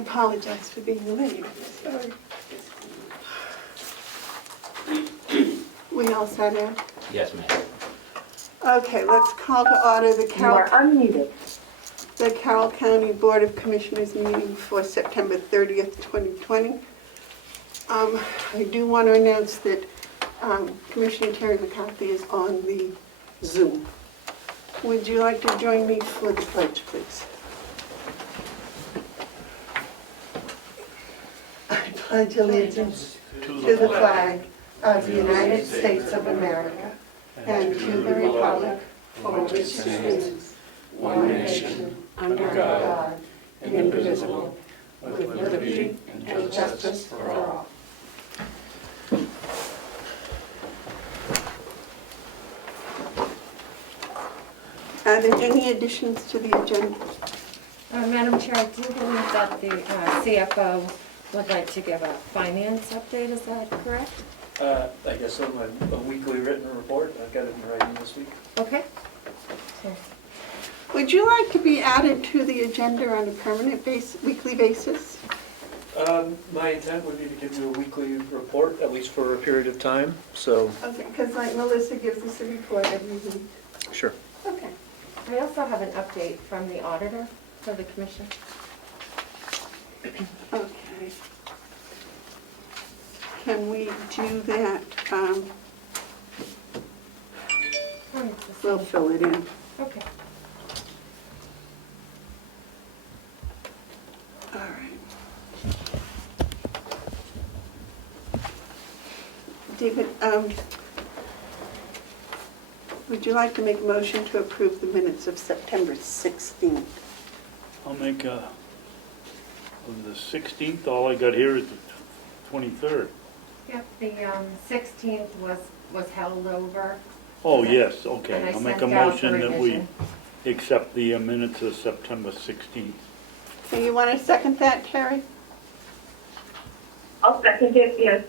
apologize for being late. Sorry. We all set in? Yes, ma'am. Okay, let's call to order the You are unmuted. Carroll County Board of Commissioners meeting for September 30th, 2020. I do want to announce that Commissioner Terry McCarthy is on the Zoom. Would you like to join me for the pledge, please? I pledge allegiance to the flag of the United States of America and to the republic for which it stands, one nation, under God, indivisible, with liberty and justice for all. Are there any additions to the agenda? Madam Chair, I do believe that the CFO would like to give a finance update, is that correct? I guess so, a weekly written report, I've got it in writing this week. Okay. So, Would you like to be added to the agenda on a permanent weekly basis? My intent would be to give you a weekly report, at least for a period of time, so. Okay, because like Melissa gives us a report every week. Sure. Okay. I also have an update from the auditor for the commission. Okay. Can we do that? We'll fill it in. Okay. All right. David, would you like to make a motion to approve the minutes of September 16th? I'll make of the 16th, all I got here is the 23rd. Yep, the 16th was held over. Oh, yes, And okay. I I'll make a sent out motion the that we revision. accept the minutes of September 16th. Do you want to second that, Terry? I'll second it, yes.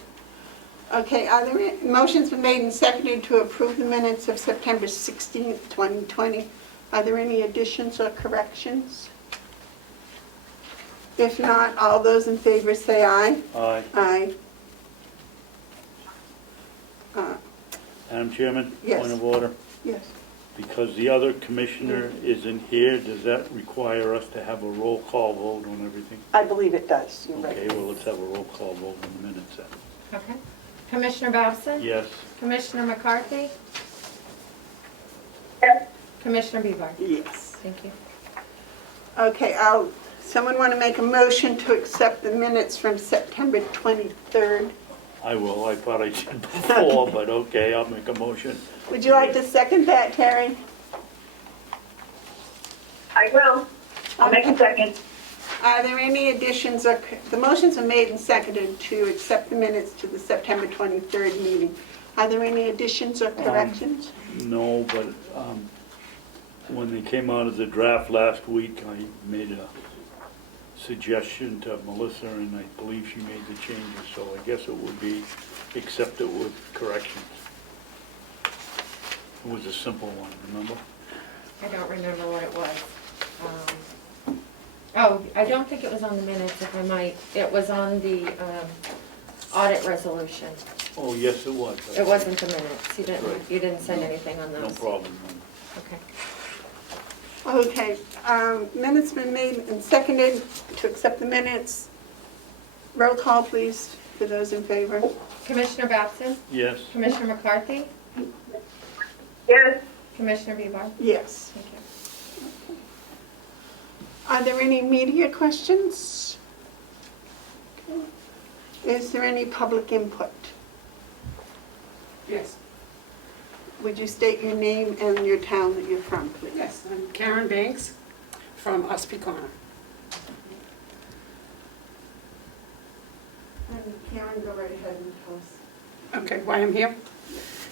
Okay, are there motions been made and seconded to approve the minutes of September 16th, 2020? Are there any additions or corrections? If not, all those in favor say aye. Aye. Aye. Madam Chairman? Yes. Point of order. Yes. Because the other commissioner isn't here, does that require us to have a roll call vote on everything? I believe it does, you're Okay, right. well, let's have a roll call vote on the minutes then. Okay. Commissioner Babson? Yes. Commissioner McCarthy? Yes. Commissioner Bevar? Yes. Thank you. Okay, someone want to make a motion to accept the minutes from September 23rd? I will, I thought I did before, but okay, I'll make a motion. Would you like to second that, Terry? I will. I'll make a second. Are there any additions or, the motions are made and seconded to accept the minutes to the September 23rd meeting. Are there any additions or corrections? No, but when they came out of the draft last week, I made a suggestion to Melissa, and I believe she made the changes, so I guess it would be accepted with corrections. It was a simple one, remember? I don't remember what it was. Oh, I don't think it was on the minutes, if I might. It was on the audit resolution. Oh, yes, it was. It wasn't the minutes. You Right. didn't send anything on No those. problem. Okay. Okay, minutes been made and seconded to accept the minutes. Roll call, please, for those in favor. Commissioner Babson? Yes. Commissioner McCarthy? Yes. Commissioner Bevar? Yes. Thank you. Are there any media questions? Okay. Is there any public input? Yes, Would you state your name and your town that you're from, please? yes, I'm Karen Banks from Ospey Corner. And Karen, go right ahead and tell us. Okay, why I'm here?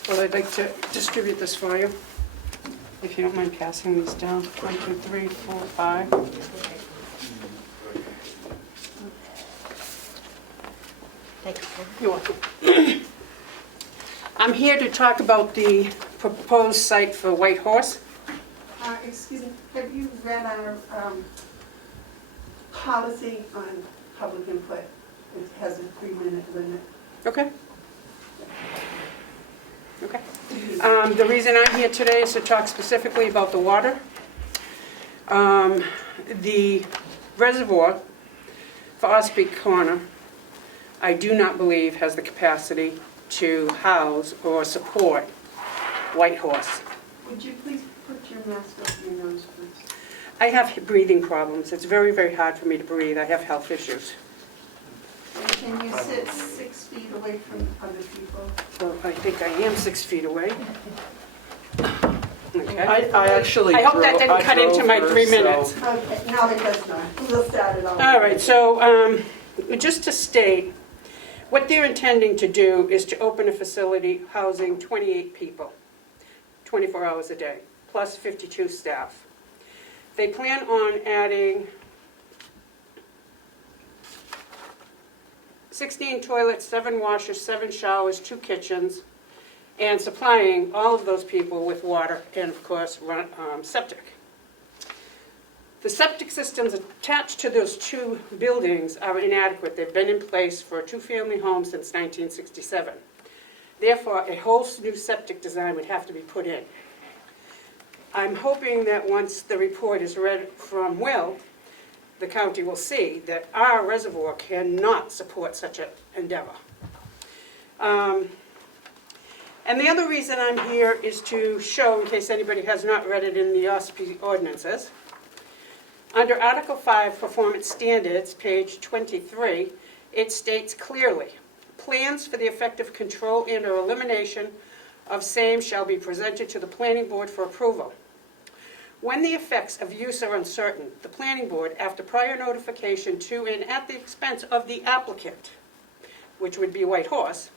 Well, I'd like to distribute this for you, if you don't mind passing these down. 1, 2, 3, 4, 5. Thank you. You're welcome. I'm here to talk about the proposed site for White Horse. Excuse me, have you read our policy on public input. It has a 3-minute limit. Okay. Okay. The reason I'm here today is to talk specifically about the water. The reservoir for Osprey Corner, I do not believe has the capacity to house or support White Horse. Would you please put your mask over your nose, please? I have breathing problems. It's very, very hard for me to breathe. I have health issues. And can you sit 6 feet away from other people? Well, I think I am 6 feet away. Okay. I actually I hope that drove- didn't I cut into drove my her, 3 so- minutes. Okay, no, it does not. We'll start it all. All right, so just to state, what they're intending to do is to open a facility housing 28 people, 24 hours a day, plus 52 staff. They plan on adding 16 toilets, 7 washers, 7 showers, 2 kitchens, and supplying all of those people with water and, of course, septic. The septic systems attached to those 2 buildings are inadequate. They've been in place for a 2-family home since 1967. Therefore, a whole new septic design would have to be put in. I'm hoping that once the report is read from Will, the county will see that our reservoir cannot support such an endeavor. And the other reason I'm here is to show, in case anybody has not read it in the OSPI ordinances, under Article 5, Performance Standards, page 23, it states clearly, plans for the effective control and/or elimination of same shall be presented to the planning board for approval. When the effects of use are uncertain, the planning board, after prior notification to and at the expense of the applicant, which would be White Horse,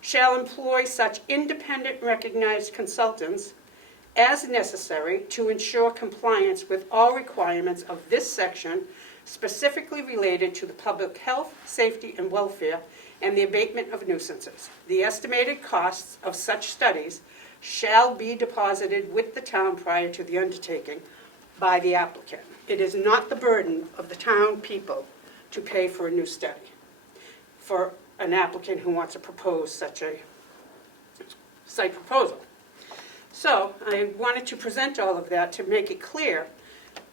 shall employ such independent recognized consultants as necessary to ensure compliance with all requirements of this section specifically related to the public health, safety, and welfare and the abatement of nuisances. The estimated costs of such studies shall be deposited with the town prior to the undertaking by the applicant. It is not the burden of the town people to pay for a new study for an applicant who wants to propose such a site proposal. So I wanted to present all of that to make it clear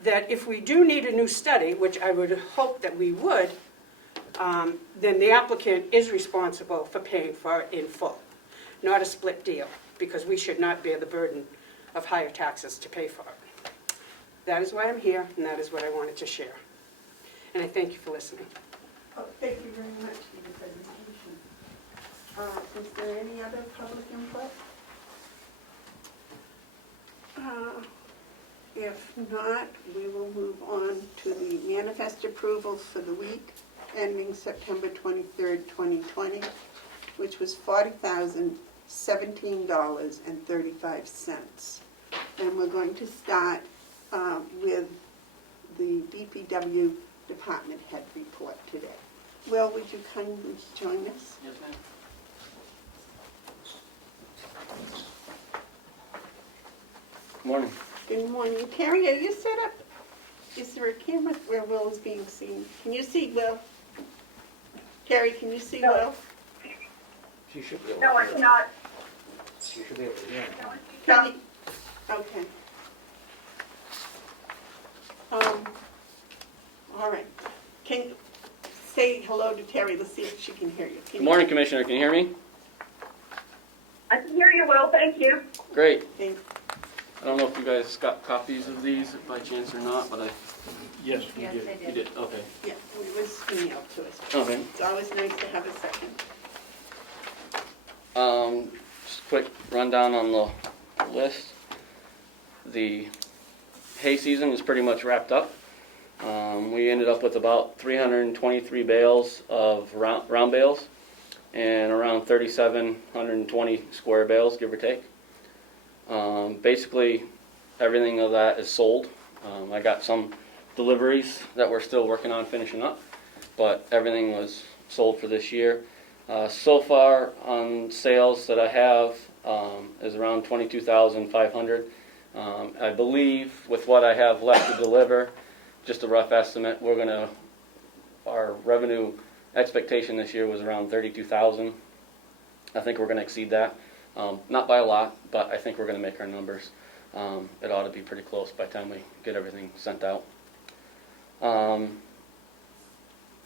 that if we do need a new study, which I would hope that we would, then the applicant is responsible for paying for it in full, not a split deal, because we should not bear the burden of higher taxes to pay for it. That is why I'm here, and that is what I wanted to share. And I thank you for listening. Oh, thank you very much for your presentation. Is there any other public input? If not, we will move on to the manifest approvals for the week ending September 23rd, 2020, which was $40,017.35. And we're going to start with the DPW department head report today. Will, would you kindly join us? Yes, ma'am. Good morning. Good morning. Terry, are you set up? Is there a camera where Will is being seen? Can you see Will? Terry, can you see No. Will? She should be able No, I to. cannot. She should be able to hear. Can you? Okay. All right. Can you say hello to Terry? Let's see if she can hear you. Can Good morning, Commissioner. Can you hear me? I can hear you, Will, thank you. Great. you? I don't know if you guys got copies of these by chance or not, but Yes, we Yes, did. I you did. did. Okay. Yeah, it was emailed to us. Okay. It's always nice to have a second. Just a quick rundown on the list. The hay season is pretty much wrapped up. We ended up with about 323 bales of round bales and around 3,720 square bales, give or take. Basically, everything of that is sold. I got some deliveries that we're still working on finishing up, but everything was sold for this year. So far on sales that I have is around 22,500. I believe with what I have left to deliver, just a rough estimate, our revenue expectation this year was around 32,000. I think we're gonna exceed that. Not by a lot, but I think we're gonna make our numbers. It ought to be pretty close by the time we get everything sent out.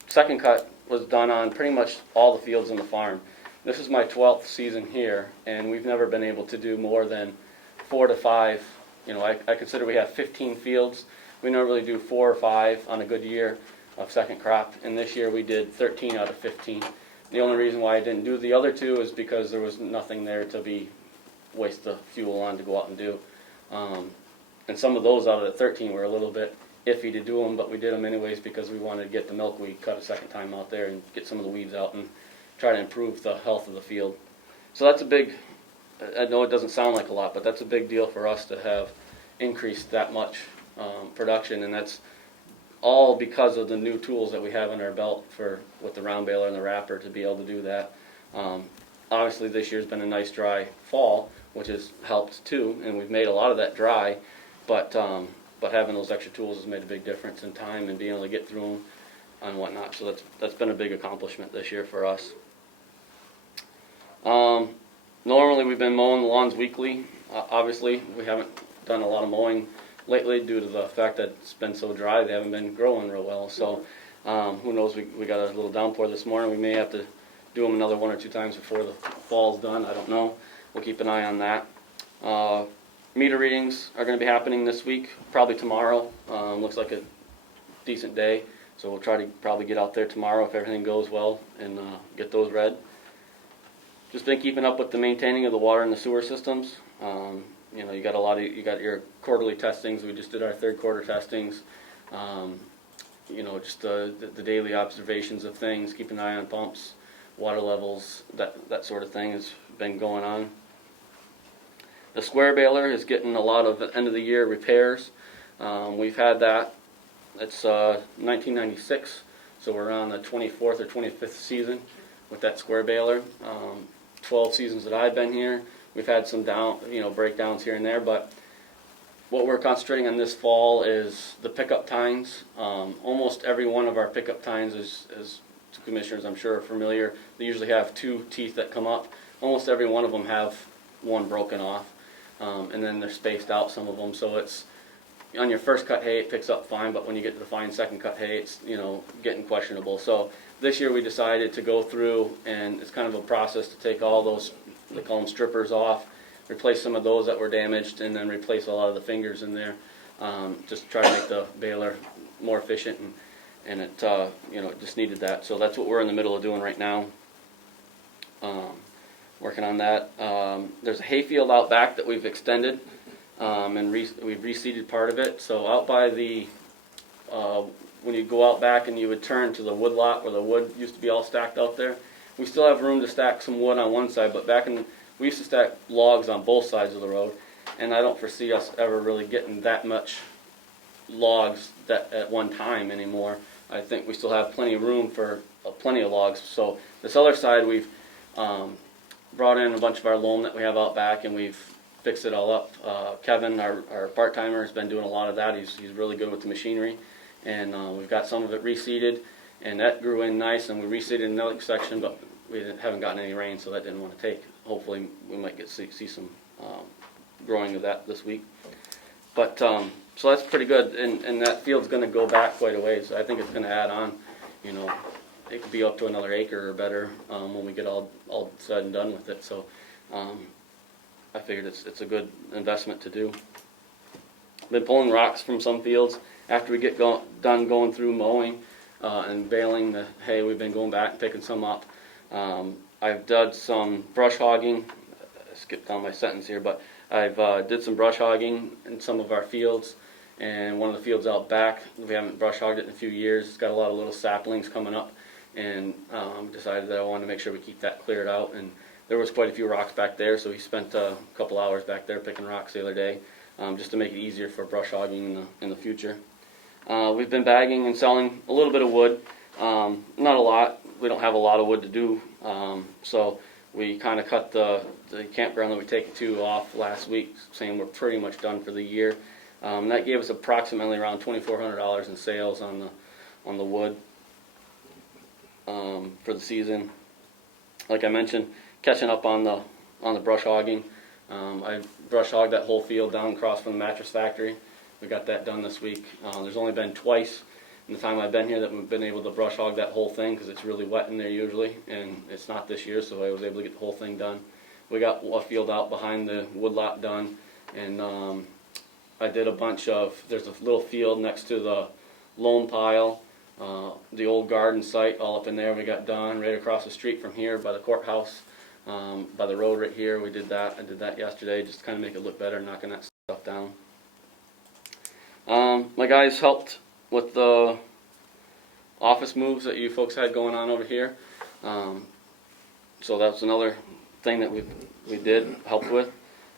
Second cut was done on pretty much all the fields in the farm. This is my 12th season here, and we've never been able to do more than 4 to 5. I consider we have 15 fields. We normally do 4 or 5 on a good year of second crop, and this year we did 13 out of 15. The only reason why I didn't do the other 2 is because there was nothing there to waste the fuel on to go out and do. And some of those out of the 13 were a little bit iffy to do them, but we did them anyways because we wanted to get the milkweed cut a second time out there and get some of the weeds out and try to improve the health of the field. So that's a big, I know it doesn't sound like a lot, but that's a big deal for us to have increased that much production, and that's all because of the new tools that we have in our belt with the round baler and the wrapper to be able to do that. Obviously this year's been a nice dry fall, which has helped too, and we've made a lot of that dry, but having those extra tools has made a big difference in time and being able to get through them and whatnot. So that's been a big accomplishment this year for us. Normally we've been mowing the lawns weekly. Obviously we haven't done a lot of mowing lately due to the fact that it's been so dry. They haven't been growing real well. So who knows, we got a little downpour this morning. We may have to do them another 1 or 2 times before the fall's done. I don't know. We'll keep an eye on that. Meter readings are going to be happening this week, probably tomorrow. Looks like a decent day, so we'll try to probably get out there tomorrow if everything goes well and get those read. Just been keeping up with the maintaining of the water and the sewer systems. You got your quarterly testings. We just did our 3rd quarter testings. Just the daily observations of things, keeping an eye on pumps, water levels, that sort of thing has been going on. The square baler is getting a lot of end of the year repairs. We've had that. It's 1996, so we're on the 24th or 25th season with that square baler. 12 seasons that I've been here, we've had some breakdowns here and there, but what we're concentrating on this fall is the pickup tines. Almost every one of our pickup tines is commissioners I'm sure are familiar. They usually have 2 teeth that come up. Almost every one of them have one broken off. And then they're spaced out, some of them, so it's on your first cut hay it picks up fine, but when you get to the fine second cut hay it's getting questionable. So this year we decided to go through, and it's kind of a process to take all those, they call them strippers, off, replace some of those that were damaged, and then replace a lot of the fingers in there, just to try to make the baler more efficient, and it it just needed that. So that's what we're in the middle of doing right now. Working on that. There's a hayfield out back that we've extended, and we've reseeded part of it. So out by the, when you go out back and you would turn to the wood lot where the wood used to be all stacked out there, we still have room to stack some wood on one side, but we used to stack logs on both sides of the road, and I don't foresee us ever really getting that much logs at one time anymore. I think we still have plenty of room for plenty of logs. So this other side we've brought in a bunch of our loam that we have out back, and we've fixed it all up. Kevin, our part-timer, has been doing a lot of that. He's really good with the machinery, and we've got some of it reseeded, and that grew in nice, and we reseeded another section, but we haven't gotten any rain, so that didn't want to take. Hopefully we might see some growing of that this week. But so that's pretty good, and that field's going to go back quite a ways. I think it's going to add on, it could be up to another acre or better when we get all said and done with it. So I figured it's a good investment to do. Been pulling rocks from some fields after we get done going through mowing and baling the hay. We've been going back and picking some up. I've done some brush hogging. I skipped down my sentence here, but I've did some brush hogging in some of our fields, and one of the fields out back, we haven't brush hogged it in a few years. It's got a lot of little saplings coming up, and decided that I wanted to make sure we keep that cleared out. And there was quite a few rocks back there, so we spent a couple hours back there picking rocks the other day, just to make it easier for brush hogging in the future. We've been bagging and selling a little bit of wood, not a lot. We don't have a lot of wood to do, so we kind of cut the campground that we take it to off last week, saying we're pretty much done for the year. That gave us approximately around $2,400 in sales on the wood for the season. Like I mentioned, catching up on the brush hogging. I brush hogged that whole field down across from the mattress factory. We got that done this week. There's only been twice in the time I've been here that we've been able to brush hog that whole thing because it's really wet in there usually, and it's not this year, so I was able to get the whole thing done. We got a field out behind the woodlot done, and I did a bunch of, there's a little field next to the loam pile, the old garden site all up in there we got done, right across the street from here by the courthouse, by the road right here. We did that. I did that yesterday just to kind of make it look better, knocking that stuff down. My guys helped with the office moves that you folks had going on over here. So that's another thing that we did help with.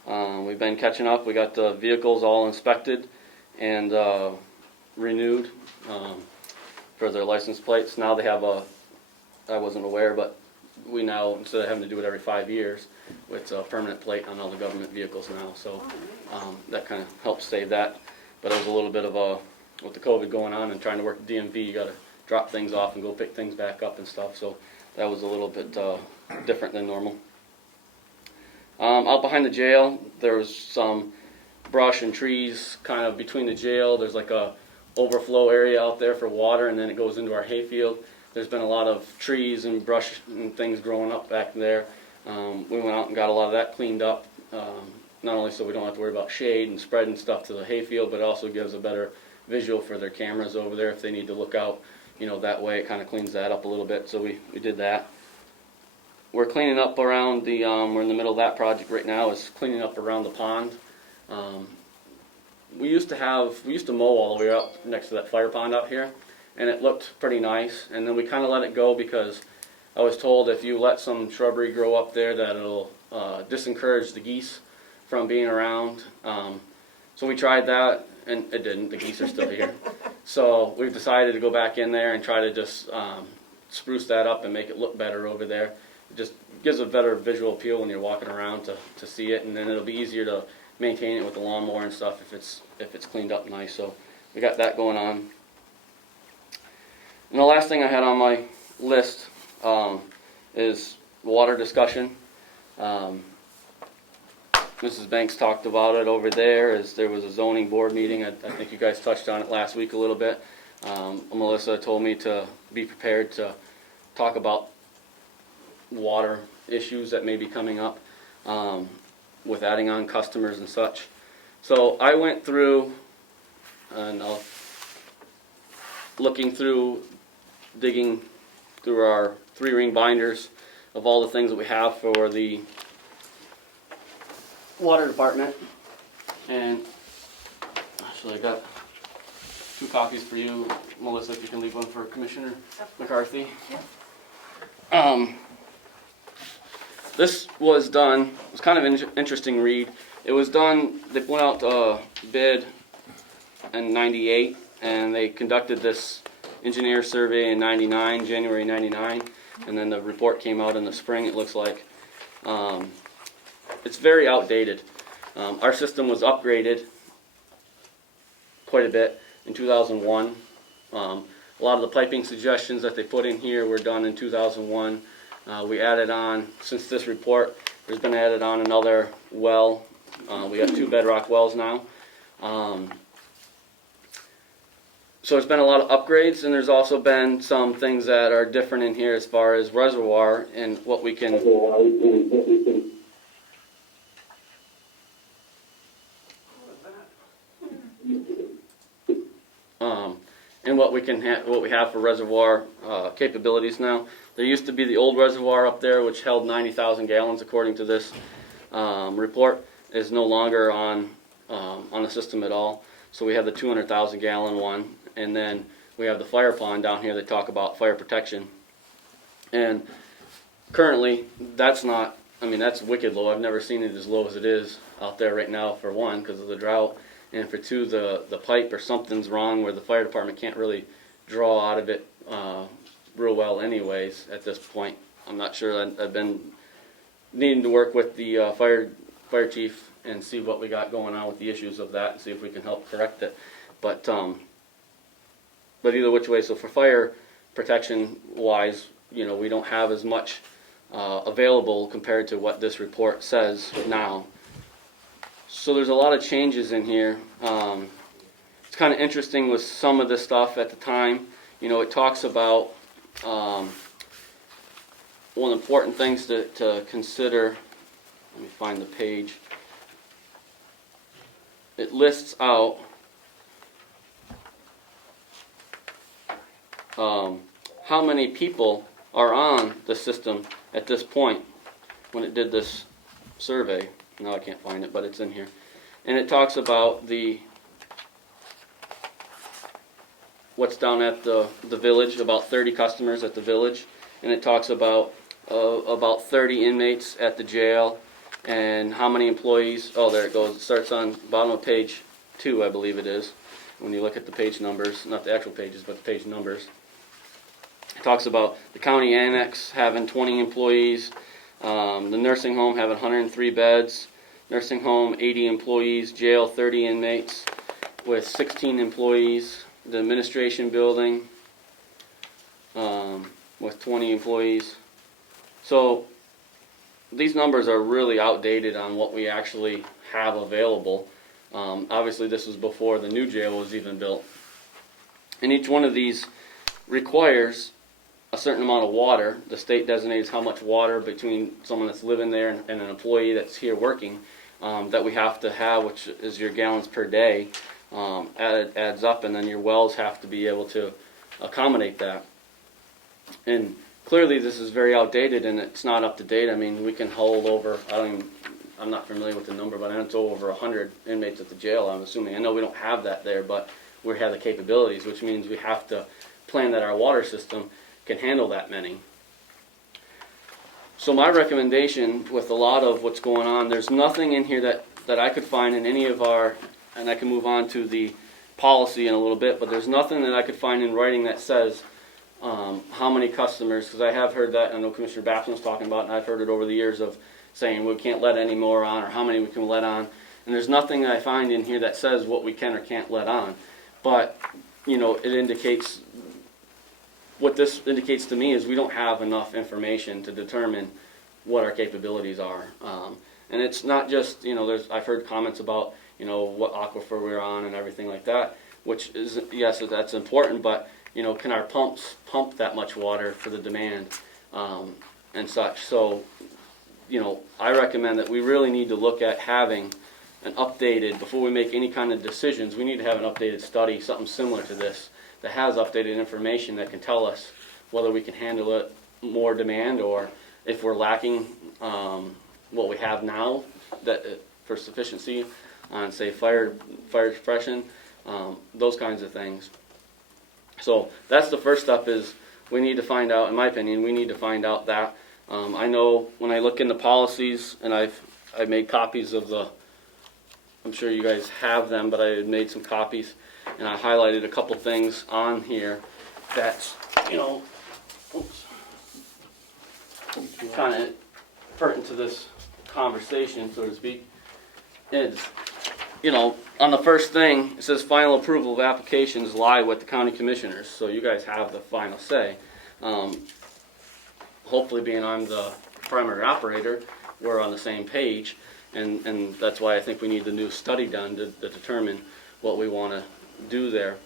We've been catching up. We got the vehicles all inspected and renewed for their license plates. Now they have I wasn't aware, but we now, instead of having to do it every 5 years, it's a permanent plate on all the government vehicles now. So that kind of helps save that. But it was a little bit of with the COVID going on and trying to work the DMV, you got to drop things off and go pick things back up and stuff. So that was a little bit different than normal. Out behind the jail, there was some brush and trees kind of between the jail. There's like a overflow area out there for water, and then it goes into our hayfield. There's been a lot of trees and brush and things growing up back there. We went out and got a lot of that cleaned up, not only so we don't have to worry about shade and spreading stuff to the hayfield, but it also gives a better visual for their cameras over there if they need to look out, that way. It kind of cleans that up a little bit, so we did that. We're cleaning up around the, we're in the middle of that project right now, is cleaning up around the pond. We used to mow all the way up next to that fire pond out here, and it looked pretty nice, and then we kind of let it go because I was told if you let some shrubbery grow up there that it'll disencourage the geese from being around. So we tried that, and it didn't. The geese are still here. So we've decided to go back in there and try to just spruce that up and make it look better over there. It just gives a better visual appeal when you're walking around to see it, and then it'll be easier to maintain it with the lawnmower and stuff if it's cleaned up nice. So we got that going on. And the last thing I had on my list is water discussion. Mrs. Banks talked about it over there. There was a zoning board meeting. I think you guys touched on it last week a little bit. Melissa told me to be prepared to talk about water issues that may be coming up with adding on customers and such. So I went through and looking through, digging through our 3-ring binders of all the things that we have for the water department, and actually I got 2 copies for you, Melissa, if you can leave one for Commissioner McCarthy. This was done, it was kind of an interesting read. It was done, they went out to bid in 98, and they conducted this engineer survey in 99, January 99, and then the report came out in the spring, it looks like. It's very outdated. Our system was upgraded quite a bit in 2001. A lot of the piping suggestions that they put in here were done in 2001. We added on, since this report, there's been added on another well. We got 2 bedrock wells now. So there's been a lot of upgrades, and there's also been some things that are different in here as far as reservoir and what we can and what we have for reservoir capabilities now. There used to be the old reservoir up there, which held 90,000 gallons, according to this report. Is no longer on the system at all. So we have the 200,000 gallon one, and then we have the fire pond down here that talk about fire protection. And currently, that's wicked low. I've never seen it as low as it is out there right now, for one, because of the drought. And for 2, the pipe or something's wrong where the fire department can't really draw out of it real well anyways at this point. I'm not sure. I've been needing to work with the fire chief and see what we got going on with the issues of that and see if we can help correct it. But either which way, so for fire protection wise, we don't have as much available compared to what this report says now. So there's a lot of changes in here. It's kind of interesting with some of this stuff at the time. It talks about one of the important things to consider. Let me find the page. It lists out how many people are on the system at this point when it did this survey. Now I can't find it, but it's in here. And it talks about what's down at the village, about 30 customers at the village. And it talks about 30 inmates at the jail and how many employees. Oh, there it goes. It starts on bottom of page 2, I believe it is, when you look at the page numbers, not the actual pages, but the page numbers. It talks about the county annex having 20 employees, the nursing home having 103 beds, nursing home 80 employees, jail 30 inmates with 16 employees, the administration building with 20 employees. So these numbers are really outdated on what we actually have available. Obviously this was before the new jail was even built. And each one of these requires a certain amount of water. The state designates how much water between someone that's living there and an employee that's here working that we have to have, which is your gallons per day. Adds up, and then your wells have to be able to accommodate that. And clearly this is very outdated and it's not up to date. I mean, we can hold over, I'm not familiar with the number, but I know it's over 100 inmates at the jail, I'm assuming. I know we don't have that there, but we have the capabilities, which means we have to plan that our water system can handle that many. So my recommendation with a lot of what's going on, there's nothing in here that I could find in any of our, and I can move on to the policy in a little bit, but there's nothing that I could find in writing that says how many customers, because I have heard that, I know Commissioner Batson was talking about, and I've heard it over the years of saying we can't let any more on, or how many we can let on, and there's nothing that I find in here that says what we can or can't let on. But, it indicates, what this indicates to me is we don't have enough information to determine what our capabilities are. And it's not just, I've heard comments about, what aquifer we're on and everything like that, which is, yes, that's important, but, can our pumps pump that much water for the demand and such? So, I recommend that we really need to look at having an updated, before we make any kind of decisions, we need to have an updated study, something similar to this, that has updated information that can tell us whether we can handle it more demand or if we're lacking what we have now that for sufficiency on, say, fire suppression, those kinds of things. So that's the first step, is we need to find out, in my opinion, we need to find out that. I know when I look in the policies, and I've made copies of the, I'm sure you guys have them, but I made some copies, and I highlighted a couple things on here that's, kind of pertinent to this conversation, so to speak. It's, on the first thing, it says final approval of applications lie with the county commissioners, so you guys have the final say. Hopefully, being I'm the primary operator, we're on the same page, and that's why I think we need the new study done to determine what we want to do there.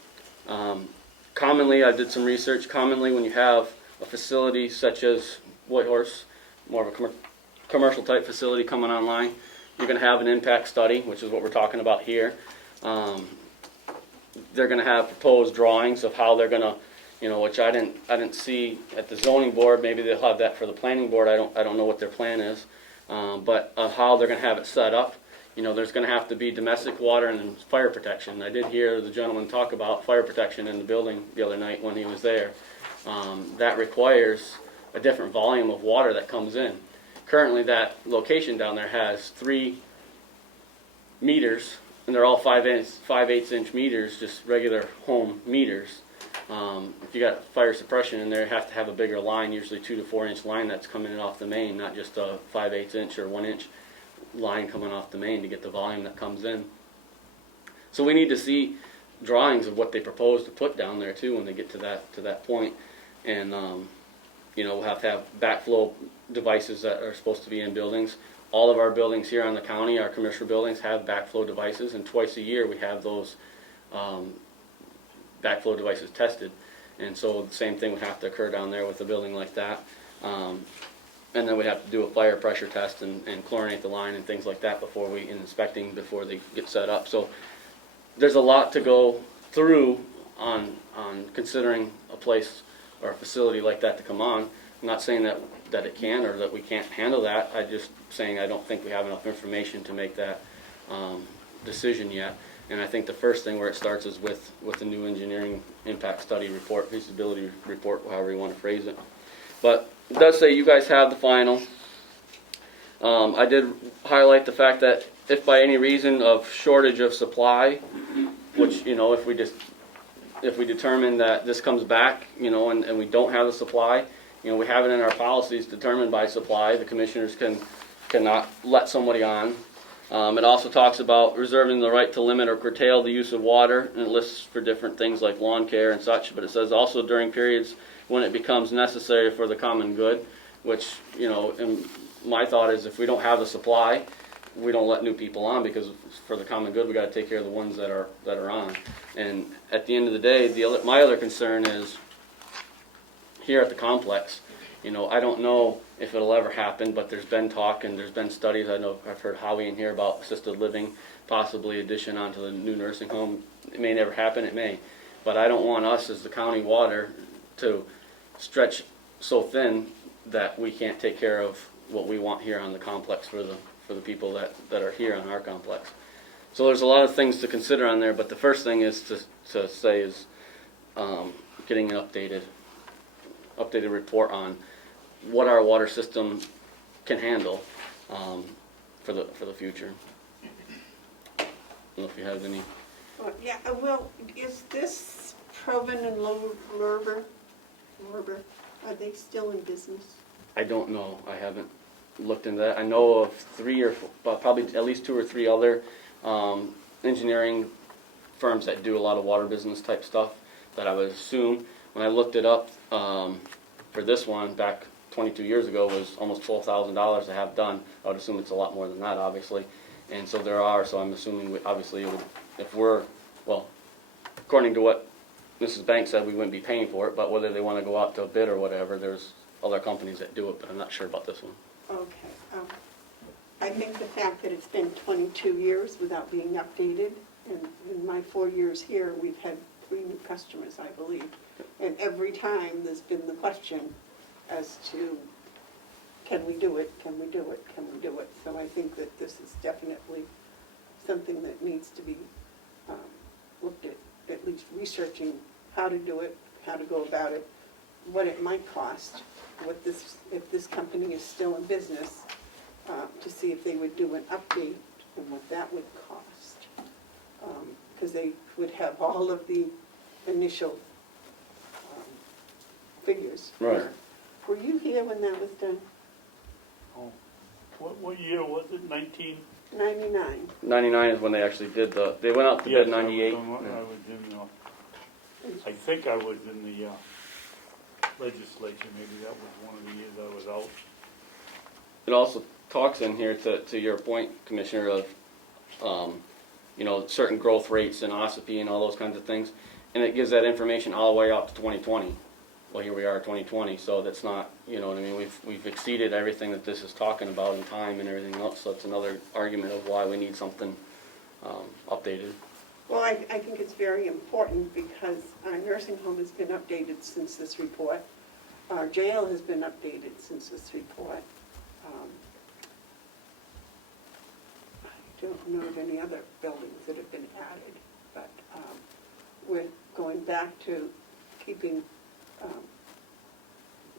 Commonly, I did some research, commonly when you have a facility such as Whitehorse, more of a commercial type facility coming online, you're going to have an impact study, which is what we're talking about here. They're going to have proposed drawings of how they're going to, which I didn't see at the zoning board. Maybe they'll have that for the planning board. I don't know what their plan is, but how they're going to have it set up. There's going to have to be domestic water and fire protection. I did hear the gentleman talk about fire protection in the building the other night when he was there. That requires a different volume of water that comes in. Currently, that location down there has 3 meters, and they're all 5/8 inch meters, just regular home meters. If you got fire suppression in there, you have to have a bigger line, usually 2 to 4 inch line that's coming in off the main, not just a 5/8 inch or 1 inch line coming off the main to get the volume that comes in. So we need to see drawings of what they propose to put down there too when they get to that point. And we'll have to have backflow devices that are supposed to be in buildings. All of our buildings here on the county, our commercial buildings, have backflow devices, and twice a year we have those backflow devices tested. And so the same thing would have to occur down there with a building like that. And then we'd have to do a fire pressure test and chlorinate the line and things like that before before they get set up. So there's a lot to go through on considering a place or a facility like that to come on. I'm not saying that it can or that we can't handle that. I'm just saying I don't think we have enough information to make that decision yet. And I think the first thing where it starts is with the new engineering impact study report, feasibility report, however you want to phrase it. But it does say you guys have the final. I did highlight the fact that if by any reason of shortage of supply, which, if we determine that this comes back, and we don't have the supply, we have it in our policies determined by supply. The commissioners cannot let somebody on. It also talks about reserving the right to limit or curtail the use of water, and it lists for different things like lawn care and such, but it says also during periods when it becomes necessary for the common good, which, and my thought is if we don't have the supply, we don't let new people on, because for the common good we got to take care of the ones that are on. And at the end of the day, my other concern is here at the complex. I don't know if it'll ever happen, but there's been talk and there's been studies. I know I've heard Howie in here about assisted living, possibly addition onto the new nursing home. It may never happen, it may. But I don't want us as the county water to stretch so thin that we can't take care of what we want here on the complex for the people that are here on our complex. So there's a lot of things to consider on there, but the first thing is to say is getting an updated report on what our water system can handle for the future. I don't know if you have any. Well, is this Proven and Lurber, are they still in business? I don't know. I haven't looked into that. I know of probably at least 2 or 3 other engineering firms that do a lot of water business type stuff that I would assume, when I looked it up for this one back 22 years ago, was almost $12,000 to have done. I would assume it's a lot more than that, obviously. And so so I'm assuming, obviously, according to what Mrs. Banks said, we wouldn't be paying for it, but whether they want to go out to a bid or whatever, there's other companies that do it, but I'm not sure about this one. Okay. I think the fact that it's been 22 years without being updated, and in my 4 years here, we've had 3 new customers, I believe. And every time there's been the question as to, can we do it, can we do it, can we do it? So I think that this is definitely something that needs to be looked at least researching how to do it, how to go about it, what it might cost, if this company is still in business, to see if they would do an update and what that would cost. Because they would have all of the initial figures. Right. Were you here when that was done? Oh, what year was it, 19? 99. 99 is when they actually did they went out to bid 98. I think I was in the legislature, maybe that was one of the years I was out. It also talks in here to your point, Commissioner, of certain growth rates and OSIP and all those kinds of things, and it gives that information all the way up to 2020. Well, here we are, 2020, so that's not, what I mean, we've exceeded everything that this is talking about in time and everything else, so it's another argument of why we need something updated. Well, I think it's very important because our nursing home has been updated since this report. Our jail has been updated since this report. I don't know of any other buildings that have been added, but we're going back to keeping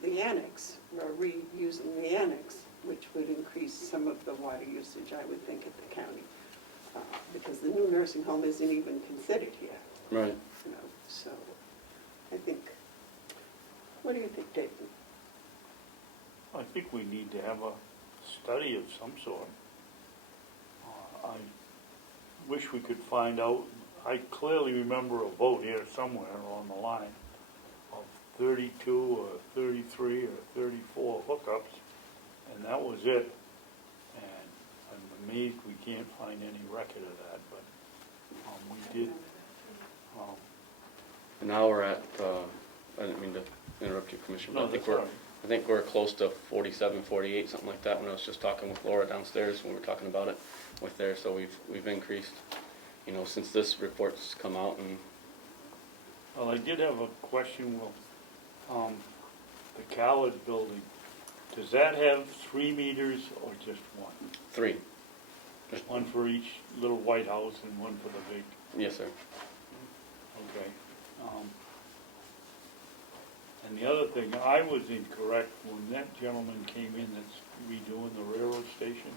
the annex, or reusing the annex, which would increase some of the water usage, I would think, at the county. Because the new nursing home isn't even considered here. Right. So I think, what do you think, Dayton? I think we need to have a study of some sort. I wish we could find out, I clearly remember a vote here somewhere along the line of 32 or 33 or 34 hookups, and that was it. And I'm amazed we can't find any record of that, but we did. And now we're at, I didn't mean to interrupt you, Commissioner, No, but that's all right. I think we're close to 47, 48, something like that, when I was just talking with Laura downstairs when we were talking about it with there, so we've increased, you know, since this report's come out. And Well, I did have a question, Will. The Carroll building, does that have 3 meters or just one? 3. One for each little white house and one for the big? Yes, sir. Okay. And the other thing, I was incorrect when that gentleman came in that's redoing the railroad station.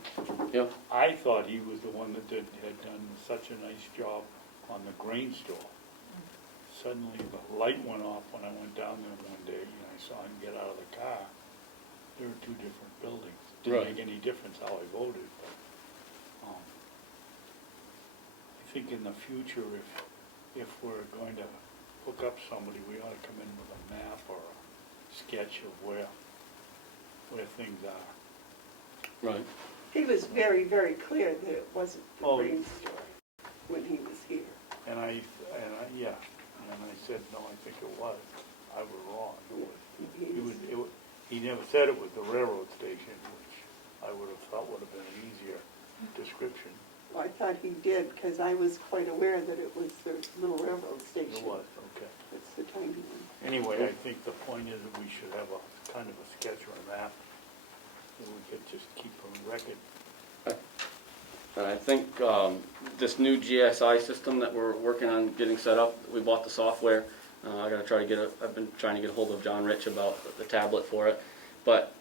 Yep. I thought he was the one that had done such a nice job on the grain store. Suddenly the light went off when I went down there one day and I saw him get out of the car. There were 2 different buildings. Didn't Right. make any difference how I voted, but I think in the future, if we're going to hook up somebody, we ought to come in with a map or a sketch of where things are. Right. He was very, very clear that it wasn't the Oh. grain store when he was here. And I said, no, I think it was. I was wrong. He never said it was the railroad station, which I would have thought would have been an easier description. Well, I thought he did, because I was quite aware that it was the little railroad station. It was, okay. It's the tiny one. Anyway, I think the point is that we should have a kind of a sketch or a map that we could just keep a record. And I think this new GSI system that we're working on getting set up, we bought the software. I gotta try to get I've been trying to get a hold of John Rich about the tablet for it. But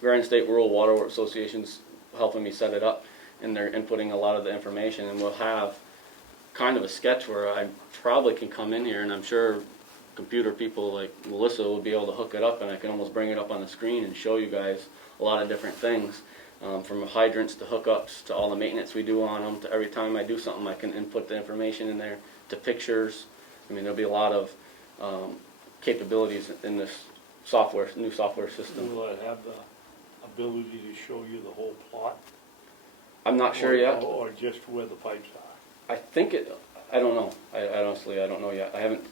Grand State Rural Water Association's helping me set it up, and they're inputting a lot of the information, and we'll have kind of a sketch where I probably can come in here, and I'm sure computer people like Melissa will be able to hook it up, and I can almost bring it up on the screen and show you guys a lot of different things. From hydrants to hookups to all the maintenance we do on them, to every time I do something I can input the information in there, to pictures. I mean, there'll be a lot of capabilities in this new software system. Will it have the ability to show you the whole plot? I'm not sure yet. Or just where the pipes are? I think I don't know. I honestly, I don't know yet. I haven't,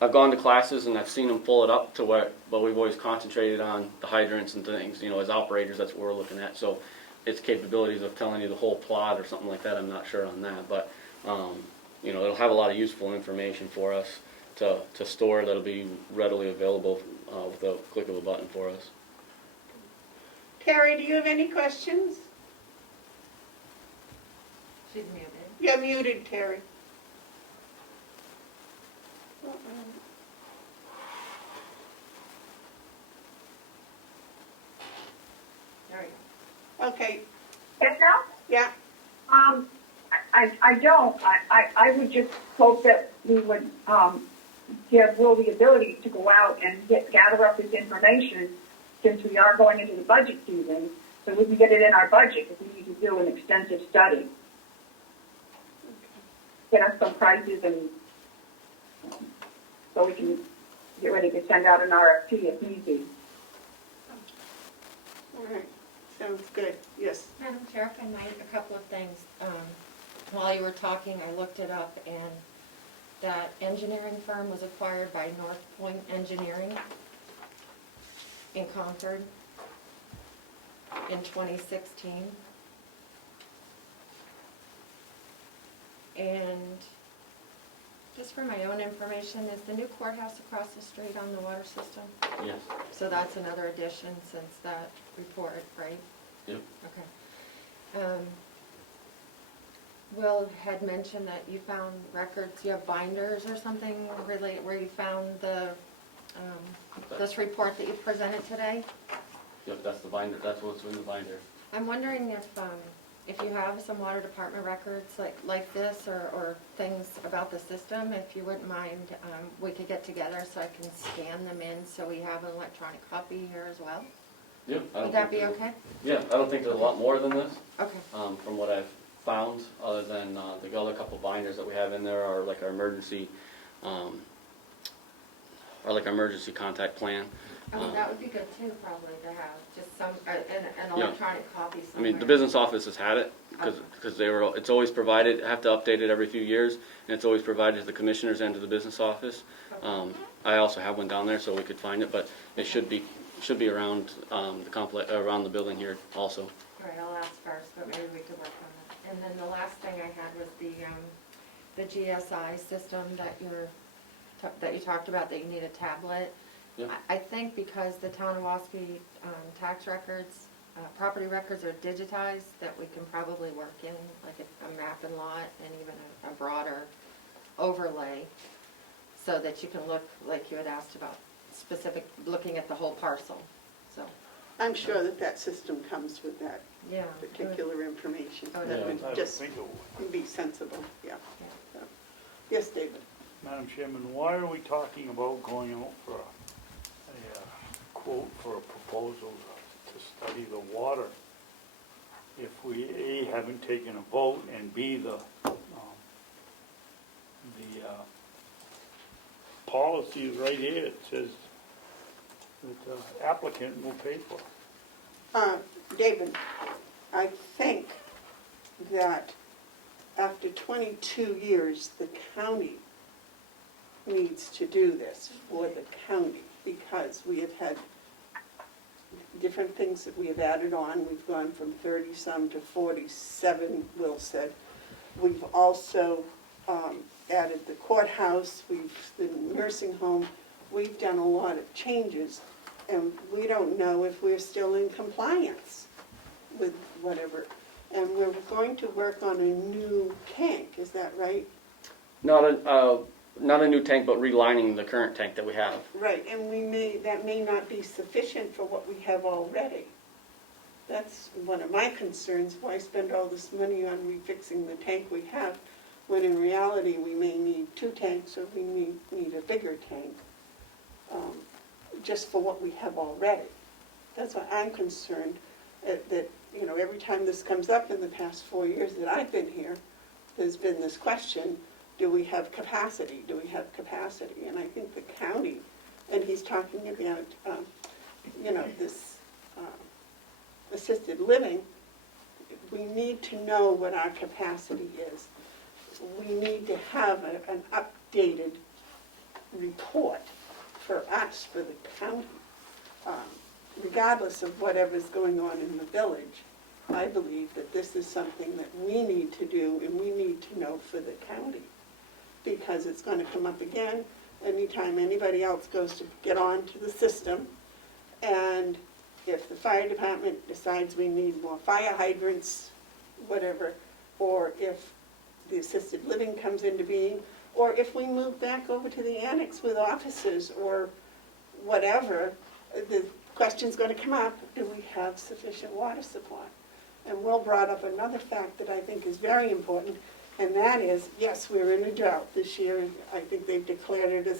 I've gone to classes and I've seen them pull it up to where, but we've always concentrated on the hydrants and things, you know, as operators, that's what we're looking at. So its capabilities of telling you the whole plot or something like that, I'm not sure on that. But, you know, it'll have a lot of useful information for us to store that'll be readily available with a click of a button for us. Terry, do you have any questions? She's muted. You're muted, Terry. There you go. Okay, Yes, now? yeah. I don't. I would just hope that we would give Will the ability to go out and gather up this information, since we are going into the budget season, so we can get it in our budget if we need to do an extensive study. Get us some prices, and so we can get ready to send out an RFP if need be. All right, sounds good, yes. Madam Chair, if I might, a couple of things. While you were talking, I looked it up, and that engineering firm was acquired by North Point Engineering in Concord in 2016. And just for my own information, is the new courthouse across the street on the water system? Yes. So that's another addition since that report, right? Yep. Okay. Will had mentioned that you found records, you have binders or something related, where you found the, this report that you presented today? Yep, that's the binder. That's what's in the binder. I'm wondering if you have some water department records like this or things about the system, if you wouldn't mind, we could get together so I can scan them in so we have an electronic copy here as well. Yeah, I don't Would that think be there's- okay? Yeah, I don't think there's a lot more than this, Okay. from what I've found, other than the other couple binders that we have in there are like our emergency, contact plan. That would be good too, probably, to have, just some, an Yeah. electronic copy I somewhere. mean, the business office has had it, because it's always provided, I have to update it every few years, and it's always provided to the commissioners and to the business office. I also have one down there, so we could find it, but it should be around, the complex, around the building here also. All right, I'll ask first, but maybe we could work on that. And then the last thing I had was the GSI system that you talked about, that you need a tablet. Yeah. I think because the town of Ospey tax records, property records are digitized, that we can probably work in like a map and lot and even a broader overlay, so that you can look, like you had asked about, looking at the whole parcel, so, I'm sure that system comes with that yeah. particular information. Oh, That yeah. would I would just think it would. be sensible, yeah. So, yes, David? Madam Chairman, why are we talking about going out for a quote for a proposal to study the water if we, A, haven't taken a vote, and B, the policy is right here. It says that the applicant will pay for it. David, I think that after 22 years, the county needs to do this for the county, because we have had different things that we have added on. We've gone from 30-some to 47, Will said. We've also added the courthouse, the nursing home. We've done a lot of changes, and we don't know if we're still in compliance with whatever. And we're going to work on a new tank, is that right? Not a new tank, but relining the current tank that we have. Right, and that may not be sufficient for what we have already. That's one of my concerns, why spend all this money on refixing the tank we have, when in reality we may need 2 tanks, or we need a bigger tank, just for what we have already. That's why I'm concerned, that, you know, every time this comes up in the past 4 years that I've been here, there's been this question, do we have capacity? Do we have capacity? And I think the county, and he's talking about, this assisted living, we need to know what our capacity is. We need to have an updated report for us, for the county. Regardless of whatever's going on in the village, I believe that this is something that we need to do, and we need to know for the county, because it's going to come up again anytime anybody else goes to get on to the system. And if the fire department decides we need more fire hydrants, whatever, or if the assisted living comes into being, or if we move back over to the annex with offices or whatever, the question's going to come up, do we have sufficient water supply? And Will brought up another fact that I think is very important, and that is, yes, we're in a drought this year. I think they've declared it a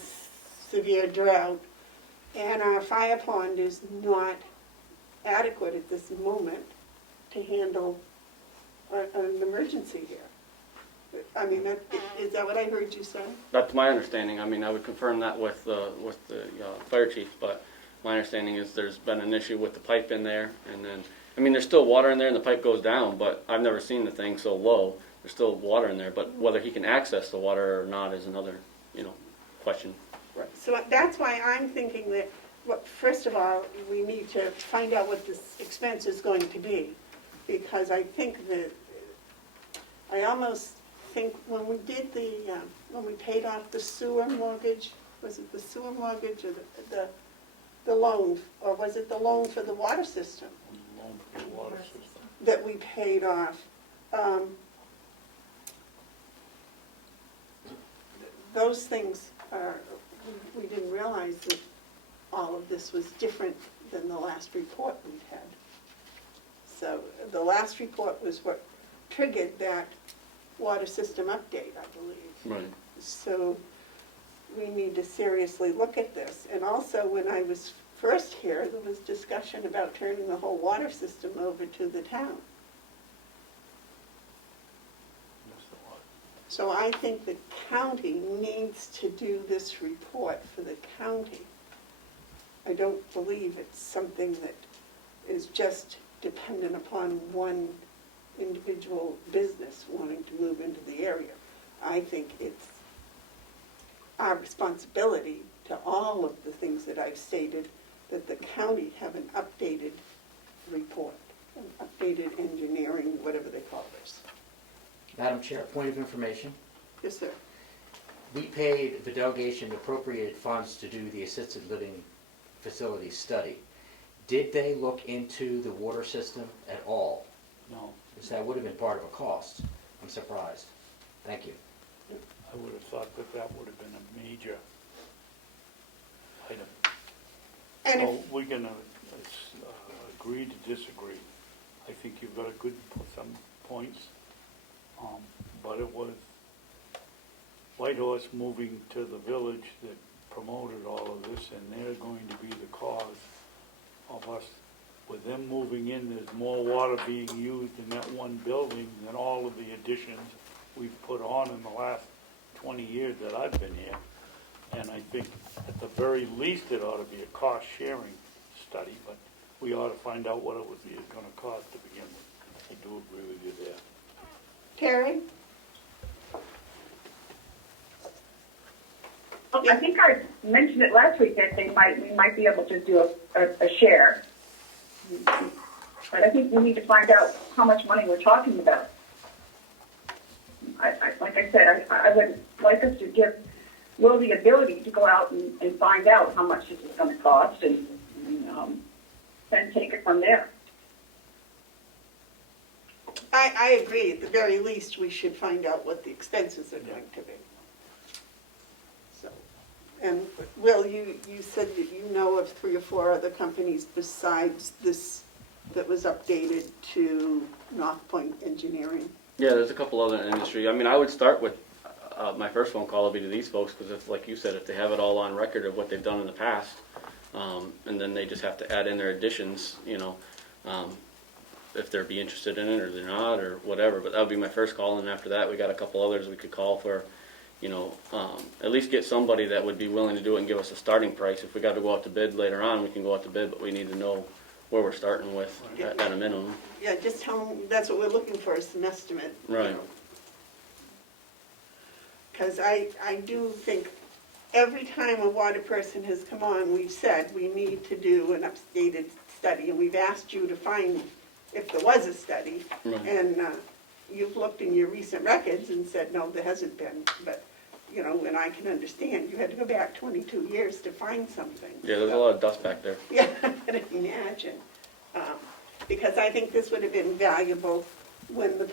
severe drought, and our fire pond is not adequate at this moment to handle an emergency here. I mean, is that what I heard you say? That's my understanding. I mean, I would confirm that with the fire chief, but my understanding is there's been an issue with the pipe in there, and then, I mean, there's still water in there and the pipe goes down, but I've never seen the thing so low. There's still water in there, but whether he can access the water or not is another, question. Right. So that's why I'm thinking that, first of all, we need to find out what this expense is going to be, because I think that, I almost think when we did when we paid off the sewer mortgage, was it the sewer mortgage or the loan, or was it the loan for the water system Loan for the water system. that we paid off? Those things are, we didn't realize that all of this was different than the last report we'd had. So the last report was what triggered that water system update, I believe. Right. So we need to seriously look at this. And also, when I was first here, there was discussion about turning the whole water system over to the town. Yes, it was. So I think the county needs to do this report for the county. I don't believe it's something that is just dependent upon one individual business wanting to move into the area. I think it's our responsibility to all of the things that I've stated, that the county have an updated report, an updated engineering, whatever they call this. Madam Chair, point of information. Yes, sir. We paid, the delegation appropriated funds to do the assisted living facility study. Did they look into the water system at all? No, Because that would have been part of a cost. I'm surprised. Thank you. I would have thought that that would have been a major item. And So if, we're gonna agree to disagree. I think you've got a good, some points, but it was Whitehorse moving to the village that promoted all of this, and they're going to be the cause of us. With them moving in, there's more water being used in that one building than all of the additions we've put on in the last 20 years that I've been here. And I think at the very least it ought to be a cost-sharing study, but we ought to find out what it would be going to cost to begin with. I do agree with you there. Terry? Well, I think I mentioned it last week that we might be able to do a share. But I think we need to find out how much money we're talking about. Like I said, I would like us to give Will the ability to go out and find out how much this is going to cost and then take it from there. I agree. At the very least, we should find out what the expenses are going to be. So, and Will, you said that you know of 3 or 4 other companies besides this that was updated to North Point Engineering. Yeah, there's a couple other industry. I mean, I would start with, my first phone call will be to these folks, because it's like you said, if they have it all on record of what they've done in the past, and then they just have to add in their additions, if they're be interested in it or they're not or whatever. But that would be my first call, and after that we got a couple others we could call for, at least get somebody that would be willing to do it and give us a starting price. If we got to go out to bid later on, we can go out to bid, but we need to know where we're starting with at a minimum. Yeah, just tell them that's what we're looking for, is an estimate. Right. Because I do think every time a water person has come on, we've said we need to do an updated study, and we've asked you to find if there was a study. Right. And you've looked in your recent records and said, no, there hasn't been. But, and I can understand, you had to go back 22 years to find something. Yeah, there's a lot of dust back there. Yeah, I can imagine. Because I think this would have been valuable when the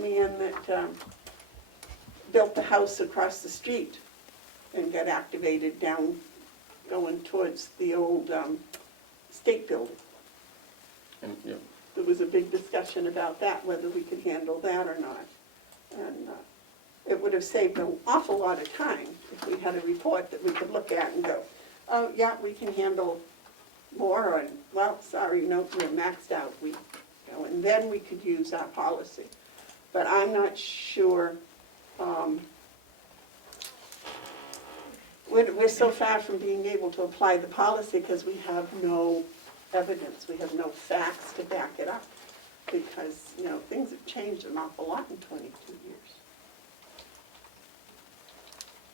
man that built the house across the street and got activated down, going towards the old state building. And, yeah. There was a big discussion about that, whether we could handle that or not. And it would have saved an awful lot of time if we had a report that we could look at and go, oh, yeah, we can handle more, and, well, sorry, no, we're maxed out. And then we could use our policy. But I'm not sure, we're so far from being able to apply the policy because we have no evidence, we have no facts to back it up, because, things have changed an awful lot in 22 years.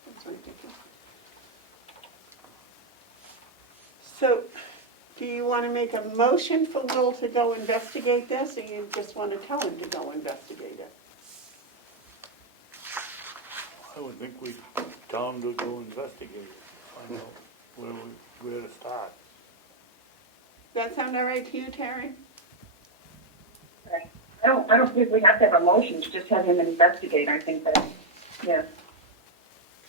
That's ridiculous. So, do you want to make a motion for Will to go investigate this, or you just want to tell him to go investigate it? I would think we'd tell them to go investigate it, find out where to start. That sound all right to you, Terry? I don't think we have to have a motion to just have him investigate. I think that, yeah.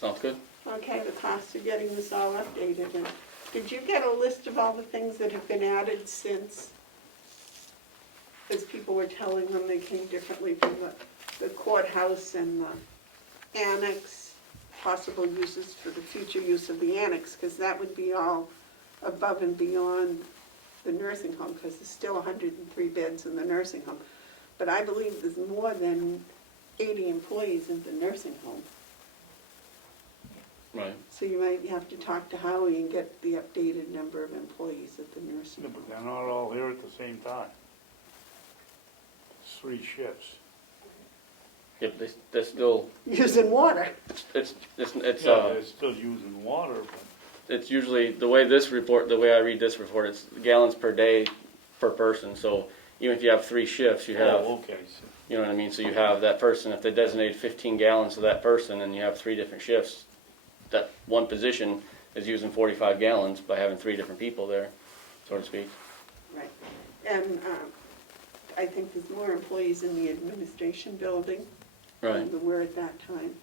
Sounds good. Okay, the cost of getting this all updated. And did you get a list of all the things that have been added since? As people were telling them they came differently from the courthouse and the annex, possible uses for the future use of the annex, because that would be all above and beyond the nursing home, because there's still 103 beds in the nursing home. But I believe there's more than 80 employees in the nursing home. Right. So you might have to talk to Howie and get the updated number of employees at the nursing Yeah, home. but they're not all here at the same time. It's 3 shifts. Yep, they're still, Using water. it's, Yeah, they're still using water, but it's usually, the way I read this report, it's gallons per day per person. So even if you have 3 shifts, you have, oh, okay, so, you know what I mean? So you have that person, if they designate 15 gallons to that person and you have 3 different shifts, that one position is using 45 gallons by having 3 different people there, so to speak. Right. And I think there's more employees in the administration building Right. than there were at that time.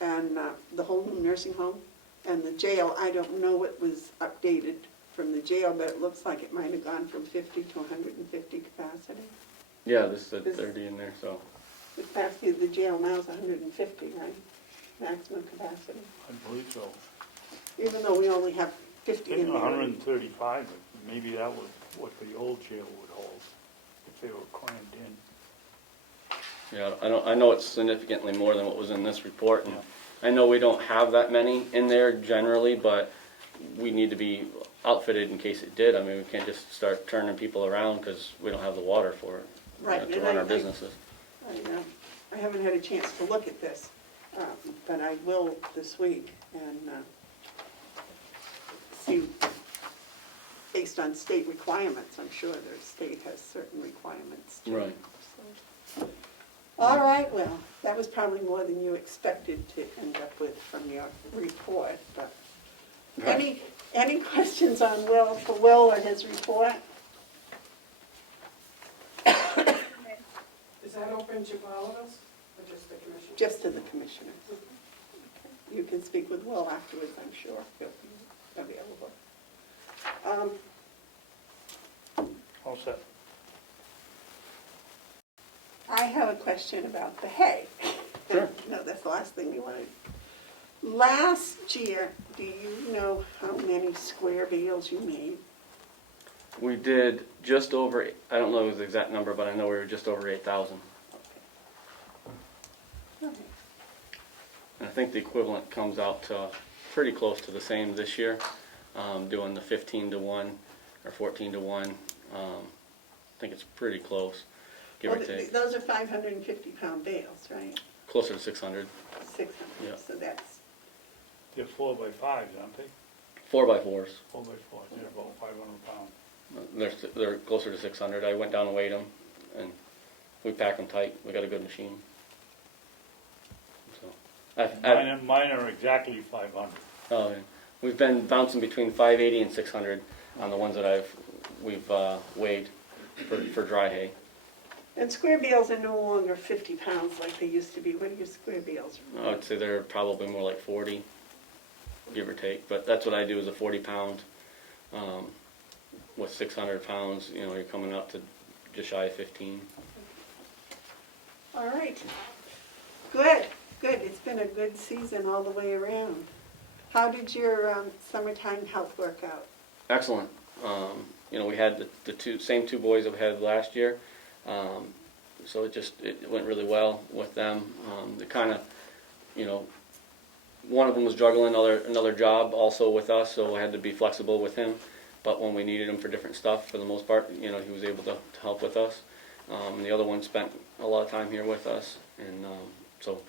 And the whole new nursing home and the jail, I don't know what was updated from the jail, but it looks like it might have gone from 50 to 150 capacity. Yeah, this said 30 in there, so. The capacity of the jail now is 150, right? Maximum capacity. I believe so. Even though we only have I 50 think in there. 135, but maybe that was what the old jail would hold, if they were crammed in. Yeah, I know it's significantly more than what was in this report, and I know we don't have that many in there generally, but we need to be outfitted in case it did. I mean, we can't just start turning people around because we don't have the water for it, Right, to and run I our think- businesses. I haven't had a chance to look at this, but I will this week and see, based on state requirements, I'm sure the state has certain requirements too. Right. So. All right, well, that was probably more than you expected to end up with from your report, but any questions on for Will or his report? Is that open to all of us, or just the commission? Just to the commissioners. You can speak with Will afterwards, I'm sure. He'll be available. All set. I have a question about the hay. Sure. No, that's the last thing you wanted. Last year, do you know how many square bales you made? We did just over, I don't know the exact number, but I know we were just over 8,000. Okay. And I think the equivalent comes out to pretty close to the same this year, doing the 15 to 1 or 14 to 1. I think it's pretty close, give or Well, take. those are 550-pound bales, right? Closer to 600. 600, Yeah. so that's, They're 4x5s, aren't they? 4x4s. 4x4s, they're about 500 pounds. They're closer to 600. I went down and weighed them, and we pack them tight. We got a good machine. So, Mine are exactly 500. yeah. We've been bouncing between 580 and 600 on the ones that we've weighed for dry hay. and square bales are no longer 50 pounds like they used to be. What are your square bales? I would say they're probably more like 40, give or take. But that's what I do is a 40-pound. With 600 pounds, you know, you're coming up to just shy of 15. All right. Good, good. It's been a good season all the way around. How did your summertime health work out? Excellent. You know, we had the same two boys that we had last year, so it went really well with them. They kind of, you know, one of them was juggling another job also with us, so I had to be flexible with him. But when we needed him for different stuff, for the most part, you know, he was able to help with us. The other one spent a lot of time here with us, and so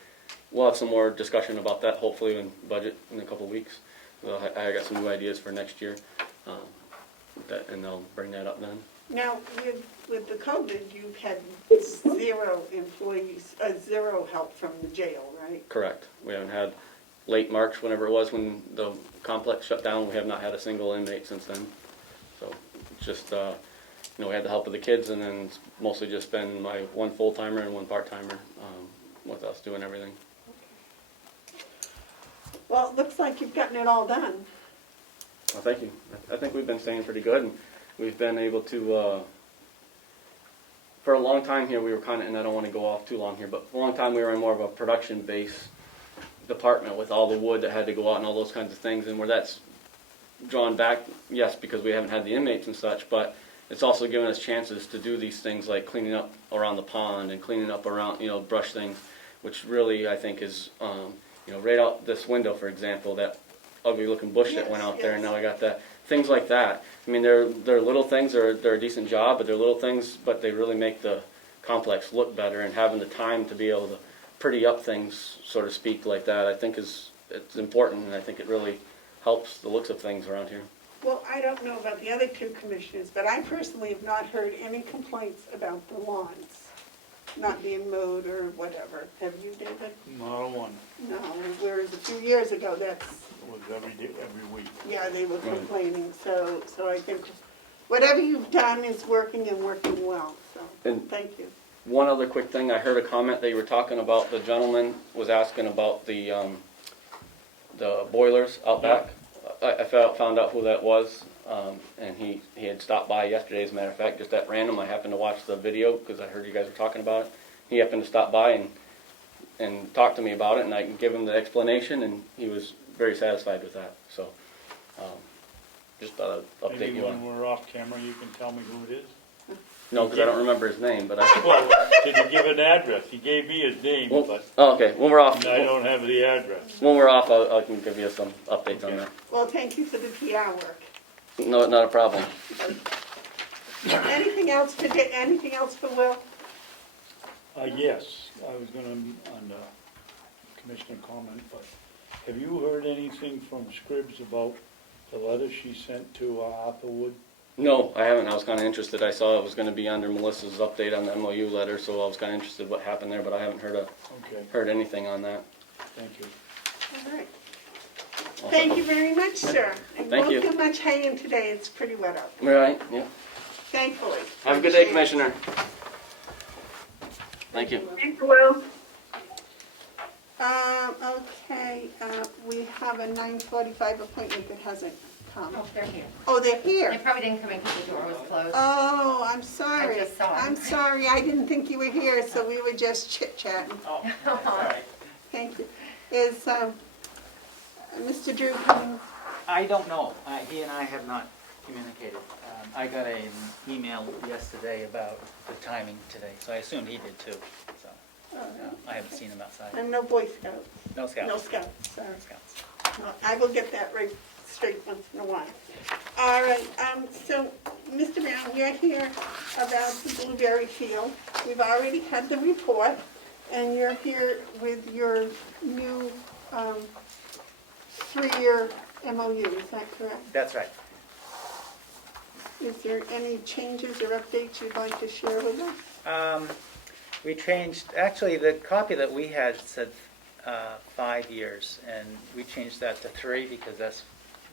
we'll have some more discussion about that hopefully in budget in a couple of weeks. I got some new ideas for next year, and I'll bring that up then. Now, with the COVID, you've had 0 employees, 0 help from the jail, right? Correct. We haven't had late March, whenever it was when the complex shut down. We have not had a single inmate since then. So it's just, you know, we had the help of the kids, and then it's mostly just been my one full-timer and one part-timer with us doing everything. Well, it looks like you've gotten it all done. Well, thank you. I think we've been staying pretty good, and we've been able to, for a long time here, we were kind of, and I don't want to go off too long here, but for a long time we were in more of a production-based department with all the wood that had to go out and all those kinds of things, and where that's drawn back, yes, because we haven't had the inmates and such, but it's also given us chances to do these things like cleaning up around the pond and cleaning up around, brush things, which really I think is, right out this window, for example, that ugly looking bush that went out there, and now I got that. Things like that. I mean, they're little things, they're a decent job, but they're little things, but they really make the complex look better, and having the time to be able to pretty up things, so to speak, like that, I think it's important, and I think it really helps the looks of things around here. Well, I don't know about the other two commissioners, but I personally have not heard any complaints about the lawns not being mowed or whatever. Have you, David? Not a one. No, whereas a few years ago, It was every day, every week. yeah, they were Right. complaining. So I think whatever you've done is working and working well, so And- thank you. One other quick thing, I heard a comment that you were talking about, the gentleman was asking about the boilers out back. I found out who that was, and he had stopped by yesterday, as a matter of fact, just at random. I happened to watch the video because I heard you guys were talking about it. He happened to stop by and talk to me about it, and I can give him the explanation, and he was very satisfied with that. So, just thought I'd update Maybe you when on. we're off camera, you can tell me who it is. No, because I don't remember his name, but Well, did he give an address? He gave me his name, well, but oh, okay. When we're off, I don't have the address. when we're off, I can give you some updates on Okay. that. Well, thank you for the PR work. No, not a problem. Anything else today? Anything else for Will? Yes, I was gonna, on the commissioner comment, but have you heard anything from Scribs about the letter she sent to Applewood? No, I haven't. I was kind of interested. I saw it was going to be under Melissa's update on the MOU letter, so I was kind of interested what happened there, but I haven't Okay, heard anything on that. thank you. All right. Thank you very much, sir. And Thank you. won't too much haying today. It's pretty wet out, All right, yeah. thankfully. Have a good day, Commissioner. Thank you. Thanks, Will. Okay, we have a 9:45 appointment that hasn't come. Oh, they're here. Oh, they're They here. probably didn't come in because the door was closed. Oh, I'm sorry. I just saw 'em. I'm sorry, I didn't think you were here, so we were just chit-chatting. Oh, that's all right. Thank you. Is Mr. Drew coming? I don't know. He and I have not communicated. I got an email yesterday about the timing today, so I assumed he did too. So I haven't seen him outside. And no Boy Scouts? No scouts. No Scouts, sorry. No scouts. No, I will get that right straight once in a while. All right, so, Mr. Brown, we're here about the Blueberry Field. We've already had the report, and you're here with your new 3-year MOU, is that correct? That's right. Is there any changes or updates you'd like to share with us? We changed, actually, the copy that we had said 5 years, and we changed that to 3 because that's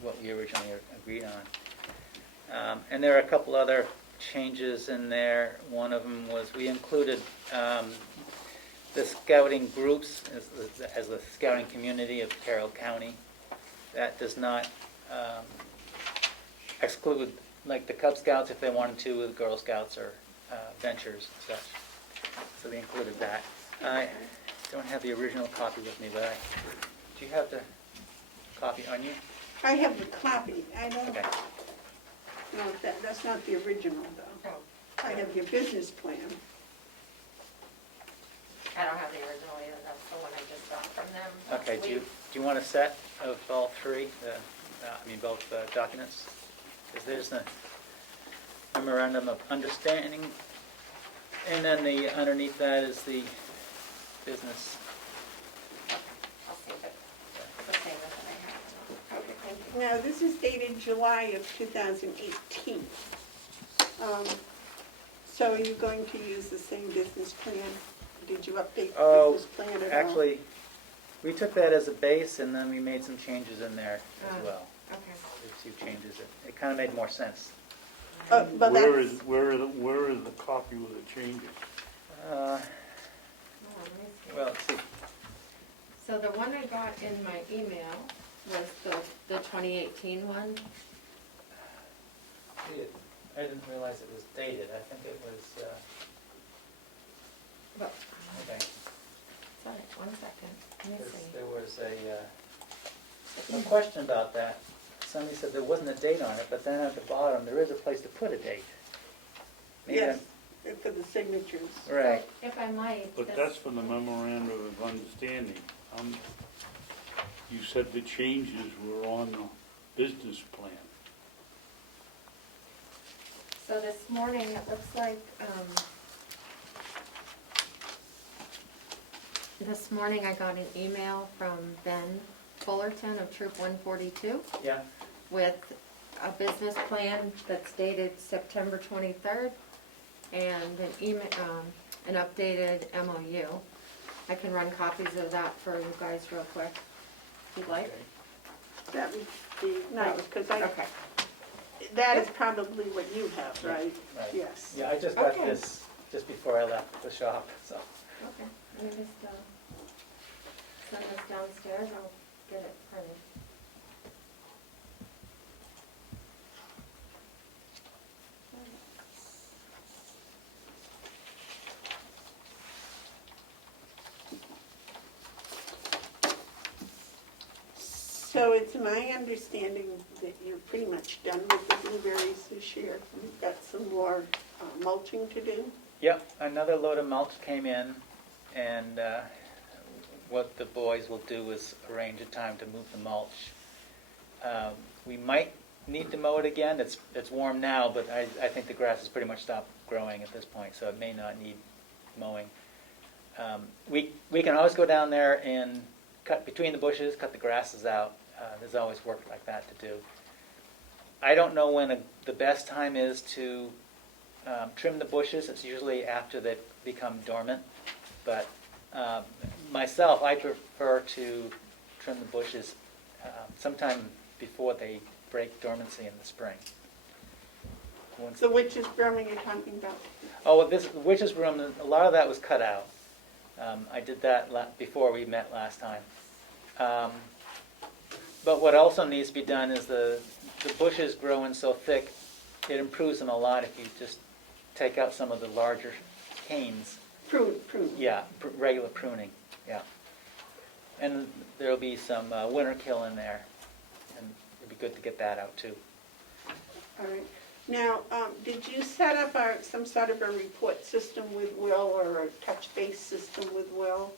what we originally agreed on. And there are a couple other changes in there. One of them was we included the scouting groups as the scouting community of Carroll County. That does not exclude, like the Cub Scouts if they wanted to, the Girl Scouts or Ventures and such. So we included that. I don't have the original copy with me, but do you have the copy on you? I have the copy, I don't, Okay. no, that's not the original, though. Oh, I have your business plan. I don't have the original either. That's the one I just got from them. Okay, do you want a set of all 3, both documents? Because there's a memorandum of understanding, and then underneath that is the business. I'll see if it's the same as I have. Okay, thank you. Now, this is dated July of 2018. So are you going to use the same business plan? Did you update the Oh, business plan at all? actually, we took that as a base, and then we made some changes in there as Oh. well. Okay. There's 2 changes. It kind of made more sense. But Where that's, is the copy with the changes? Hold on, let me see. Well, let's see. So the one I got in my email was the 2018 one. I didn't realize it was dated. I think it was, But, okay. sorry, 1 second. Let me Because see. there was a question about that. somebody said there wasn't a date on it, but then at the bottom, there is a place to put a date. Maybe Yes, for the signatures. Right. If I might. But this- that's from the memorandum of understanding. You said the changes were on the business plan. So this morning, it looks like, this morning I got an email from Ben Fullerton of Troop 142 Yeah. with a business plan that's dated September 23rd and an email, an updated MOU. I can run copies of that for you guys real quick, if you'd like. Okay. That would be nice, because Okay. that is probably what you have, right? Right. Yes. Yeah, I just got Okay. this just before I left the shop, so. Okay, let me just send this downstairs, I'll get it printed. So it's my understanding that you're pretty much done with the blueberries this year. You've got some more mulching to do. Yep, another load of mulch came in, and what the boys will do is arrange a time to move the mulch. We might need to mow it again. It's warm now, but I think the grass has pretty much stopped growing at this point, so it may not need mowing. We can always go down there and cut between the bushes, cut the grasses out. There's always work like that to do. I don't know when the best time is to trim the bushes. It's usually after they become dormant. But myself, I prefer to trim the bushes sometime before they break dormancy in the spring. So which is broom are you talking about? Oh, this witch's broom, a lot of that was cut out. I did that before we met last time. But what also needs to be done is the bushes growing so thick, it improves them a lot if you just take out some of the larger canes. Prune. Yeah, regular pruning, yeah. And there'll be some winter kill in there, and it'd be good to get that out too. All right. Now, did you set up some sort of a report system with Will or a touch base system with Will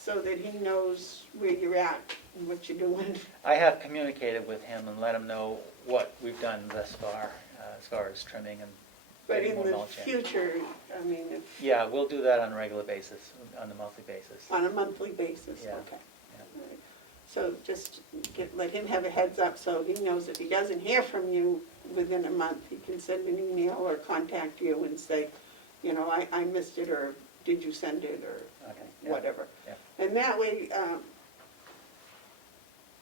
so that he knows where you're at and what you're doing? I have communicated with him and let him know what we've done thus far as trimming and But getting in more the mulch in. future, I mean, if, Yeah, we'll do that on a regular basis, on a monthly basis. on a monthly basis, Yeah. okay. Yeah. All right. So just let him have a heads up so he knows if he doesn't hear from you within a month, he can send an email or contact you and say, you know, I missed it, or did you send it, or Okay, yeah. whatever. Yeah. And that way,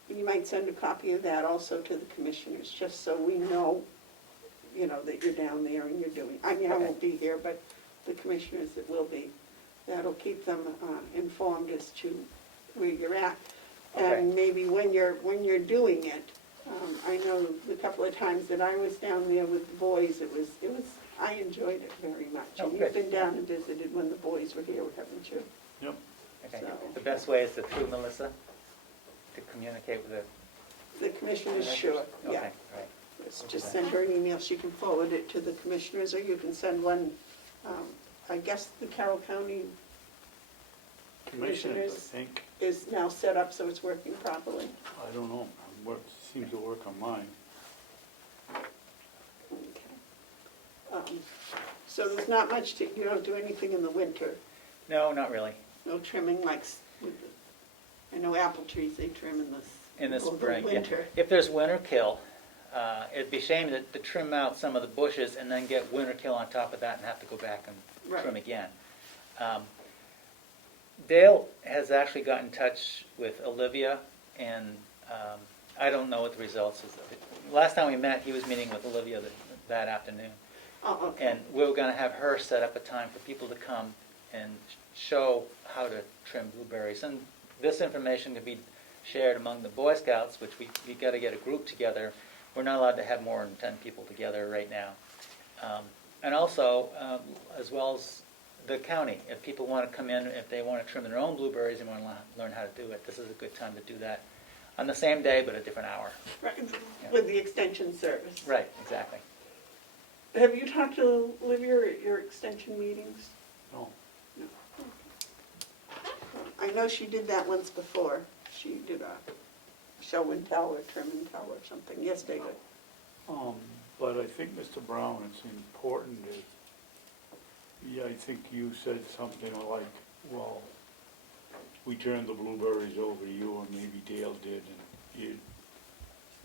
you might send a copy of that also to the commissioners, just so we know, you know, that you're down there and you're doing, I mean, I won't be here, but the commissioners that will be. That'll keep them informed as to where you're at. And Okay. maybe when you're doing it, I know the couple of times that I was down there with the boys, I enjoyed it very much. Oh, And you've good. been down and visited when the boys were here, haven't you? Yep. Okay. So- The best way is to through Melissa, to communicate with The commissioners, the... sure, Okay, yeah. right. Just send her an email, she can forward it to the commissioners, or you can send one, I guess the Carroll County Commissioners, I Commissioners. think. is now set up so it's working properly. I don't know. Seems to work on mine. Okay. So there's not much you don't do anything in the winter, No, not really. no trimming like, I know apple trees, they trim in In the spring, yeah. winter. If there's winter kill, it'd be a shame to trim out some of the bushes and then get winter kill on top of that and have to go back and trim Right. again. Dale has actually got in touch with Olivia, and I don't know what the results is of it. Last time we met, he was meeting with Olivia that afternoon, Oh, okay. and we were going to have her set up a time for people to come and show how to trim blueberries. And this information could be shared among the Boy Scouts, which we got to get a group together. We're not allowed to have more than 10 people together right now. And also, as well as the county, if people want to come in, if they want to trim their own blueberries and want to learn how to do it, this is a good time to do that. on the same day but a different hour. Right, with the extension service. Right, exactly. Have you talked to Olivia at your extension meetings? No. No. I know she did that once before. She did a show and tell or trim and tell or something. Yes, David? But I think, Mr. Brown, it's important that, yeah, I think you said something like, well, we turned the blueberries over to you, or maybe Dale did, and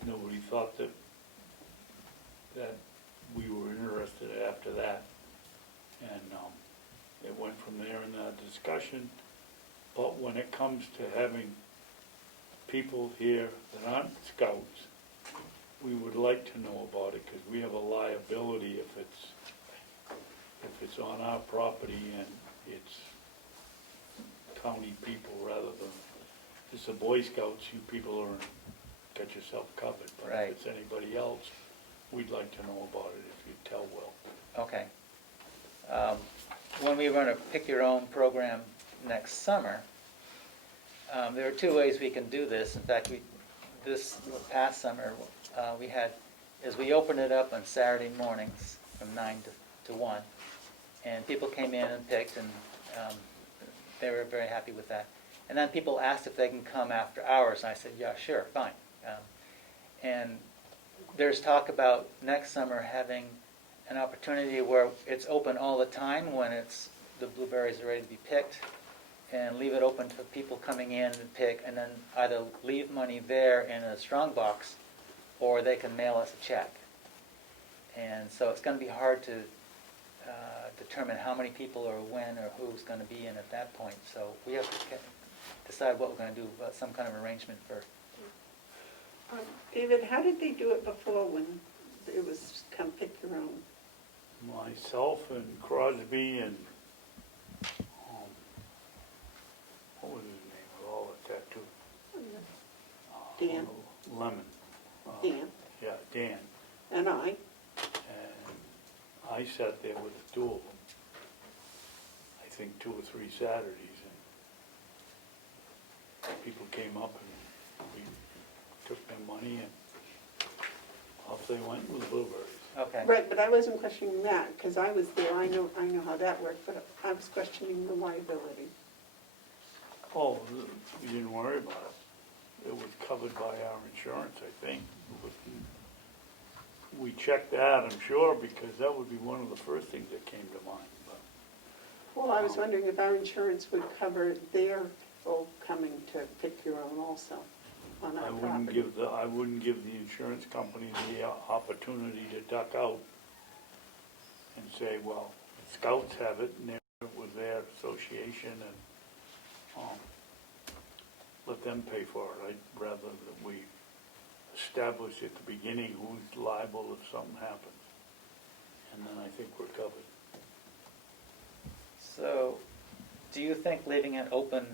nobody thought that we were interested after that. And it went from there in that discussion. But when it comes to having people here that aren't scouts, we would like to know about it, because we have a liability if it's on our property and it's county people rather than, if it's the Boy Scouts, you people are, got yourself covered. But Right. if it's anybody else, we'd like to know about it if you tell Will. Okay. When we run a Pick Your Own program next summer, there are two ways we can do this. In fact, this past summer, we had, as we opened it up on Saturday mornings from 9 to 1, and people came in and picked, and they were very happy with that. And then people asked if they can come after hours, and I said, yeah, sure, fine. And there's talk about next summer having an opportunity where it's open all the time when the blueberries are ready to be picked, and leave it open for people coming in and pick, and then either leave money there in a strong box, or they can mail us a check. And so it's going to be hard to determine how many people or when or who's going to be in at that point. So we have to decide what we're going to do, about some kind of arrangement for. David, how did they do it before when it was come pick your own? Myself and Crosby and, what was his name with all the tattoo? Dan. Lemon. Dan. Yeah, Dan. And I. And I sat there with the two of them, I think 2 or 3 Saturdays, and people came up and we took their money and off they went with blueberries. Okay. Right, but I wasn't questioning that, because I was there, I know how that worked, but I was questioning the liability. Oh, we didn't worry about it. It was covered by our insurance, I think. We checked that, I'm sure, because that would be one of the first things that came to mind. But Well, I was wondering if our insurance would cover their folk coming to pick your own also on our I wouldn't property. give the insurance company the opportunity to duck out and say, well, Scouts have it, and they're with their association, and let them pay for it. I'd rather that we establish at the beginning who's liable if something happens, and then I think we're covered. So, do you think leaving it open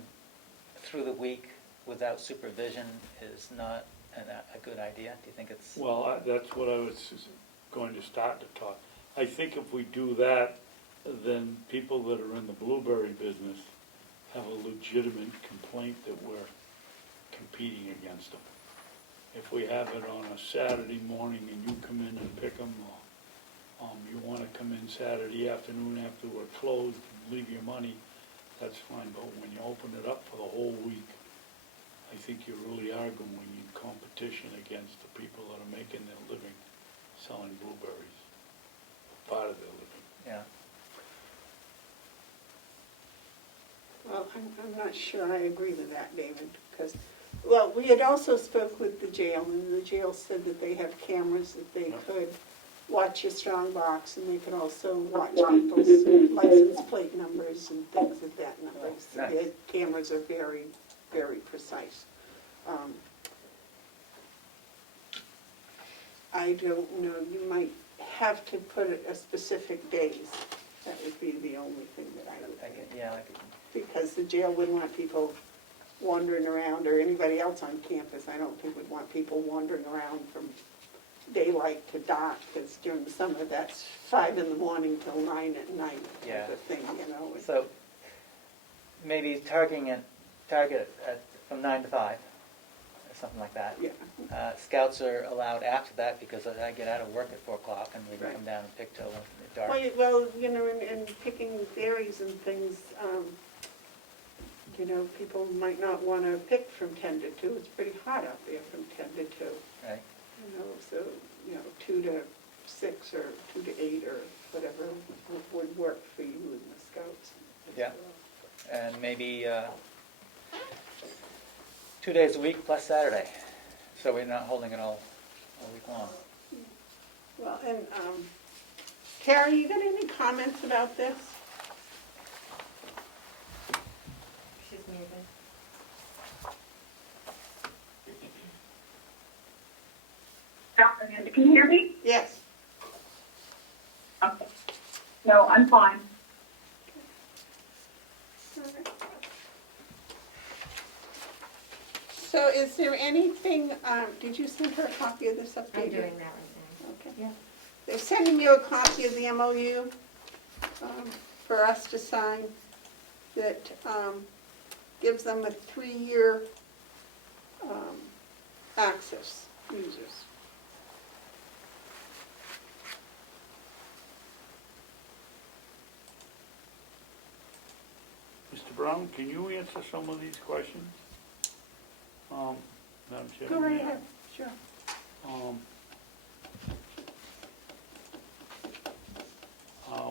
through the week without supervision is not a good idea? Do you think it's... Well, that's what I was going to start to talk. I think if we do that, then people that are in the blueberry business have a legitimate complaint that we're competing against them. If we have it on a Saturday morning and you come in and pick them, or you want to come in Saturday afternoon after we're closed and leave your money, that's fine. But when you open it up for the whole week, I think you really are going in competition against the people that are making their living selling blueberries, part of their living. Yeah. Well, I'm not sure I agree with that, David, because, well, we had also spoke with the jail, and the jail said that they have cameras that they could watch your strong box, and they could also watch people's license plate numbers and things of that number. So Nice. the cameras are very, very precise. I don't know, you might have to put a specific days. That would be the only thing that I would think. Yeah, Because the jail wouldn't want people wandering around, or anybody else on campus. I don't think would want people wandering around from daylight to dark, because during the summer, that's 5 in the morning till 9 at night, Yeah. type of thing, you know. so maybe target at from 9 to 5, something like that. Yeah. Scouts are allowed after that because I get out of work at 4 o'clock and we can come down and pick till dark. Well, you know, in picking berries and things, you know, people might not want to pick from 10 to 2. It's pretty hot out there from 10 to 2. Right. You know, so, you know, 2 to 6 or 2 to 8 or whatever would work for you and the Scouts. as Yeah. well. And maybe 2 days a week plus Saturday, so we're not holding it all week long. Well, and Carrie, you got any comments about this? She's muted. Amanda, can you hear me? Yes. Okay. No, I'm fine. So is there anything, did you send her a copy of this updated? I'm doing that right now. Okay. Yeah. They're sending you a copy of the MOU for us to sign that gives them a 3-year access users. Mr. Brown, can you answer some of these questions? Madam Chair? Go right ahead, sure.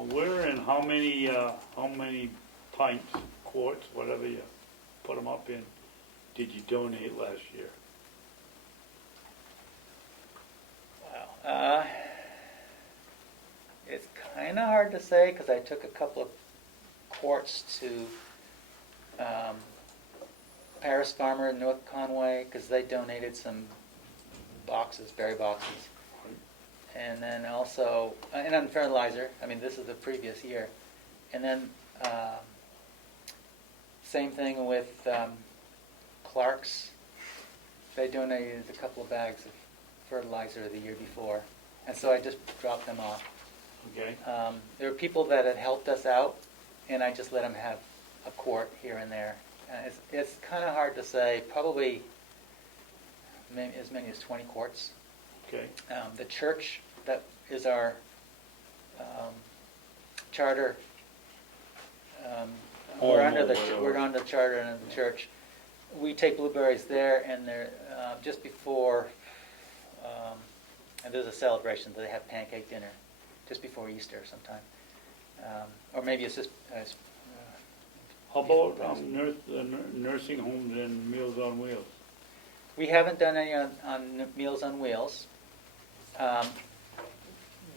Where and how many pints, quarts, whatever you put them up in, did you donate last year? Wow. It's kind of hard to say because I took a couple of quarts to Paris Farmer in North Conway because they donated some boxes, berry boxes. And then also, and on fertilizer, I mean, this is the previous year. And then same thing with Clark's. They donated a couple of bags of fertilizer the year before. And so I just dropped them off. Okay. There were people that had helped us out, and I just let them have a quart here and there. It's kind of hard to say, probably as many as 20 quarts. Okay. The church that is our charter, we're under the charter and the church. We take blueberries there, and they're just before, and there's a celebration. They have pancake dinner just before Easter sometime, or maybe it's just. How about nursing homes and Meals on Wheels? We haven't done any on Meals on Wheels.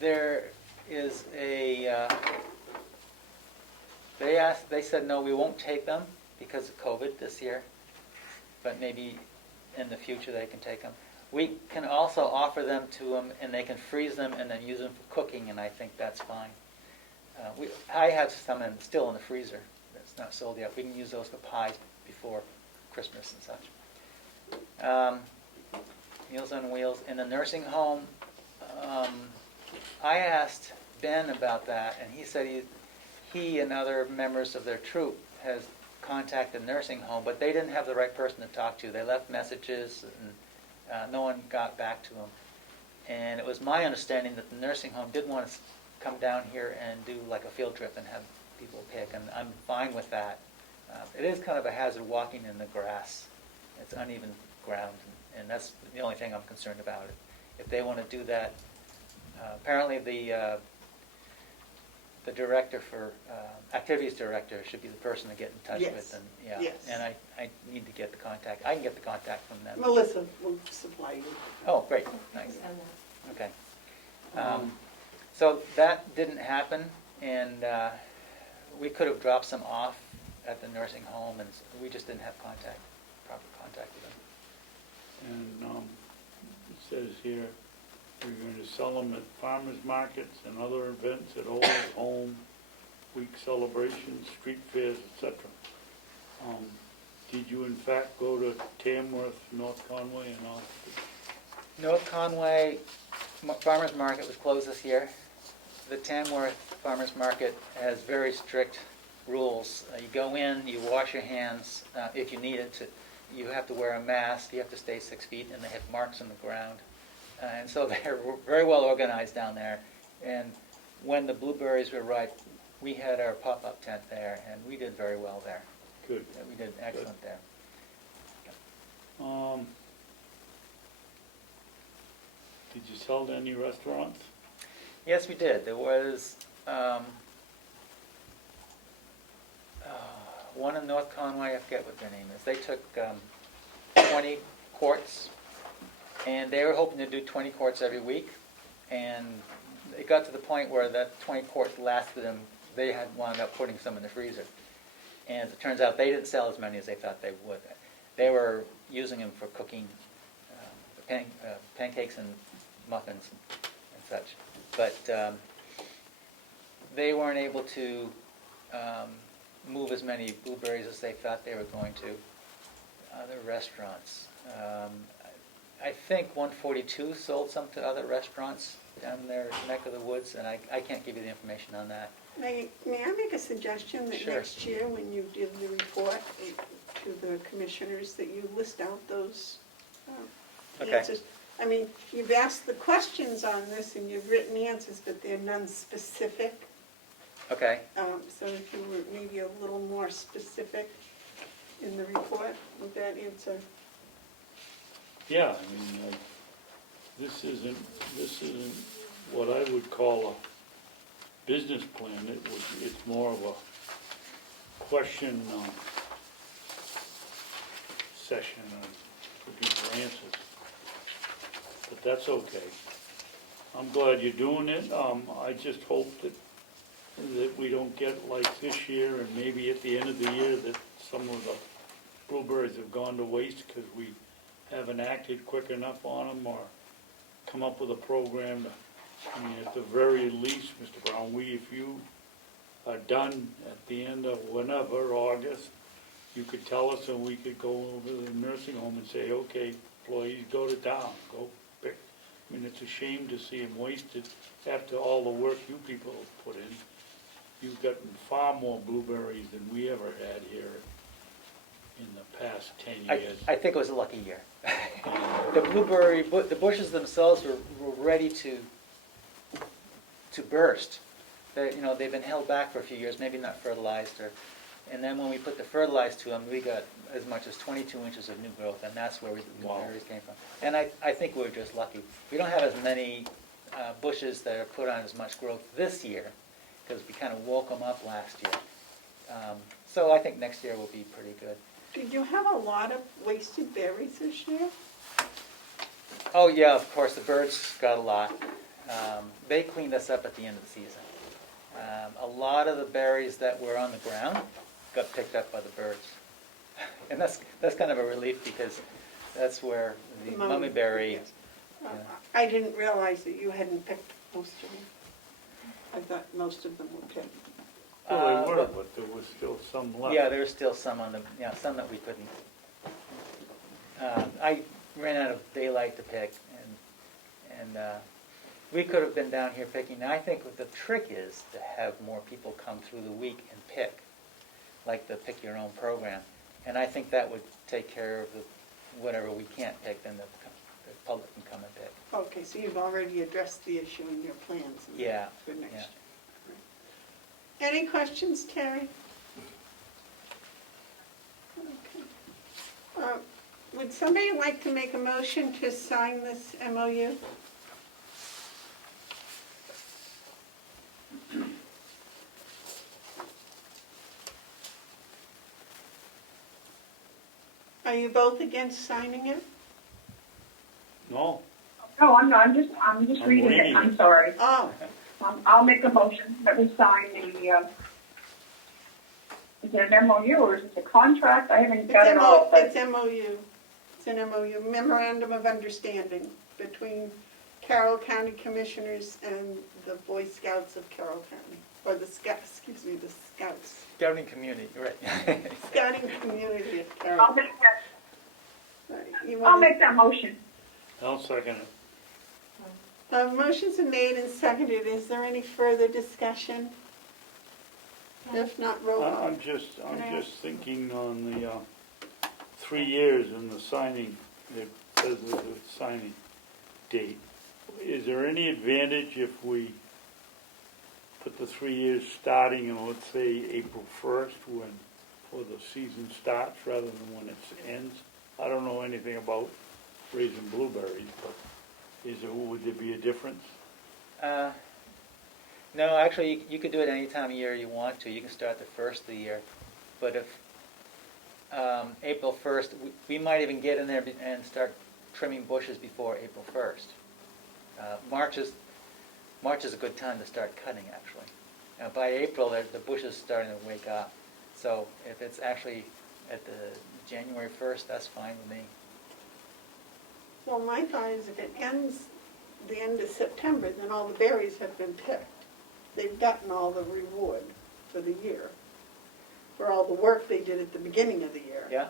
There is a, they said, no, we won't take them because of COVID this year, but maybe in the future they can take them. We can also offer them to them, and they can freeze them and then use them for cooking, and I think that's fine. I have some still in the freezer that's not sold yet. We can use those for pies before Christmas and such. Meals on Wheels. In the nursing home, I asked Ben about that, and he said he and other members of their troop has contacted the nursing home, but they didn't have the right person to talk to. They left messages, and no one got back to them. And it was my understanding that the nursing home did want to come down here and do like a field trip and have people pick, and I'm fine with that. It is kind of a hazard walking in the grass. It's uneven ground, and that's the only thing I'm concerned about. If they want to do that, apparently the director for activities director should be the person to get in touch Yes. with, and yeah, Yes. and I need to get the contact. I can get the contact from them. Melissa will supply you. Oh, great, nice. And that. Okay. So that didn't happen, and we could have dropped some off at the nursing home, and we just didn't have proper contact with them. And it says here, we're going to sell them at farmers markets and other events at old home, week celebrations, street fairs, etc. Did you in fact go to Tamworth, North Conway, and all? North Conway Farmers Market was closed this year. The Tamworth Farmers Market has very strict rules. You go in, you wash your hands if you need it to. you have to wear a mask, you have to stay 6 feet, and they have marks on the ground. And so they're very well organized down there. And when the blueberries were ripe, we had our pop-up tent there, and we did very well there. Good. We did excellent there. Did you sell to any restaurants? Yes, we did. There was one in North Conway, I forget what their name is. They took 20 quarts, and they were hoping to do 20 quarts every week. And it got to the point where that 20 quarts lasted them. They had wound up putting some in the freezer. And it turns out they didn't sell as many as they thought they would. They were using them for cooking pancakes and muffins and such. But they weren't able to move as many blueberries as they thought they were going to. Other restaurants. I think 142 sold some to other restaurants down in their neck of the woods, and I can't give you the information on that. May I make a suggestion that Sure. next year, when you give the report to the commissioners, that you list out those Okay. answers? I mean, you've asked the questions on this and you've written answers, but they're non-specific. Okay. So if you were maybe a little more specific in the report, would that answer? Yeah, I mean, this isn't what I would call a business plan. It's more of a question session on looking for answers. But that's okay. I'm glad you're doing it. I just hope that we don't get like this year, and maybe at the end of the year that some of the blueberries have gone to waste because we haven't acted quick enough on them or come up with a program to, I mean, at the very least, Mr. Brown, if you are done at the end of whenever, August, you could tell us and we could go over to the nursing home and say, okay, employees, go to town, go pick. I mean, it's a shame to see them wasted after all the work you people have put in. You've gotten far more blueberries than we ever had here in the past 10 years. I think it was a lucky year. The bushes themselves were ready to burst. They've been held back for a few years, maybe not fertilized, and then when we put the fertilizer to them, we got as much as 22 inches of new growth, and that's where the blueberries came from. And I think we're just lucky. We don't have as many bushes that are put on as much growth this year, because we kind of woke them up last year. So I think next year will be pretty good. Did you have a lot of wasted berries this year? Oh yeah, of course, the birds got a lot. They cleaned us up at the end of the season. A lot of the berries that were on the ground got picked up by the birds. And that's kind of a relief, because that's where the mummy berry... Yes. I didn't realize that you hadn't picked most of them. I thought most of them were picked. Well, they were, but there was still some left. Yeah, there was still some some that we couldn't. I ran out of daylight to pick, and we could have been down here picking. Now, I think what the trick is to have more people come through the week and pick, like the Pick Your Own program. And I think that would take care of whatever we can't pick, then the public can come and pick. Okay, so you've already addressed the issue in your plans Yeah, for next yeah. year. Right. Any questions, Terry? Okay. Would somebody like to make a motion to sign this MOU? Are you both against signing it? No, No, I'm not, I'm just reading it, I'm sorry. Oh, I'll make a motion that we sign is it an MOU or is it a contract? I haven't got it all. it's MOU. It's an MOU, Memorandum of Understanding between Carroll County Commissioners and the Boy Scouts of Carroll County, or the Scouts, the Scouts. Scouting community, right. Scouting community of Carroll. I'll make that motion. I'll second it. Motions are made and seconded. Is there any further discussion? If not, roll call. I'm just thinking on the 3 years and the signing, it says there's a signing date. Is there any advantage if we put the 3 years starting in, let's say, April 1st, before the season starts, rather than when it ends? I don't know anything about raising blueberries, but would there be a difference? No, actually, you could do it any time of year you want to. You can start the first of the year. But if April 1st, we might even get in there and start trimming bushes before April 1st. March is a good time to start cutting, actually. By April, the bush is starting to wake up. So if it's actually at the January 1st, that's fine with me. Well, my thought is if it ends the end of September, then all the berries have been picked. They've gotten all the reward for the year, for all the work they did at the beginning of the year. Yeah?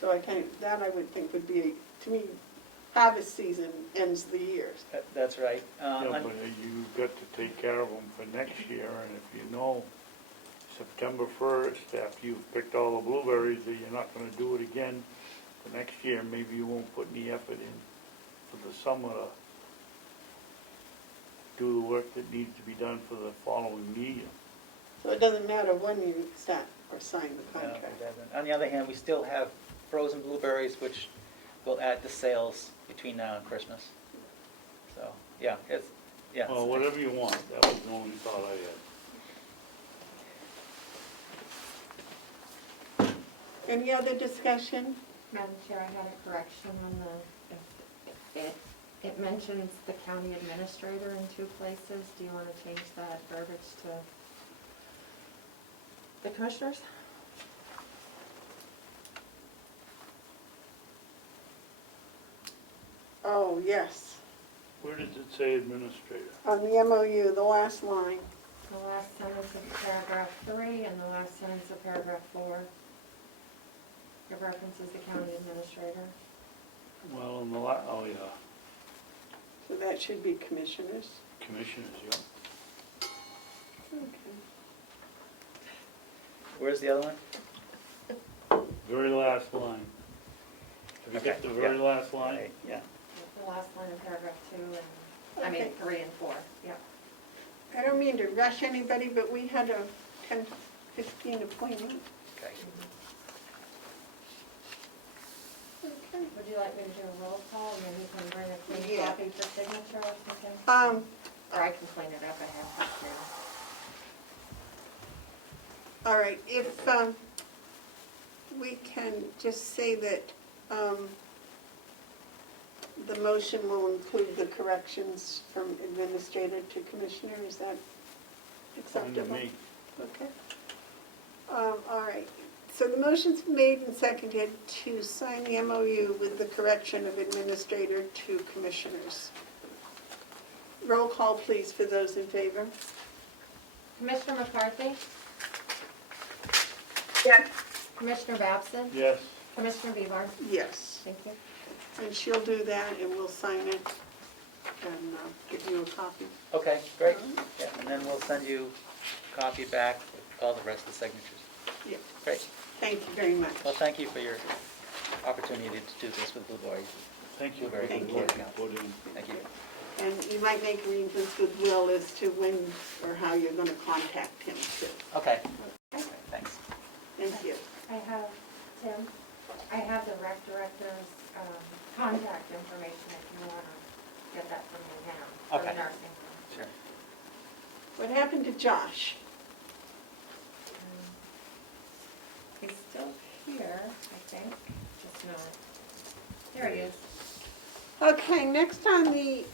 So that I would think would be, to me, harvest season ends the year. That's right. Yeah, but you've got to take care of them for next year, and if you know September 1st, after you've picked all the blueberries, that you're not gonna do it again for next year, maybe you won't put any effort in for the summer to do the work that needs to be done for the following year. So it doesn't matter when you start or sign the No, it contract. doesn't. On the other hand, we still have frozen blueberries, which will add to sales between now and Christmas. So, yeah, yeah. Well, whatever you want, that was the only thought I had. Any other discussion? Madam Chair, I had a correction on it mentions the county administrator in 2 places. Do you want to change that verbiage to the commissioners? Oh, yes. Where does it say administrator? On the MOU, the last line. The last sentence of paragraph 3 and the last sentence of paragraph 4. It references the county administrator. Well, oh yeah, So that should be commissioners. commissioners, yeah. Okay. Where's the other one? Very last line. Have you got Okay, the very yeah. last line? Right, yeah. The last line in paragraph 2 and, Okay. 3 and 4, yeah. I don't mean to rush anybody, but we had a 10:15 appointment. Okay. Okay. Would you like me to do a roll call and then you can bring a clean Yeah. copy for signature or something? All Or I can clean it up, I have to. right, if we can just say that the motion will include the corrections from administrator to commissioner, is that Fine with acceptable? me. Okay. All right, so the motion's made and seconded to sign the MOU with the correction of administrator to commissioners. Roll call, please, for those in favor. Commissioner McCarthy? Yes, Commissioner Babson? Yes, Commissioner Bevar? Yes, Thank you. and she'll do that, and we'll sign it and give you a copy. Okay, great. Yeah, and then we'll send you a copy back with all the rest of the signatures. Yeah. Great. Thank you very much. Well, thank you for your opportunity to do this with Blueberry. thank you for Very the good. work you put in. Thank you. And you might make arrangements with Will as to when or how you're going to contact him, too. Okay. Thanks. Thank you. I have, Tim, I have the rec director's contact information if you want to get that from me now. For the Okay. nursing home. Sure. What happened to Josh? He's still here, I think, just not. There he is. Okay, next on the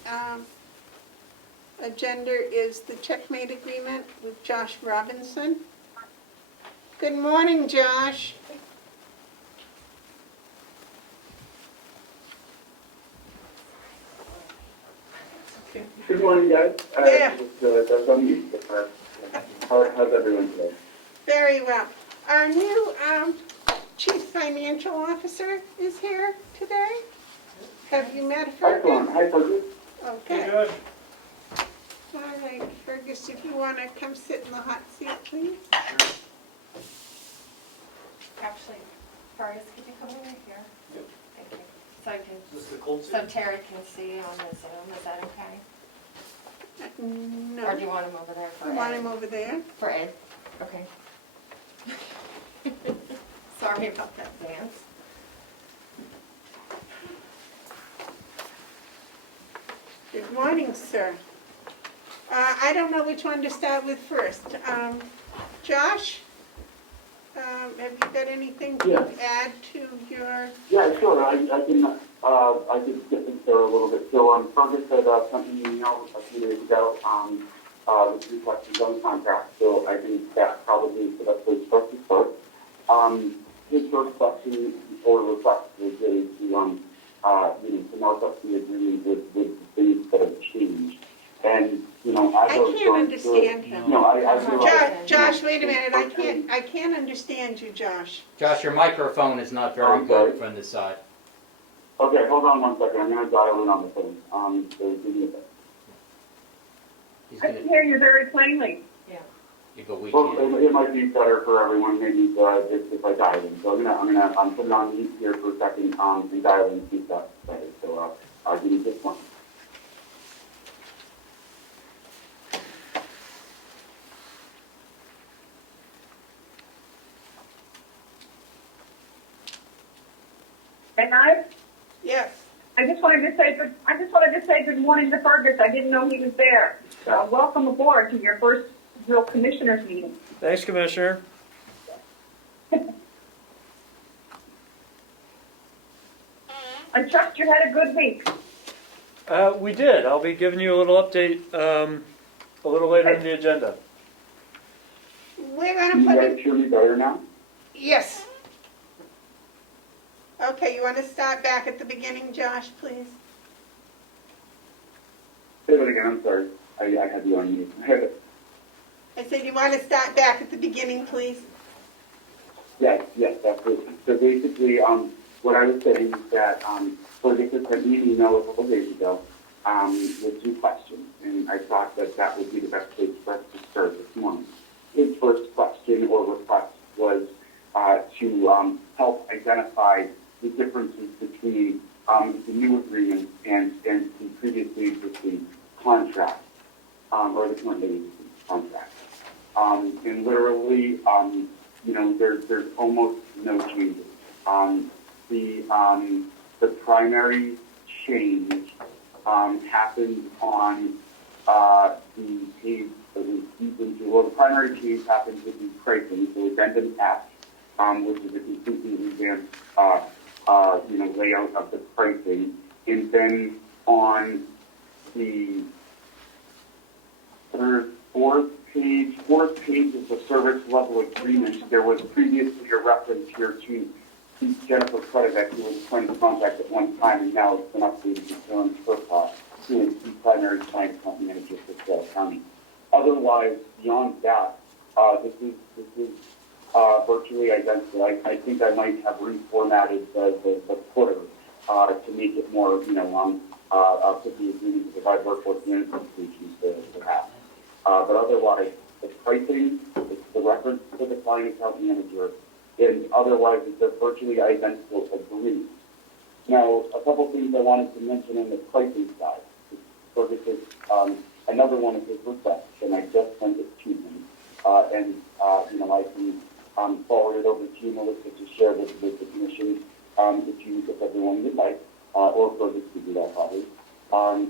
agenda is the checkmate agreement with Josh Robinson. Good morning, Josh. Good morning, guys. Yeah. That's on you. How's everyone today? Very well. Our new chief financial officer is here today. Have you met Excellent. Fergus? Hi, Fergus. Okay. All right, Fergus, if you want to come sit in the hot seat, please. Actually, Forrest, could you come over here? Yep. Thank you. So I can, Is this the cold so Terry can see on the Zoom, is that okay? No. Or do you want him over there for I Ed? want him over there. For Ed, okay. Sorry about that, Vance. Good morning, sir. I don't know which one to start with first. Josh, have you got anything to Yes. add to your? Yeah, sure, I could get into there a little bit. So, Fergus had sent me an email a few days ago, with 3 questions on the contract, so I think that probably is the best place for us to start. His first question or request was really to, to mark up the agreement with the things that have changed. And, as I was can't going through it- understand him. No, I realize. Josh, wait a minute, I can't understand you, Josh. Josh, your microphone is not very I'm sorry? good from this side. Okay, hold on 1 second, I'm gonna dial in on the phone, so give me a second. He's I gonna, can hear you very plainly. Yeah. you go, we Well, can't. it might be better for everyone, maybe, if I dial in. So I'm putting on mute here for a second, and dial in, see if that's better. So, give me just one. And I Yes. just wanted to say good morning to Fergus. I didn't know he was there. Welcome aboard to your first real commissioners meeting. Thanks, Commissioner. I trust you had a good week. We did. I'll be giving you a little update a little later in the agenda. We're Can gonna you put guys it, hear me better now? yes. Okay, you wanna start back at the beginning, Josh, please? Say that again, I'm sorry. I had you on mute. I said, you wanna start back at the beginning, please? Yes, absolutely. So basically, what I was saying is that, Fergus had sent me an email a couple days ago, with 2 questions, and I thought that would be the best place for us to start this morning. His first question or request was, to, help identify the differences between, the new agreement and the previously existing contract, or the currently existing contract. And literally, there's almost no changes. The primary change happened on the page that we deep into. Well, the primary change happened with the pricing, so addendum F, which is a completely revamped layout of the pricing, and then on the fourth page of the service level agreement, there was previously a reference here to Jennifer Credit, who was point of contact at one time, and now it's been updated to Karen Turcotte, who is the primary client account manager for Carroll County. Otherwise, beyond that, this is virtually identical. I think I might have reformatted the footer to make it more, put the agreement to provide workforce management solutions to have. But otherwise, the pricing, it's the reference to the client account manager, and otherwise it's a virtually identical agreement. Now, a couple things I wanted to mention on the pricing side. Fergus, another one of his requests, and I just sent it to him. I can forward it over to you, Melissa, to share with the commission, if everyone would like, or Fergus could do that probably. At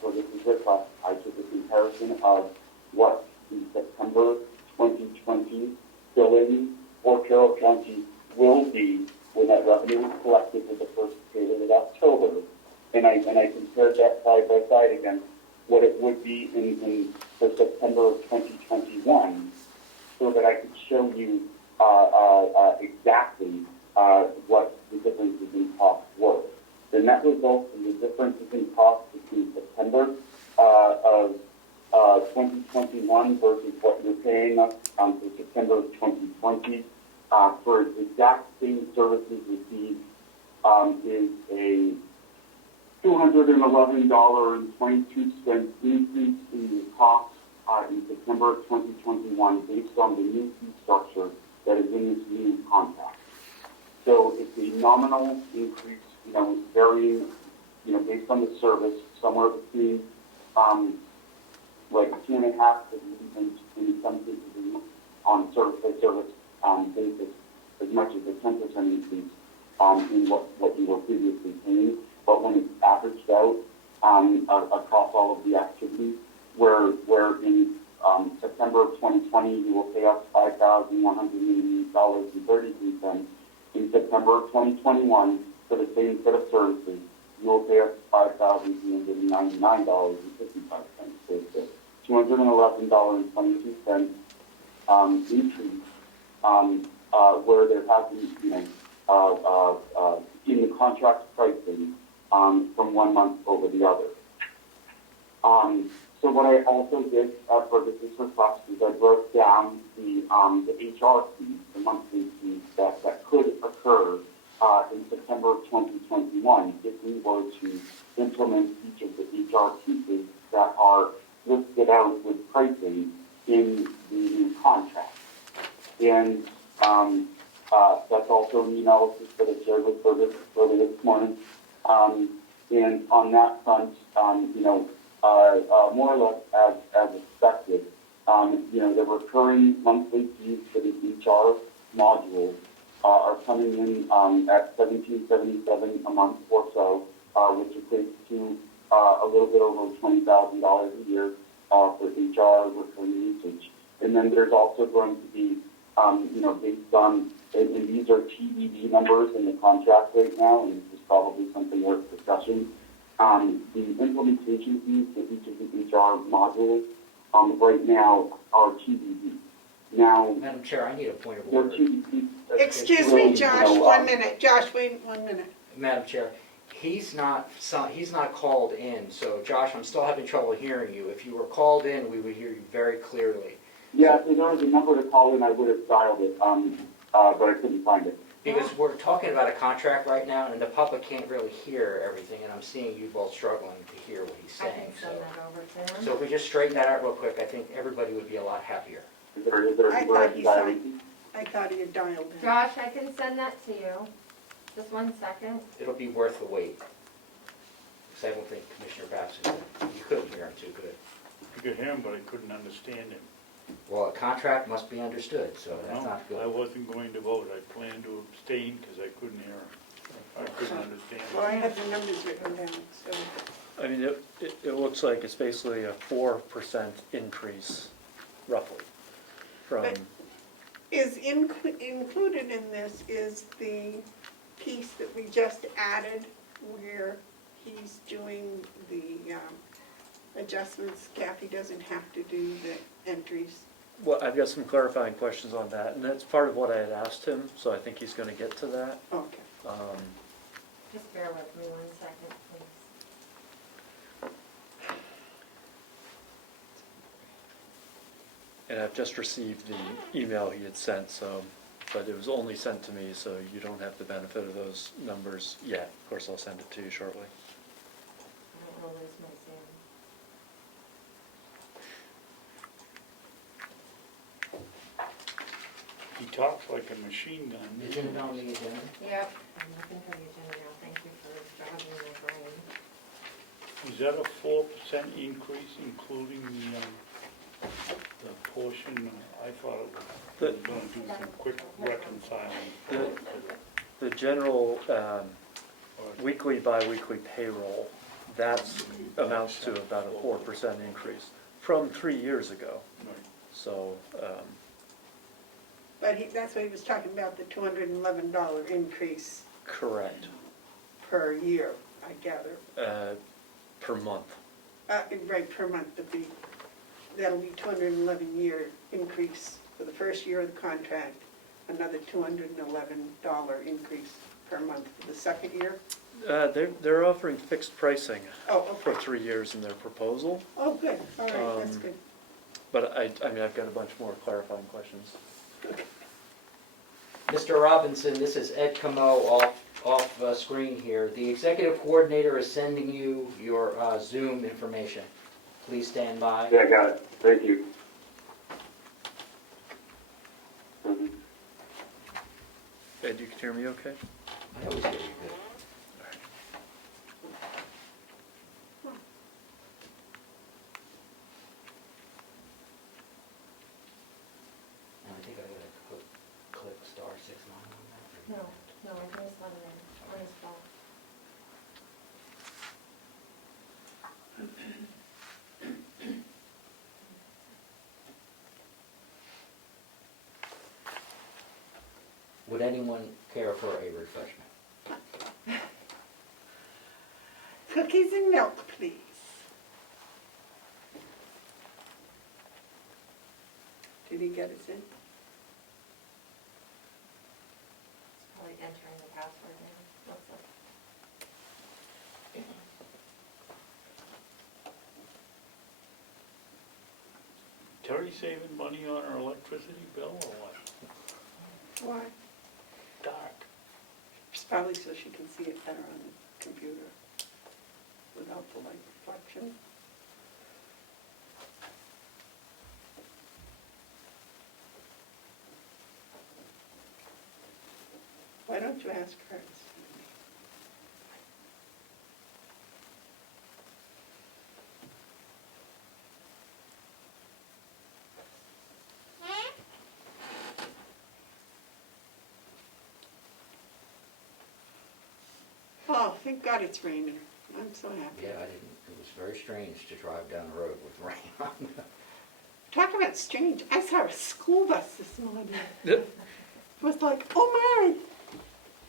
Fergus's request, I took a comparison of what the September 2020 billing for Carroll County will be when that revenue is collected with the first payment of October, and I compared that side by side against what it would be for September of 2021, so that I could show you exactly what the differences in costs were. The net result in the differences in costs between September of 2021 versus what you're paying us for September of 2020 for the exact same services received is a $211.22 increase in the cost in September of 2021 based on the new fee structure that is in this new contract. So it's a nominal increase, varying, based on the service, somewhere between, like 2.5 and in some cases on service by service basis, as much as a 10% increase in what you were previously paying. But when it's averaged out across all of the activities, where in September of 2020 you will pay us $5,188.33. In September of 2021, for the same set of services, you will pay us $5,399.55. So it's a $211.22 increase, where there has been, in the contract pricing from 1 month over the other. So what I also did for this request is I broke down the HR fees, the monthly fees that could occur in September of 2021 if we were to implement each of the HR pieces that are listed out with pricing in the new contract. And that's also an analysis that I shared with further this morning. And on that front, more or less as expected, the recurring monthly fees for the HR modules are coming in at $17.77 a month or so, which equates to a little bit over $20,000 a year for HR recurring usage. And then there's also going to be, based on, and these are TBD numbers in the contract right now, and this is probably something worth discussion. The implementation fees for each of the HR modules right now are TBD. Now, Madam Chair, I need a point of they're order. TBD. Excuse me, Josh, 1 minute. Josh, wait 1 minute. Madam Chair, he's not called in, so Josh, I'm still having trouble hearing you. If you were called in, we would hear you very clearly. Yeah, if there was a number to call in, I would have dialed it, but I couldn't find it. Because we're talking about a contract right now, and the public can't really hear everything, and I'm seeing you both struggling to hear what he's I saying. can send that over to him. So if we just straighten that out real quick, I think everybody would be a lot happier. Is there I where I thought can he dial signed. in? I thought he had dialed in. Josh, I can send that to you. Just 1 second. It'll be worth the wait. Because I don't think Commissioner Babson, you couldn't hear him too good. I could hear him, but I couldn't understand him. Well, a contract must be understood, so that's No, not I good. wasn't going to vote. I planned to abstain because I couldn't hear him. I couldn't understand Well, I him. have the numbers written down, so. I mean, it looks like it's basically a 4% increase, roughly, from, But is included in this is the piece that we just added where he's doing the adjustments. Kathy doesn't have to do the entries. well, I've got some clarifying questions on that, and that's part of what I had asked him, so I think he's gonna get to that. Okay. Just bear with me 1 second, please. And I've just received the email he had sent, so, but it was only sent to me, so you don't have the benefit of those numbers yet. Of course, I'll send it to you shortly. I don't want to lose my Zoom. He talks like a machine gun. Isn't it on the agenda? Yep, I'm looking for the agenda now. Thank you for jogging my brain. Is that a 4% increase, including the portion? I thought it was going to do some quick reconciling. The general weekly, bi-weekly payroll, that amounts to about a 4% increase from 3 years ago. Right. So, But that's what he was talking about, the $211 increase correct, per year, I gather. per month. Right, per month, that'll be $211 increase for the first year of the contract, another $211 increase per month for the second year. They're offering fixed pricing Oh, for okay. 3 years in their proposal, Oh, good, all right, that's Um, good. but I mean, I've got a bunch more clarifying questions. Mr. Robinson, this is Ed Comeau off screen here. The executive coordinator is sending you your Zoom information. Please stand by. Yeah, I got it. Thank you. Mhm. Ed, you can hear me okay? I always hear you good. Now, I think I gotta click star 6 9 on that. No, no, I think it's not in, on his phone. Would anyone care for a refreshment? Cookies and milk, please. Did he get us in? It's probably entering the password now. Looks like. Terry saving money on her electricity bill or what? Why? Dark. It's probably so she can see it better on the computer without the light reflection. Why don't you ask her? Oh, thank God it's raining. I'm so happy. Yeah, I didn't, it was very strange to drive down the road with rain on. Talk about strange. I saw a school bus this morning. Yep. It was like, oh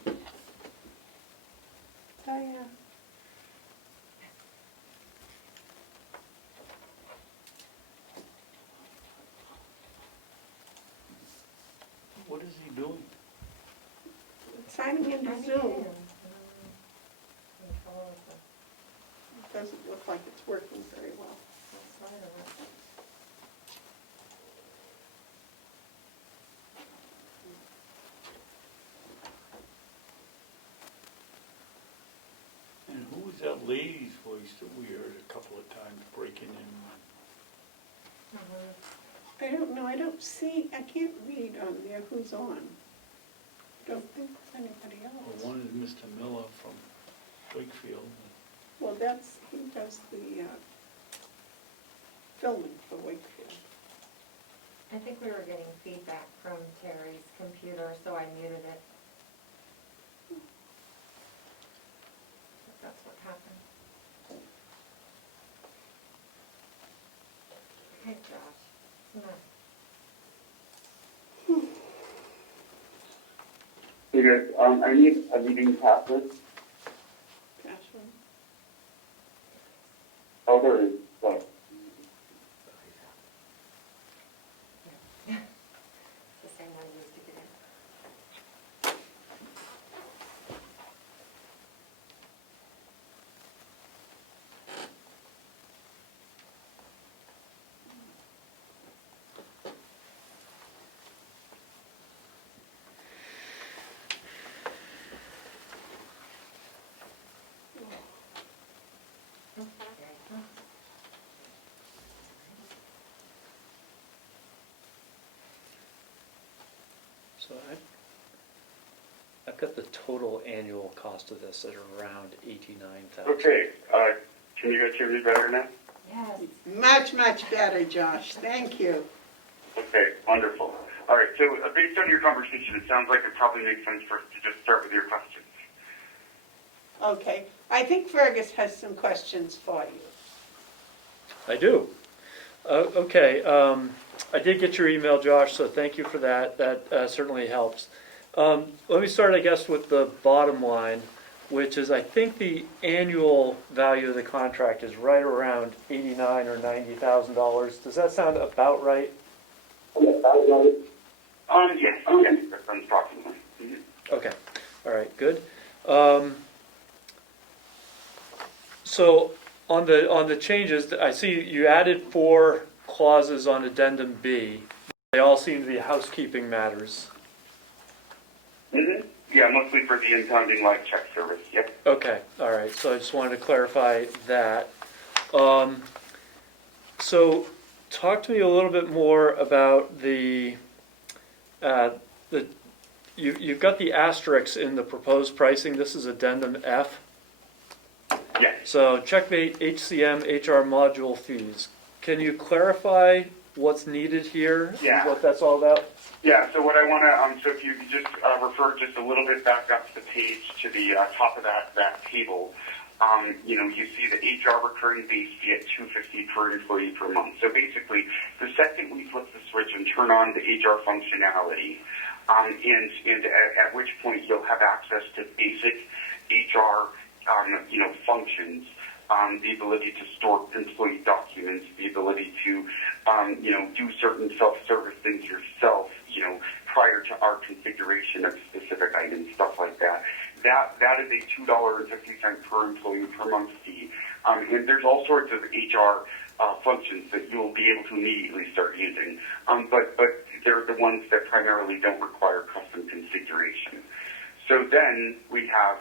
my. Oh yeah. What is he doing? Signing into Signing Zoom. in. Control of the It doesn't look like it's working very well. outside of it. And who was that lady's voice that we heard a couple of times breaking in? I don't know, I don't see, I can't read on there who's on. Don't think it's anybody Well, else. one is Mr. Miller from Wakefield. Well, he does the filming for Wakefield. I think we were getting feedback from Terry's computer, so I muted it. That's what happened. Hey, Josh. Come on. Hey guys, I need a meeting password. Password. Oh, there it is. Sorry. It's the same one you used to get in. So I've got the total annual cost of this at around $89,000. Okay, can you guys hear me better now? Yes. Much, much better, Josh. Thank you. Okay, wonderful. All right, so based on your conversation, it sounds like it probably makes sense for us to just start with your questions. Okay. I think Fergus has some questions for you. I do. Okay, I did get your email, Josh, so thank you for that. That certainly helps. Let me start, I guess, with the bottom line, which is I think the annual value of the contract is right around $89,000 or $90,000. Does that sound about right? Yes, that sounds approximately. Mm-hmm. Okay, all right, good. So on the changes, I see you added 4 clauses on addendum B. They all seem to be housekeeping matters. Mm-hmm. Yeah, mostly for the impounding live check service. Yep. Okay, all right, so I just wanted to clarify that. So talk to me a little bit more about the you've got the asterisks in the proposed pricing. This is addendum F. Yes. So checkmate HCM HR module fees. Can you clarify what's needed here? Yeah. And what that's all about? Yeah, so what I want to, so if you could just refer just a little bit back up to the page, to the top of that table, you see the HR recurring base fee at $250 per employee per month. So basically, the second we flip the switch and turn on the HR functionality, and at which point you'll have access to basic HR, functions, the ability to store employee documents, the ability to, do certain self-service things yourself, prior to our configuration of specific items, stuff like that. That is a $2.50 per employee per month fee. And there's all sorts of HR functions that you'll be able to immediately start using. But they're the ones that primarily don't require custom configuration. So then we have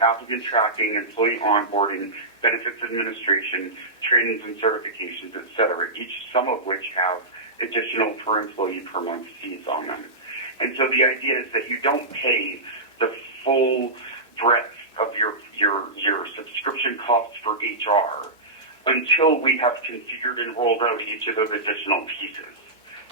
applicant tracking, employee onboarding, benefits administration, trainings and certifications, et cetera, some of which have additional per employee per month fees on them. And so the idea is that you don't pay the full breadth of your subscription costs for HR until we have configured and rolled out each of those additional pieces.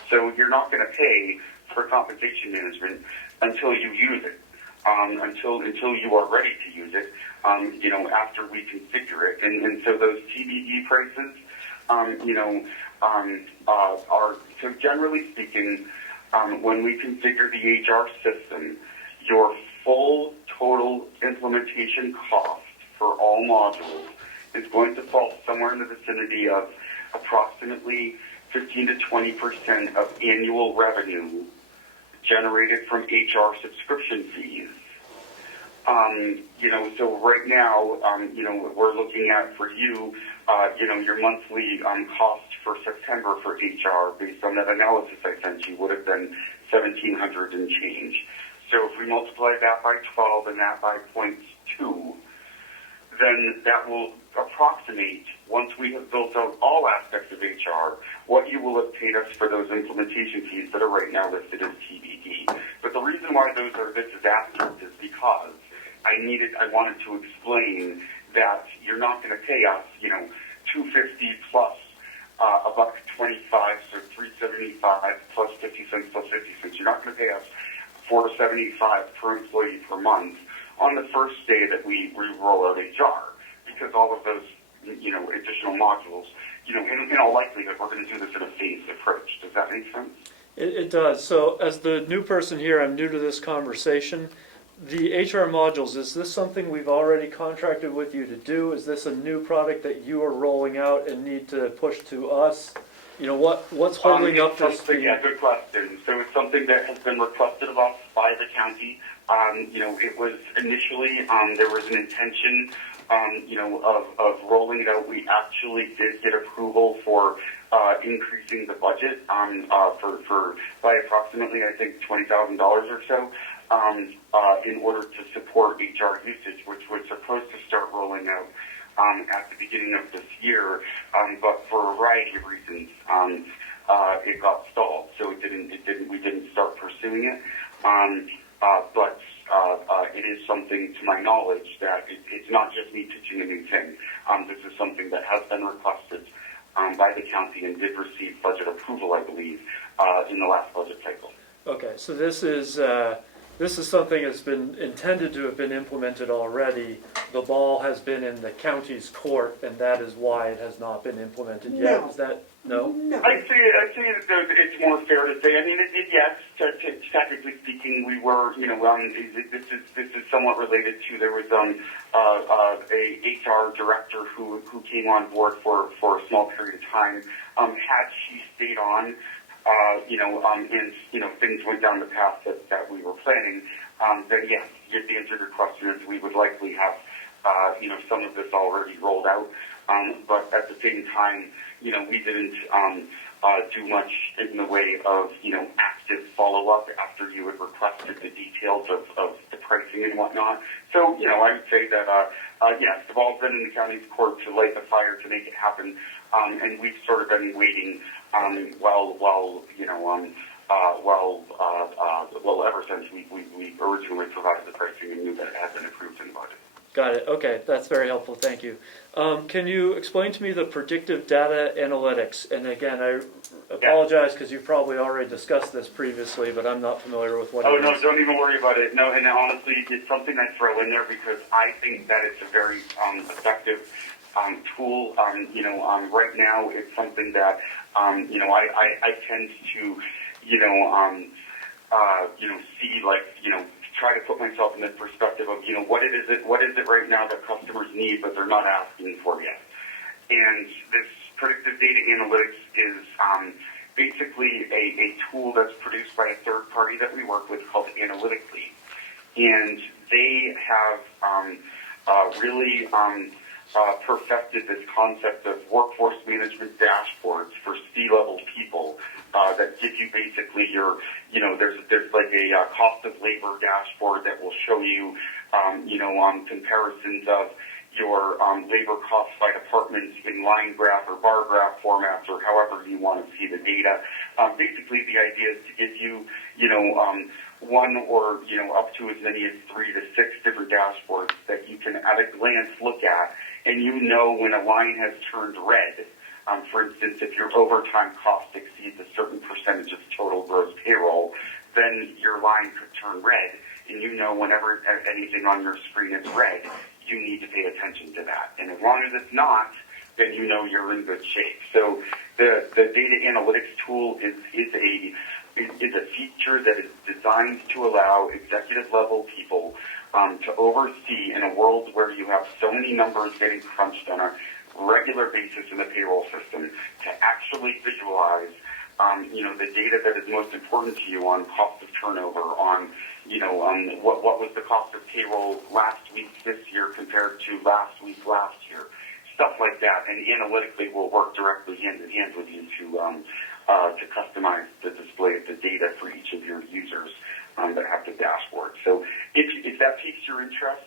So you're not going to pay for compensation management until you use it. Until you are ready to use it, after we configure it. And so those TBD prices, are, so generally speaking, when we configure the HR system, your full total implementation cost for all modules is going to fall somewhere in the vicinity of approximately 15 to 20% of annual revenue generated from HR subscription fees. So right now, we're looking at for you, your monthly cost for September for HR based on that analysis I sent you would have been $1,700 and change. So if we multiply that by 12 and that by 0.2, then that will approximate, once we have built out all aspects of HR, what you will have paid us for those implementation fees that are right now listed as TBD. But the reason why those are this is asterisk is because I wanted to explain that you're not going to pay us, $250 plus $1.25, so $3.75 plus 50 cents plus 50 cents. You're not going to pay us $4.75 per employee per month on the first day that we roll out HR, because all of those, additional modules, in all likelihood, we're going to do this in a phased approach. Does that make sense? It does. So as the new person here, I'm new to this conversation. The HR modules, is this something we've already contracted with you to do? Is this a new product that you are rolling out and need to push to us? What's holding up this fee? Yeah, good question. So it's something that has been requested of us by the county. It was initially, there was an intention, of rolling it out. We actually did get approval for increasing the budget by approximately, I think, $20,000 or so, in order to support HR usage, which was supposed to start rolling out at the beginning of this year, but for a variety of reasons, it got stalled. So we didn't start pursuing it. But it is something, to my knowledge, that it's not just me pitching a new thing. This is something that has been requested by the county and did receive budget approval, I believe, in the last budget cycle. Okay, so this is something that's been intended to have been implemented already. The ball has been in the county's court, and that is why it has not been implemented yet. No. Is that no? No. I'd say that it's more fair to say. I mean, yes, technically speaking, we were, this is somewhat related to, there was a HR director who came on board for a small period of time. Had she stayed on, and things went down the path that we were planning, then yes, the answer to your question is we would likely have, some of this already rolled out. But at the same time, we didn't do much in the way of, active follow-up after you had requested the details of the pricing and whatnot. So, I would say that, yes, the ball's been in the county's court to light the fire to make it happen. And we've sort of been waiting while ever since we originally provided the pricing and knew that it had been approved in the budget. Got it. Okay, that's very helpful. Thank you. Can you explain to me the predictive data analytics? And again, I apologize because you've probably already discussed this previously, but I'm not familiar with what it is. Oh, no, don't even worry about it. No, and honestly, it's something I throw in there because I think that it's a very effective tool. Right now, it's something that, I tend to, see try to put myself in the perspective of, what is it right now that customers need, but they're not asking for yet. And this predictive data analytics is basically a tool that's produced by a third party that we work with called Analytically. And they have really perfected this concept of workforce management dashboards for C-level people that give you basically your, there's like a cost of labor dashboard that will show you, comparisons of your labor costs by department in line graph or bar graph formats or however you want to see the data. Basically, the idea is to give you, one or, up to as many as 3 to 6 different dashboards that you can at a glance look at, and when a line has turned red. For instance, if your overtime cost exceeds a certain percentage of total gross payroll, then your line could turn red, and whenever anything on your screen is red, you need to pay attention to that. And as long as it's not, then you're in good shape. So the data analytics tool is a feature that is designed to allow executive level people to oversee in a world where you have so many numbers getting crunched on a regular basis in the payroll system, to actually visualize the data that is most important to you on cost of turnover, on what was the cost of payroll last week this year compared to last week last year, stuff like that. And Analytically will work directly hand in hand with you to customize the display of the data for each of your users that have the dashboard. So if that piques your interest,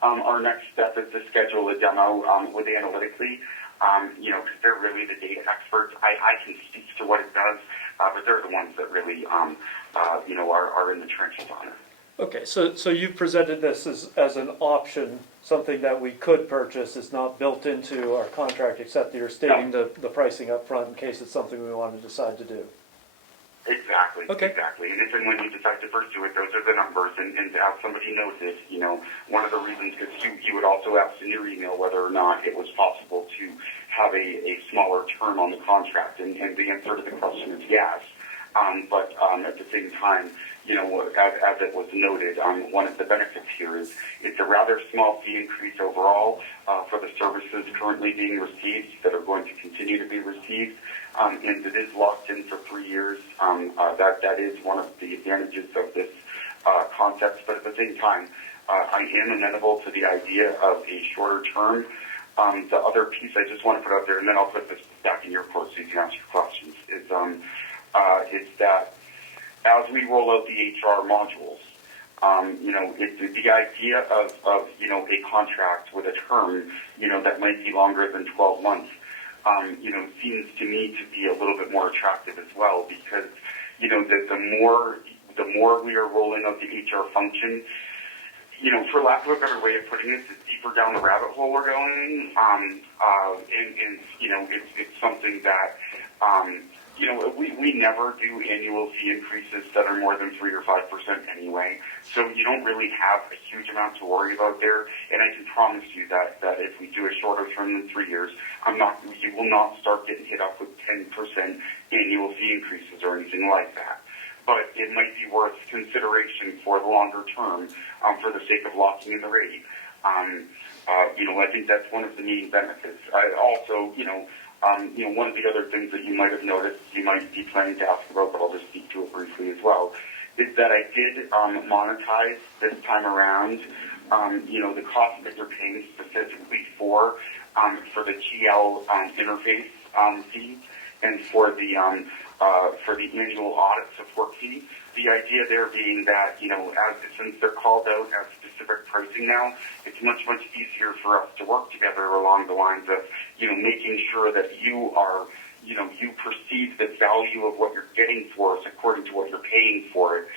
our next step is to schedule a demo with Analytically, because they're really the data experts. I can speak to what it does, but they're the ones that really, are in the trenches on it. Okay, so you've presented this as an option, something that we could purchase. It's not built into our contract, except that you're stating the pricing up front in case it's something we want to decide to do. Exactly. Okay. Exactly. And if and when you decide to pursue it, those are the numbers. And to have somebody notice, one of the reasons, because you would also ask in your email whether or not it was possible to have a smaller term on the contract. And the answer to the question is yes. But at the same time, as it was noted, one of the benefits here is it's a rather small fee increase overall for the services currently being received that are going to continue to be received. And it is locked in for 3 years. That is one of the advantages of this concept. But at the same time, I am amenable to the idea of a shorter term. The other piece I just want to put out there, and then I'll put this back in your court so you can ask your questions, is that as we roll out the HR modules, the idea of a contract with a term, that might be longer than 12 months, seems to me to be a little bit more attractive as well, because, the more we are rolling out the HR function, for lack of a better way of putting it, the deeper down the rabbit hole we're going, and it's something that, we never do annual fee increases that are more than 3 or 5% anyway. So you don't really have a huge amount to worry about there. And I can promise you that if we do a shorter term than 3 years, you will not start getting hit up with 10% annual fee increases or anything like that. But it might be worth consideration for the longer term, for the sake of locking in the rate. I think that's one of the main benefits. I also, one of the other things that you might have noticed, you might be planning to ask about, but I'll just speak to it briefly as well, is that I did monetize this time around, the cost that you're paying specifically for the GL interface fee and for the annual audit support fee. The idea there being that, since they're called out as specific pricing now, it's much easier for us to work together along the lines of, making sure that you are, you perceive the value of what you're getting for us according to what you're paying for it.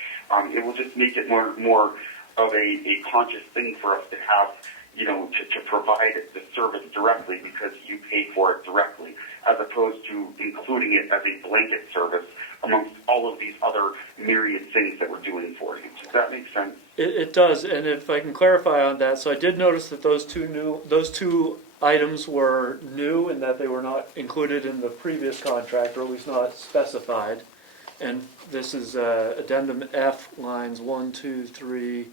It will just make it more of a conscious thing for us to have, to provide the service directly because you pay for it directly, as opposed to including it as a blanket service amongst all of these other myriad things that we're doing for you. Does that make sense? It does, and if I can clarify on that, so I did notice that those two items were new and that they were not included in the previous contract, or at least not specified. And this is addendum F, lines 1, 2, 3,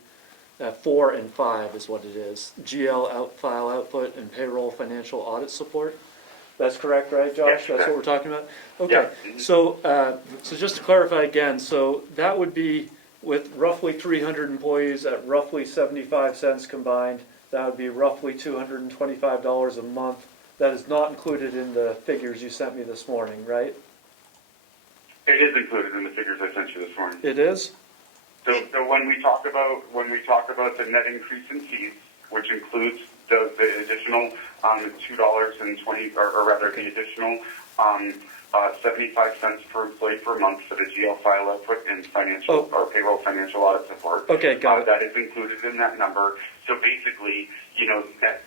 4, and 5 is what it is. GL file output and payroll financial audit support. That's correct, right, Josh? Yes, that's what we're talking about? Okay, yeah. so just to clarify again, so that would be with roughly 300 employees at roughly 75 cents combined. That would be roughly $225 a month. That is not included in the figures you sent me this morning, right? It is included in the figures I sent you this morning. It is? So when we talk about the net increase in fees, which includes the additional $2.20, or rather the additional 75 cents per employee per month for the GL file output and financial or payroll financial audit support. Okay, got it. That is included in that number. So basically, that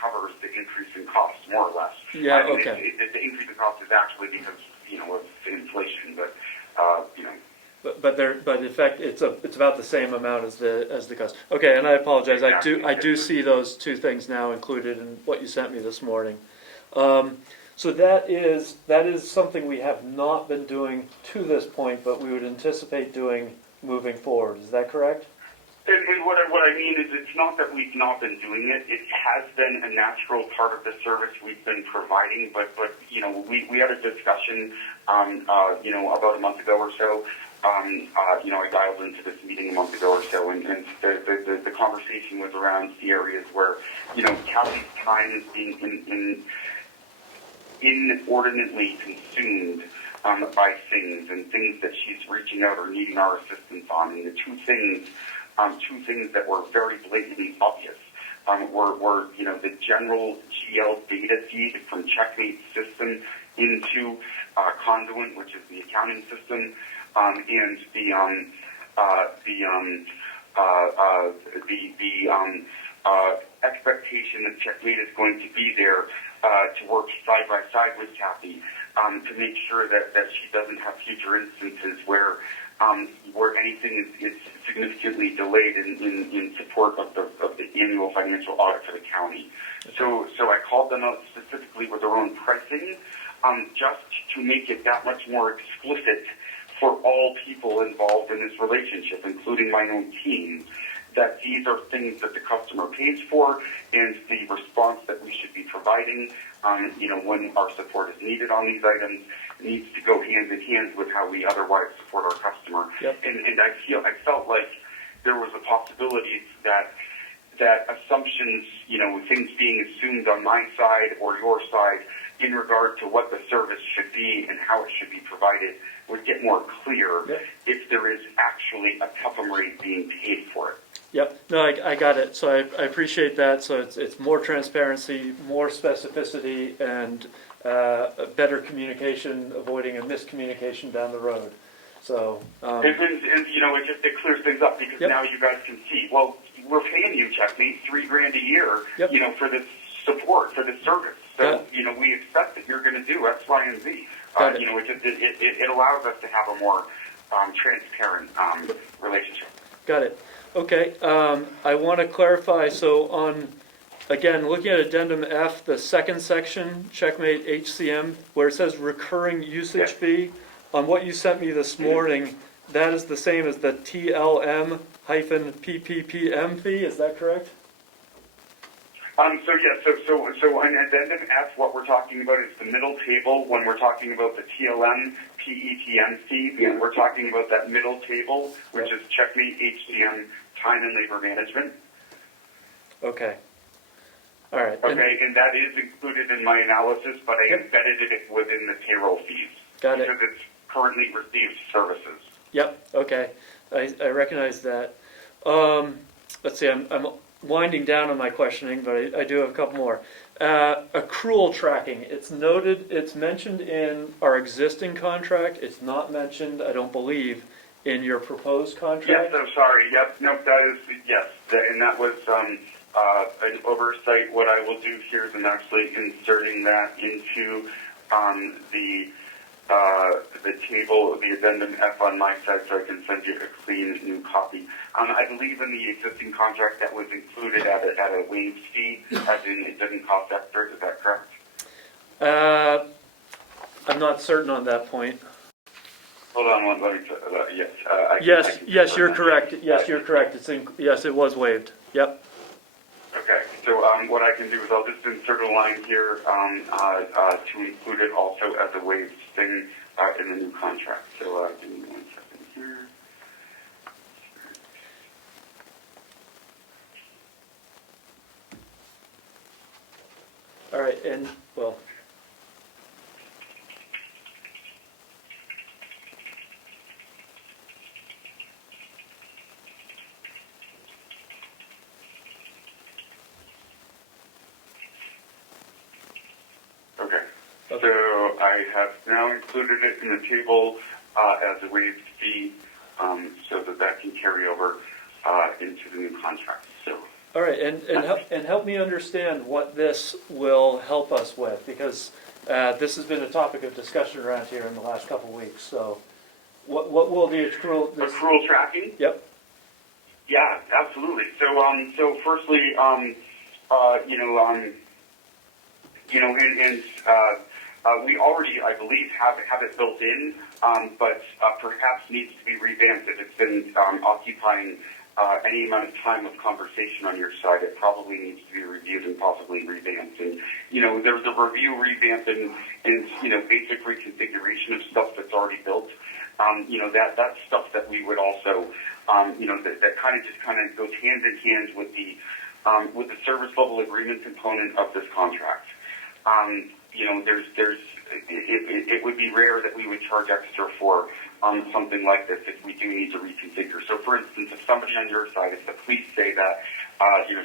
covers the increase in cost more or less. Yeah. Okay. The increase in cost is actually because of inflation, but But in fact, it's about the same amount as the cost. Okay, and I apologize. I do see those two things now included in what you sent me this morning. So that is something we have not been doing to this point, but we would anticipate doing moving forward. Is that correct? And what I mean is, it's not that we've not been doing it. It has been a natural part of the service we've been providing. But we had a discussion, about a month ago or so. I dialed into this meeting a month ago or so, and the conversation was around the areas where, Kathy's time is being inordinately consumed by things that she's reaching out or needing our assistance on. And the two things that were very blatantly obvious were the general GL data feed from Checkmate's system into Conduent, which is the accounting system, and the expectation that Checkmate is going to be there to work side by side with Kathy to make sure that she doesn't have future instances where anything is significantly delayed in support of the annual financial audit for the county. So I called them out specifically with their own pricing, just to make it that much more explicit for all people involved in this relationship, including my own team, that these are things that the customer pays for, and the response that we should be providing, when our support is needed on these items, needs to go hand in hand with how we otherwise support our customer. Yep. And I felt like there was a possibility that assumptions, things being assumed on my side or your side in regard to what the service should be and how it should be provided would get more clear. Yep. If there is actually a TUPM rate being paid for it. Yep. No, I got it. So I appreciate that. So it's more transparency, more specificity, and a better communication, avoiding a miscommunication down the road. So it clears things up because now you guys can see. Well, we're paying you, Checkmate, $3,000 a year, for this support, for this service. So we expect that you're going to do X, Y, and Z. It allows us to have a more transparent relationship. Got it. Okay. I want to clarify. So again, looking at addendum F, the second section, Checkmate HCM, where it says recurring usage fee, on what you sent me this morning, that is the same as the TLM-PPPM fee. Is that correct? So on addendum F, what we're talking about is the middle table. When we're talking about the TLM PEPM fee, we're talking about that middle table, which is Checkmate HCM time and labor management. Okay. All right. Okay, and that is included in my analysis, but I embedded it within the payroll fees. Got it. Because it's currently received services. Yep. Okay. I recognize that. Let's see. winding down on my questioning, but I do have a couple more. Accrual tracking, it's noted, it's mentioned in our existing contract. It's not mentioned, I don't believe, in your proposed contract. Yes, I'm sorry. Yep, nope, that is, yes. And that was an oversight. What I will do here is I'm actually inserting that into the table, the addendum F on my side, so I can send you a clean new copy. I believe in the existing contract that was included at a waived fee, as in it doesn't cost extra. Is that correct? I'm not certain on that point. Hold on, let me. Yes. Yes, you're correct. Yes, you're correct. Yes, it was waived. Yep. Okay, so what I can do is I'll just insert a line here to include it also as a waived thing in the new contract. So give me 1 second here. All right, and well. Okay. So I have now included it in the table as a waived fee, so that can carry over into the new contract. So. All right, and help me understand what this will help us with, because this has been a topic of discussion around here in the last couple of weeks. So, what will the accrual? Accrual tracking? Yep. Yeah, absolutely. So firstly, we already, I believe, have it built in, but perhaps needs to be revamped. If it's been occupying any amount of time of conversation on your side, it probably needs to be reviewed and possibly revamped. And there's a review, revamp, and basic reconfiguration of stuff that's already built. That's stuff that we would also, that kind of goes hand in hand with the service level agreement component of this contract. It would be rare that we would charge extra for something like this if we do need to reconfigure. So, for instance, if somebody on your side, if the police say that,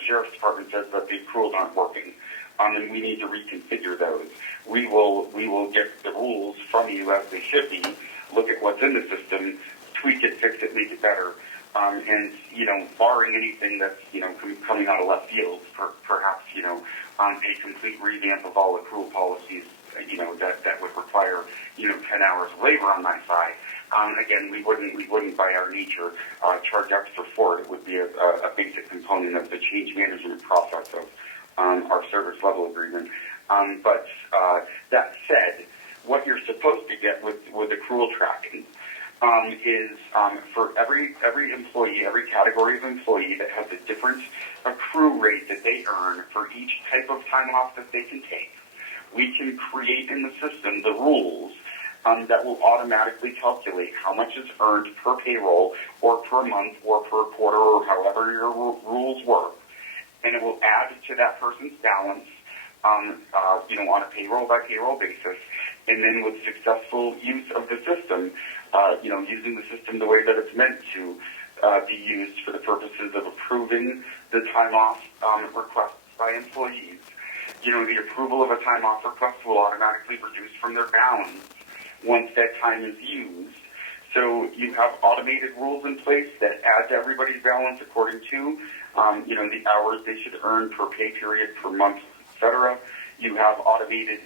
sheriff's department says that the accruals aren't working, and we need to reconfigure those, we will get the rules from you as they should be, look at what's in the system, tweak it, fix it, make it better, and barring anything that's coming out of left field, perhaps a complete revamp of all accrual policies, that would require 10 hours of labor on my side. Again, we wouldn't by our nature charge extra for it. It would be a basic component of the change management process of our service level agreement. But that said, what you're supposed to get with accrual tracking is for every employee, every category of employee that has a different accrue rate that they earn for each type of time off that they can take. We can create in the system the rules that will automatically calculate how much is earned per payroll or per month or per quarter or however your rules work. And it will add to that person's balance on a payroll by payroll basis. And then with successful use of the system, using the system the way that it's meant to be used for the purposes of approving the time off requests by employees, the approval of a time off request will automatically reduce from their balance once that time is used. So you have automated rules in place that add to everybody's balance according to, the hours they should earn per pay period, per month, etc. You have automated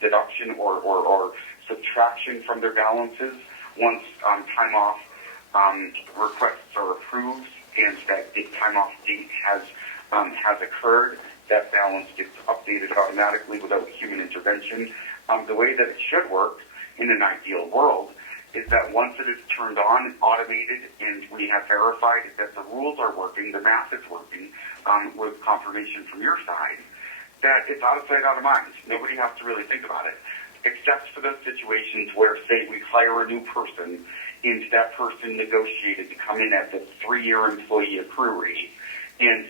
deduction or subtraction from their balances once time off requests are approved and that the time off date has occurred. That balance gets updated automatically without human intervention. The way that it should work in an ideal world is that once it is turned on and automated and we have verified that the rules are working, the math is working, with confirmation from your side, that it's out of sight, out of mind. Nobody has to really think about it, except for those situations where, say, we hire a new person and that person negotiated to come in at the 3-year employee accrue rate. And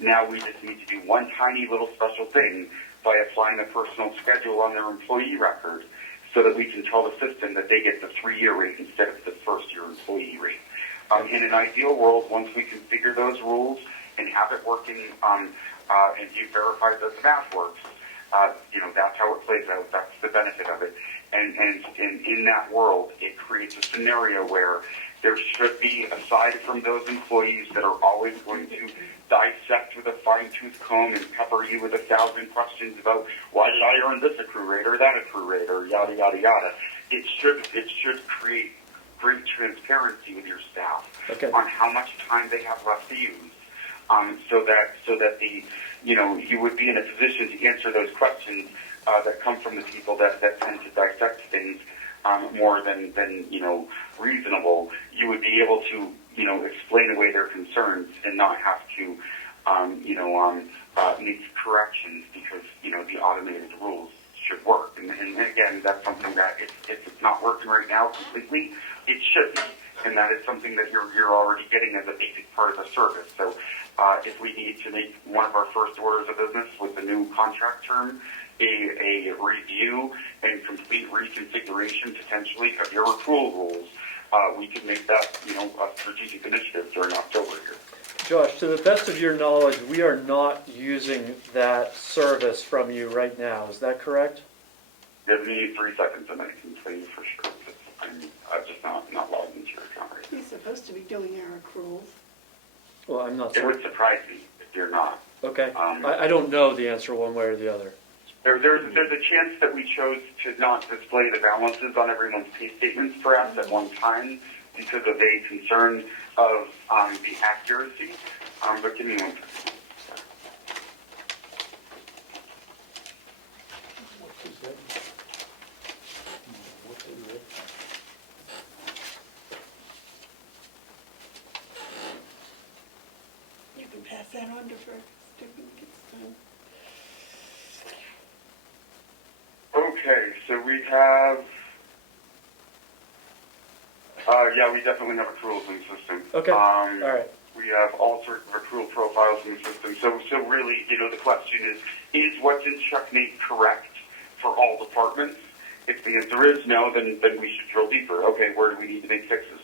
now we just need to do one tiny little special thing by applying a personal schedule on their employee record so that we can tell the system that they get the 3-year rate instead of the first-year employee rate. In an ideal world, once we configure those rules and have it working, and you verify that the math works. That's how it plays out. That's the benefit of it. And in that world, it creates a scenario where there should be, aside from those employees that are always going to dissect with a fine-tooth comb and pepper you with 1,000 questions about why did I earn this accrue rate or that accrue rate or yada, yada, yada. It should create great transparency with your staff on how much time they have left to use, so that you would be in a position to answer those questions that come from the people that tend to dissect things more than reasonable. You would be able to explain away their concerns and not have to make corrections because the automated rules should work. And again, that's something that if it's not working right now completely, it should be. And that is something that you're already getting as a basic part of the service. So if we need to make one of our first orders of business with the new contract term a review and complete reconfiguration potentially of your accrual rules, we could make that a strategic initiative during October here. Josh, to the best of your knowledge, we are not using that service from you right now. Is that correct? Give me 3 seconds and I can tell you for sure. I'm just not logged into your account right now. He's supposed to be doing our accruals. Well, I'm not It certain. would surprise me if you're not. Okay. I don't know the answer one way or the other. There's a chance that we chose to not display the balances on everyone's pay statements perhaps at one time because of a concern of the accuracy. But give me one second. You can pass that on to Fred. Okay, so we have, we definitely have accruals in the system. Okay, all right. We have all sorts of accrual profiles in the system. So really, the question is what's in Checkmate correct for all departments? If the answer is no, then we should drill deeper. Okay, where do we need to make fixes?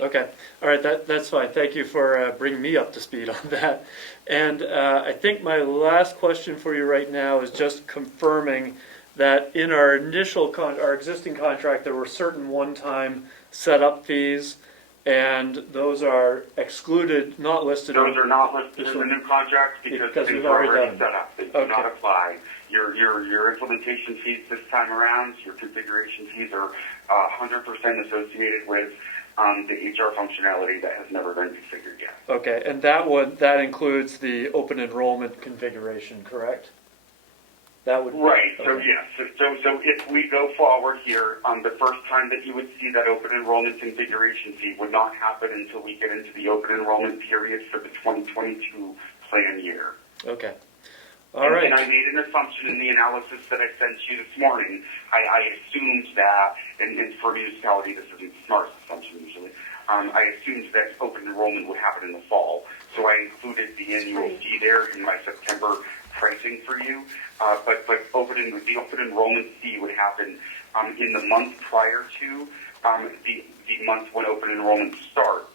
Okay, all right, that's fine. Thank you for bringing me up to speed on that. And I think my last question for you right now is just confirming that in our initial, our existing contract, there were certain one-time setup fees, and those are excluded, not listed. Those are not listed in the new contract because we've things are already done set up. They do not apply. Your implementation fees this time around, your configuration fees are 100% associated with the HR functionality that has never been configured yet. Okay, and that includes the open enrollment configuration, correct? That would Right. Okay. So yes. So if we go forward here, the first time that you would see that open enrollment configuration fee would not happen until we get into the open enrollment period for the 2022 plan year. Okay. All right. And I made an assumption in the analysis that I sent you this morning. I assumed that, and for a municipality, this isn't the smartest assumption usually. I assumed that open enrollment would happen in the fall. So I included the annual fee there in my September pricing for you. But the open enrollment fee would happen in the month prior to the month when open enrollment starts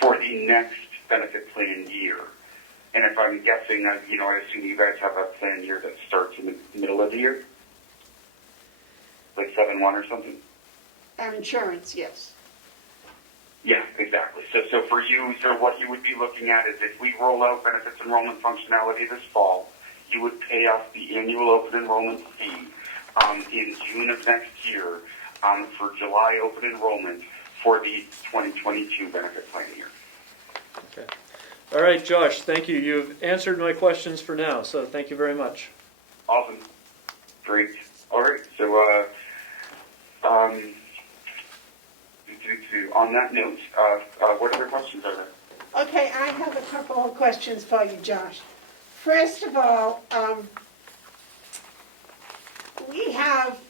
for the next benefit plan year. And if I'm guessing, I assume you guys have a plan year that starts in the middle of the year? Like 7/1 or something? Our insurance, yes. Yeah, exactly. So for you, what you would be looking at is if we roll out benefits enrollment functionality this fall, you would pay us the annual open enrollment fee in June of next year for July open enrollment for the 2022 benefit plan year. Okay. All right, Josh, thank you. You've answered my questions for now, so thank you very much. Awesome. Great. All right. So on that note, what other questions are there? Okay, I have a couple of questions for you, Josh. First of all, we have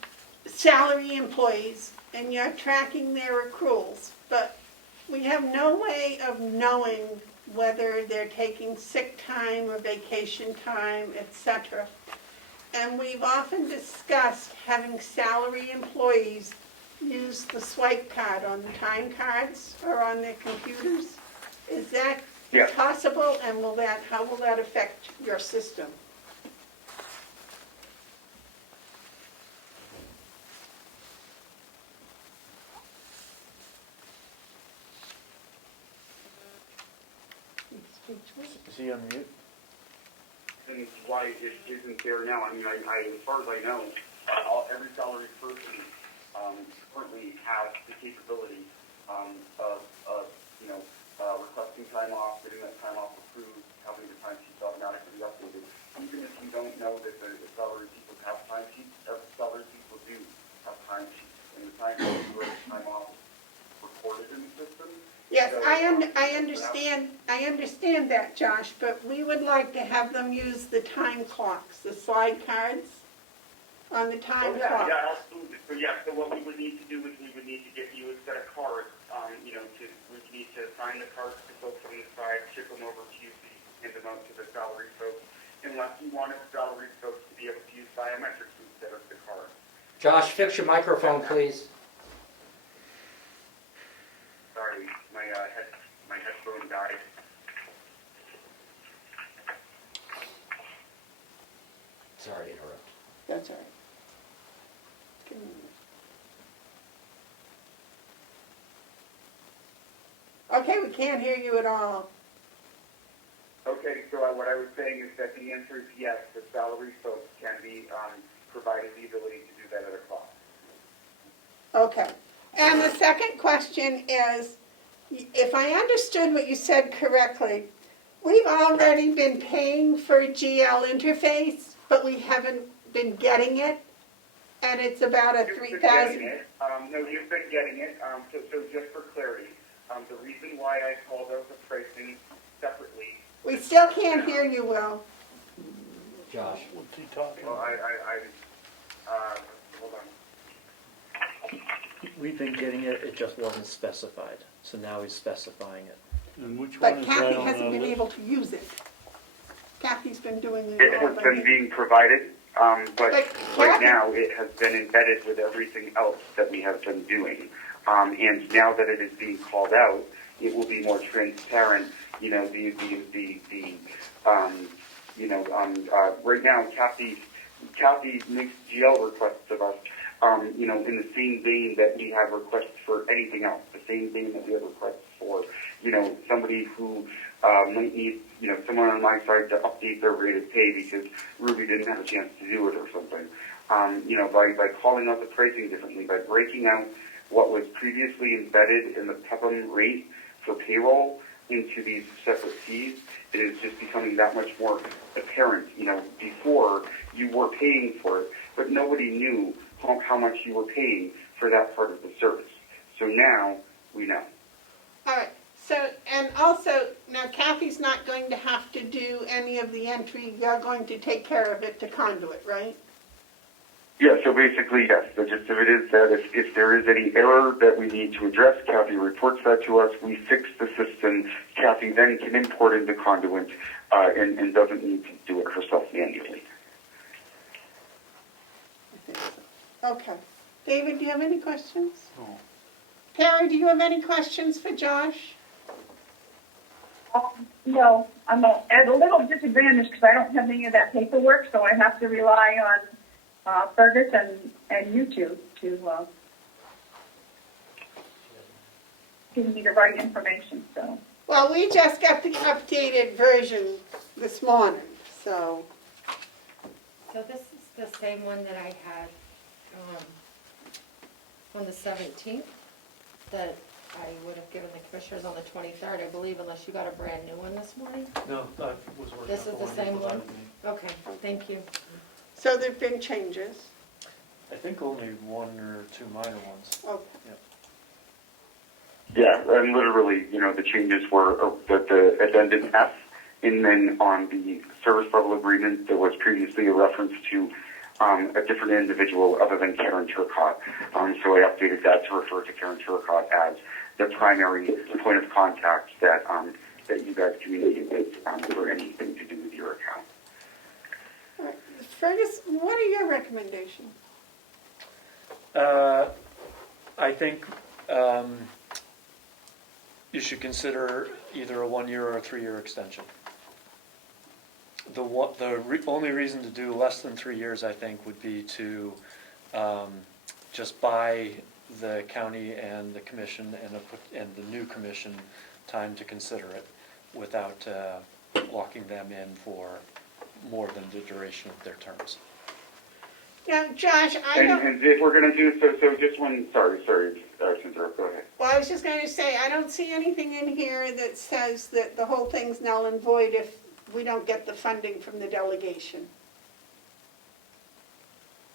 salary employees, and you're tracking their accruals, but we have no way of knowing whether they're taking sick time or vacation time, etc. And we've often discussed having salary employees use the swipe card on the time cards or on their computers. Is that Yes. possible, and how will that affect your system? Is he on mute? And why it isn't there now. I mean, as far as I know, every salary person currently has the capability of requesting time off, getting that time off approved, having the time sheets automatically updated. Even if you don't know that the salary people have time sheets, salary people do have time sheets, and the time off recorded in the system. Yes, So, I understand that, Josh, but we would like to have them use the time clocks, the slide cards on the time clock. Yeah, absolutely. So what we would need to do is we would need to get you a set of cards. We need to assign the cards to folks on the side, ship them over to you, so you can hand them out to the salary folks. Unless you wanted salary folks to be able to use biometrics instead of the card. Josh, fix your microphone, please. Sorry, my headphone died. Sorry to interrupt. That's all right. Give me a minute. Okay, we can't hear you at all. Okay, so what I was saying is that the answer is yes, the salary folks can be provided the ability to do that at a cost. Okay. And the second question is, if I understood what you said correctly, we've already been paying for a GL interface, but we haven't been getting it, and it's about a You've been 3,000. getting it. No, you've been getting it. So just for clarity, the reason why I called out the pricing separately. We still can't hear you well. Josh. What's he talking Well, about? hold on. We've been getting it, it just wasn't specified, so now he's specifying it. And which one But is Kathy that on hasn't our been list? able to use it. Kathy's been doing It it all has by been hand. being provided, but But right Kathy- now it has been embedded with everything else that we have been doing. And now that it is being called out, it will be more transparent. Right now, Kathy makes GL requests of us, in the same vein that we have requests for anything else, the same vein that we have requests for, somebody who might need, someone on my side to update their rate of pay because Ruby didn't have a chance to do it or something. By calling out the pricing differently, by breaking out what was previously embedded in the PEPM rate for payroll into these separate fees, it is just becoming that much more apparent. Before you were paying for it, but nobody knew how much you were paying for that part of the service. So now we know. All right. So, and also, now Kathy's not going to have to do any of the entry. You're going to take care of it to Conduit, right? Yeah, so basically, yes. The gist of it is that if there is any error that we need to address, Kathy reports that to us. We fix the system. Kathy then can import into Conduit and doesn't need to do it herself manually. I think so. Okay. David, do you have any questions? No. Perry, do you have any questions for Josh? No, I'm at a little disadvantage because I don't have any of that paperwork, so I have to rely on Fergus and you two to give me the right information. So. Well, we just got the updated version this morning, so. So this is the same one that I had on the 17th that I would have given the commissioners on the 23rd, I believe, unless you got a brand new one this morning. No, I was working This is on the one you same one? provided me. Okay, thank you. So there've been changes. I think only one or two minor ones. Okay. Yeah, and literally, the changes were the addendum F, and then on the service level agreement, there was previously a reference to a different individual other than Karen Turcott. So I updated that to refer to Karen Turcott as the primary point of contact that you guys communicate with for anything to do with your account. All right. Fergus, what are your recommendations? I think you should consider either a 1 year or a 3-year extension. The only reason to do less than 3 years, I think, would be to just buy the county and the commission and the new commission time to consider it without locking them in for more than the duration of their terms. Now, Josh, I don't, And if we're gonna do, so just one, sorry, to interrupt, go ahead. well, I was just going to say, I don't see anything in here that says that the whole thing's null and void if we don't get the funding from the delegation.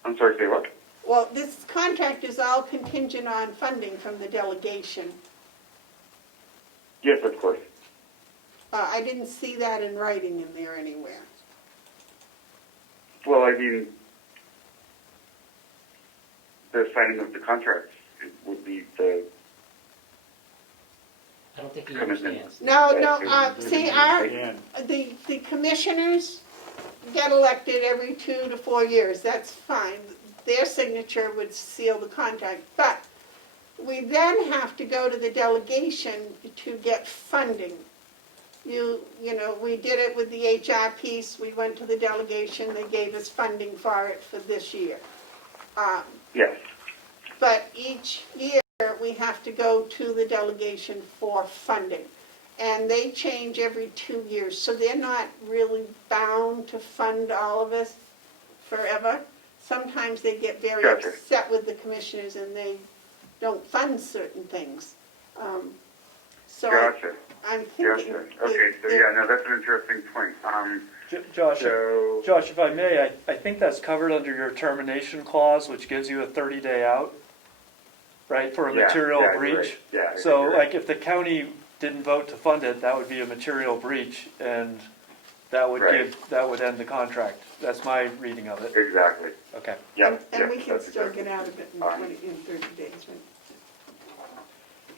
I'm sorry, say what? Well, this contract is all contingent on funding from the delegation. Yes, of course. I didn't see that in writing in there anywhere. Well, I mean, the signing of the contract would be the I don't think he commitment. understands. No, see, And the commissioners get elected every 2 to 4 years, that's fine. Their signature would seal the contract, but we then have to go to the delegation to get funding. You know, we did it with the HR piece, we went to the delegation, they gave us funding for it for this year. Yes, But each year, we have to go to the delegation for funding. And they change every 2 years, so they're not really bound to fund all of us forever. Sometimes they get very Gotcha. upset with the commissioners and they don't fund certain things. So gotcha, I'm thinking. gotcha. Okay, so yeah, no, that's an interesting point. Josh, So, Josh, if I may, I think that's covered under your termination clause, which gives you a 30-day out, right, for a yeah, material yeah, you're breach. right. Yeah, So, you're right. like, if the county didn't vote to fund it, that would be a material breach, and that would Right. that would end the contract. That's my reading of it. Exactly. Okay. Yeah. And we yeah, can that's still exactly. get out of it in Fine. 30 days, right?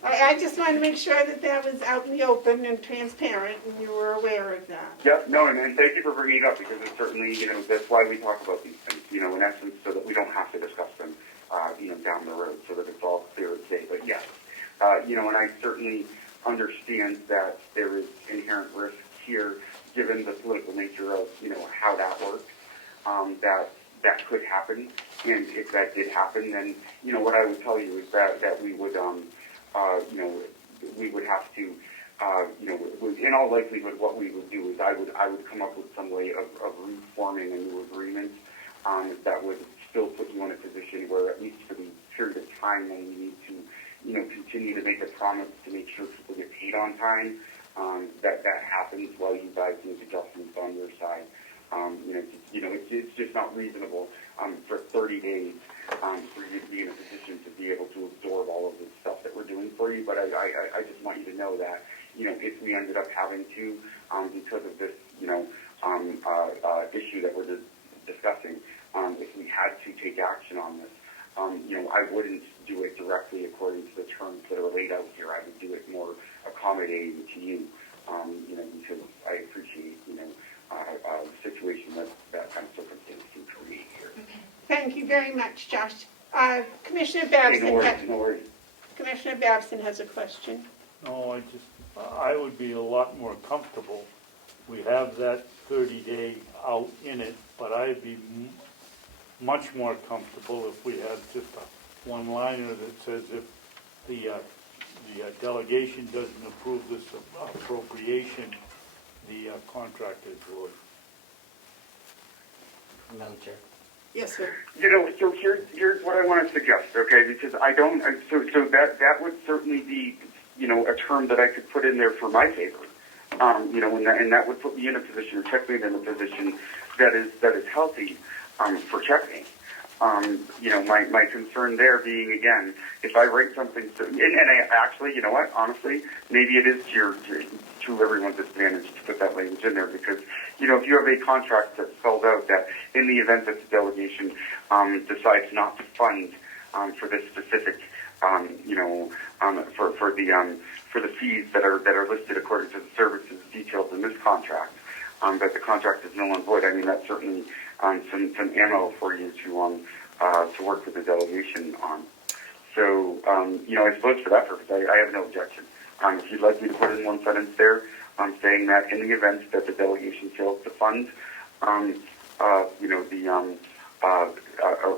I just wanted to make sure that that was out in the open and transparent, and you were aware of that. Yeah, no, and thank you for bringing it up, because it's certainly, that's why we talk about these things, in essence, so that we don't have to discuss them, down the road, so that it's all clear as day. But yes, and I certainly understand that there is inherent risk here, given the political nature of, how that works, that could happen. And if that did happen, then, what I would tell you is that we would, we would have to, in all likelihood, what we would do is I would come up with some way of reforming a new agreement that would still put you in a position where, at least for the period of time when we need to, continue to make a promise to make sure people get paid on time, that happens while you guys make adjustments on your side. It's just not reasonable for 30 days for you to be in a position to be able to absorb all of this stuff that we're doing for you. But I just want you to know that, if we ended up having to, because of this, issue that we're discussing, if we had to take action on this, I wouldn't do it directly according to the terms that are laid out here. I would do it more accommodating to you, because I appreciate, the situation that kind of circumstance can create here. Thank you very much, Josh. Commissioner Hey, no Babson, worries, no worries. Commissioner Babson has a question. no, I would be a lot more comfortable. We have that 30-day out in it, but I'd be much more comfortable if we had just a one-liner that says if the delegation doesn't approve this appropriation, the contract is void. Madam Chair. Yes, sir. So here's what I want to suggest, okay? Because so that would certainly be, a term that I could put in there for my favor, and that would put me in a position, or checkmate in a position that is healthy for checkmate. My concern there being, again, if I write something, and I actually, you know what, honestly, maybe it is to everyone's advantage to put that language in there, because, if you have a contract that spells out that in the event that the delegation decides not to fund for this specific, for the fees that are listed according to the services detailed in this contract, that the contract is null and void. I mean, that's certainly some ammo for you to work with the delegation on. So, I suppose for that purpose, I have no objection. If you'd like me to put in one sentence there, saying that in the event that the delegation fails to fund,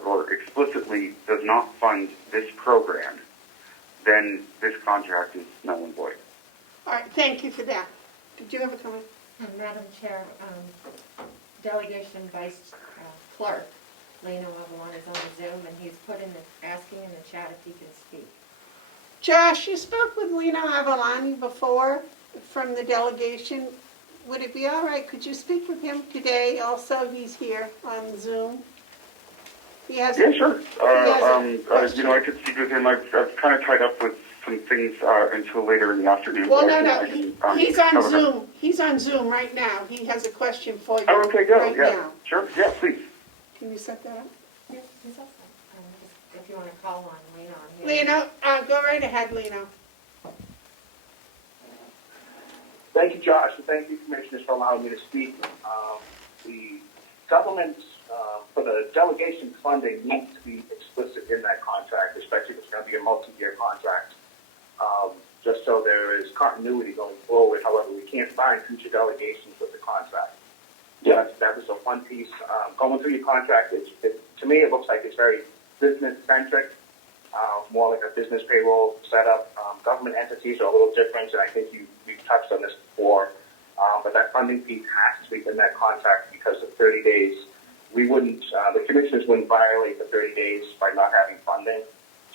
or explicitly does not fund this program, then this contract is null and void. All right, thank you for that. Did you have a comment? Madam Chair, Delegation Vice Clerk, Leno Avalon, is on Zoom, and he's asking in the chat if he can speak. Josh, you spoke with Lino Avalani before from the delegation. Would it be all right, could you speak with him today also? He's here on Zoom. He has. Yeah, sure. I I could speak with him. I've kind of tied up with some things until later in the afternoon. Well, but no, I can, he's on cover him. Zoom. He's on Zoom right now. He has a question for you. Oh, okay, go. Right Yeah, now. sure. Yeah, please. Can you set that up? Yes, he's also, just if you want to call on Leno. I'm here. Lino, go right ahead, Lino. Thank you, Josh, and thank you, Commissioners, for allowing me to speak. The government, for the delegation funding, needs to be explicit in that contract, especially if it's going to be a multi-year contract, just so there is continuity going forward. However, we can't find future delegations with the contract. Yeah, that was a one piece. Going through your contract, to me, it looks like it's very business-centric, more like a business payroll setup. Government entities are a little different, and I think you touched on this before. But that funding piece has to be in that contract because of 30 days. We wouldn't, the commissioners wouldn't violate the 30 days by not having funding.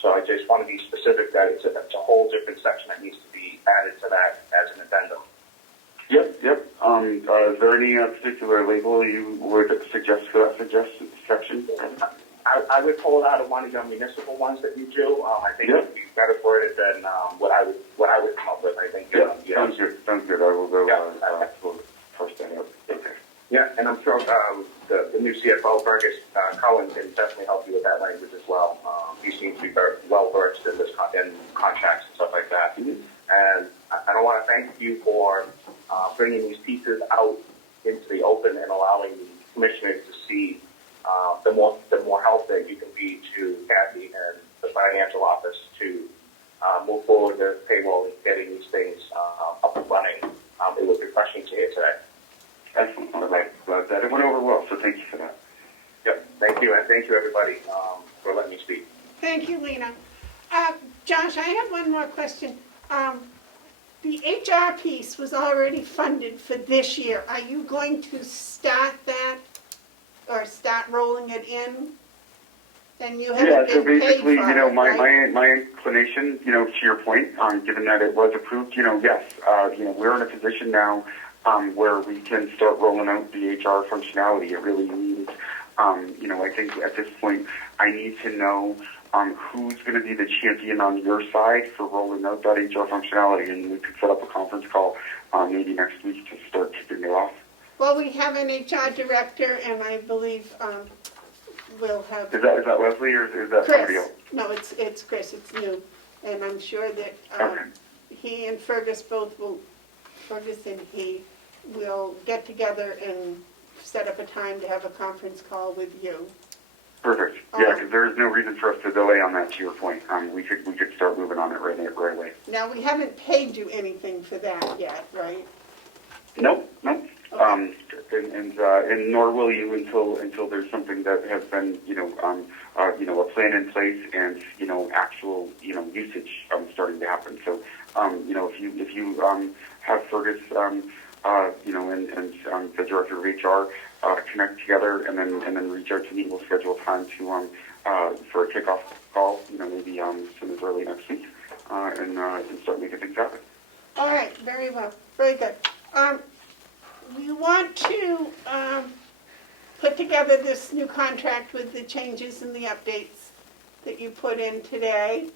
So I just want to be specific that it's a whole different section that needs to be added to that as an addendum. Yep. Is there any particular label you would suggest for that section? I would pull it out of one of your municipal ones that you do. I think it would be better worded than what I would come up with. I think. Sounds good. I will go. We'll first that up. Okay. Yeah, and I'm sure the new CFO, Fergus Cullen, can definitely help you with that language as well. He seems to be very well versed in in contracts and stuff like that. Mm-hmm. And I want to thank you for bringing these pieces out into the open and allowing the commissioners to see the more help that you can be to Kathy and the financial office to move forward with payroll and getting these things up and running. It was refreshing to hear today. Excellent. I'm glad that it went over well, so thank you for that. Yep, thank you, and thank you, everybody, for letting me speak. Thank you, Lena. Josh, I have one more question. The HR piece was already funded for this year. Are you going to start that or start rolling it in? Then you haven't so been basically, paid for right? my inclination, to your point, given that it was approved, yes, we're in a position now where we can start rolling out the HR functionality. It really means, I think at this point, I need to know who's going to be the champion on your side for rolling out that HR functionality, and we could set up a conference call maybe next week to start kicking it off. Well, we have an HR director, and I believe we'll have... Is that Leslie, or is that Chris. somebody else? No, it's Chris. It's new. And I'm sure that Okay. he and Fergus and he will get together and set up a time to have a conference call with you. Perfect. Yeah, because there is no reason for us to delay on that, to your point. We could start moving on it right away. Now, we haven't paid you anything for that yet, right? Nope. Okay. And nor will you until there's something that has been, a plan in place and, actual, usage starting to happen. So, if you have Fergus, and the director of HR connect together and then reach out to me, we'll schedule time to for a kickoff call, maybe as soon as early next week, and start making things happen. All right, very well. Very good. We want to put together this new contract with the changes and the updates that you put in today.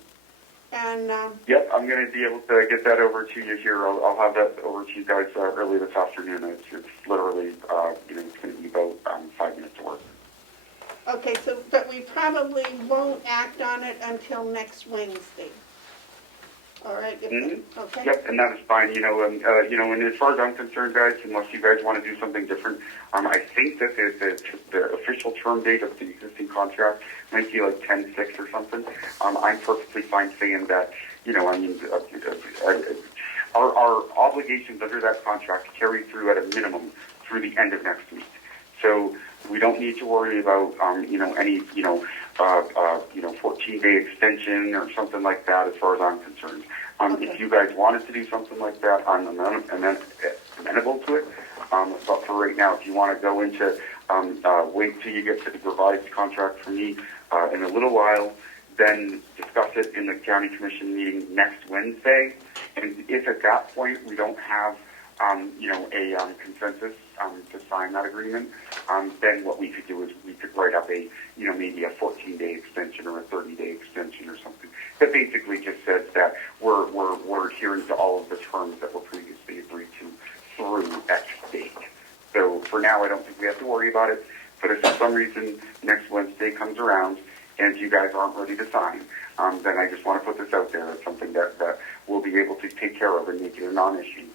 And yep, I'm going to be able to get that over to you here. I'll have that over to you guys early this afternoon. It's literally, it's going to be about 5 minutes to work. okay, but we probably won't act on it until next Wednesday. All right. Mm-hmm. Okay. Yep, and that is fine. And as far as I'm concerned, guys, unless you guys want to do something different, I think that the official term date of the existing contract might be like 10/6 or something. I'm perfectly fine saying that. our obligations under that contract carry through at a minimum through the end of next week. So we don't need to worry about, any, 14-day extension or something like that as far as I'm concerned. If you guys wanted to do something like that, I'm amenable to it. But for right now, if you want to go into, wait till you get to the revised contract from me in a little while, then discuss it in the county commission meeting next Wednesday. And if at that point we don't have, a consensus to sign that agreement, then what we could do is we could write up maybe a 14-day extension or a 30-day extension or something that basically just says that we're adhering to all of the terms that were previously agreed to through X date. So for now, I don't think we have to worry about it. But if for some reason next Wednesday comes around and you guys aren't ready to sign, then I just want to put this out there as something that we'll be able to take care of and make it a non-issue,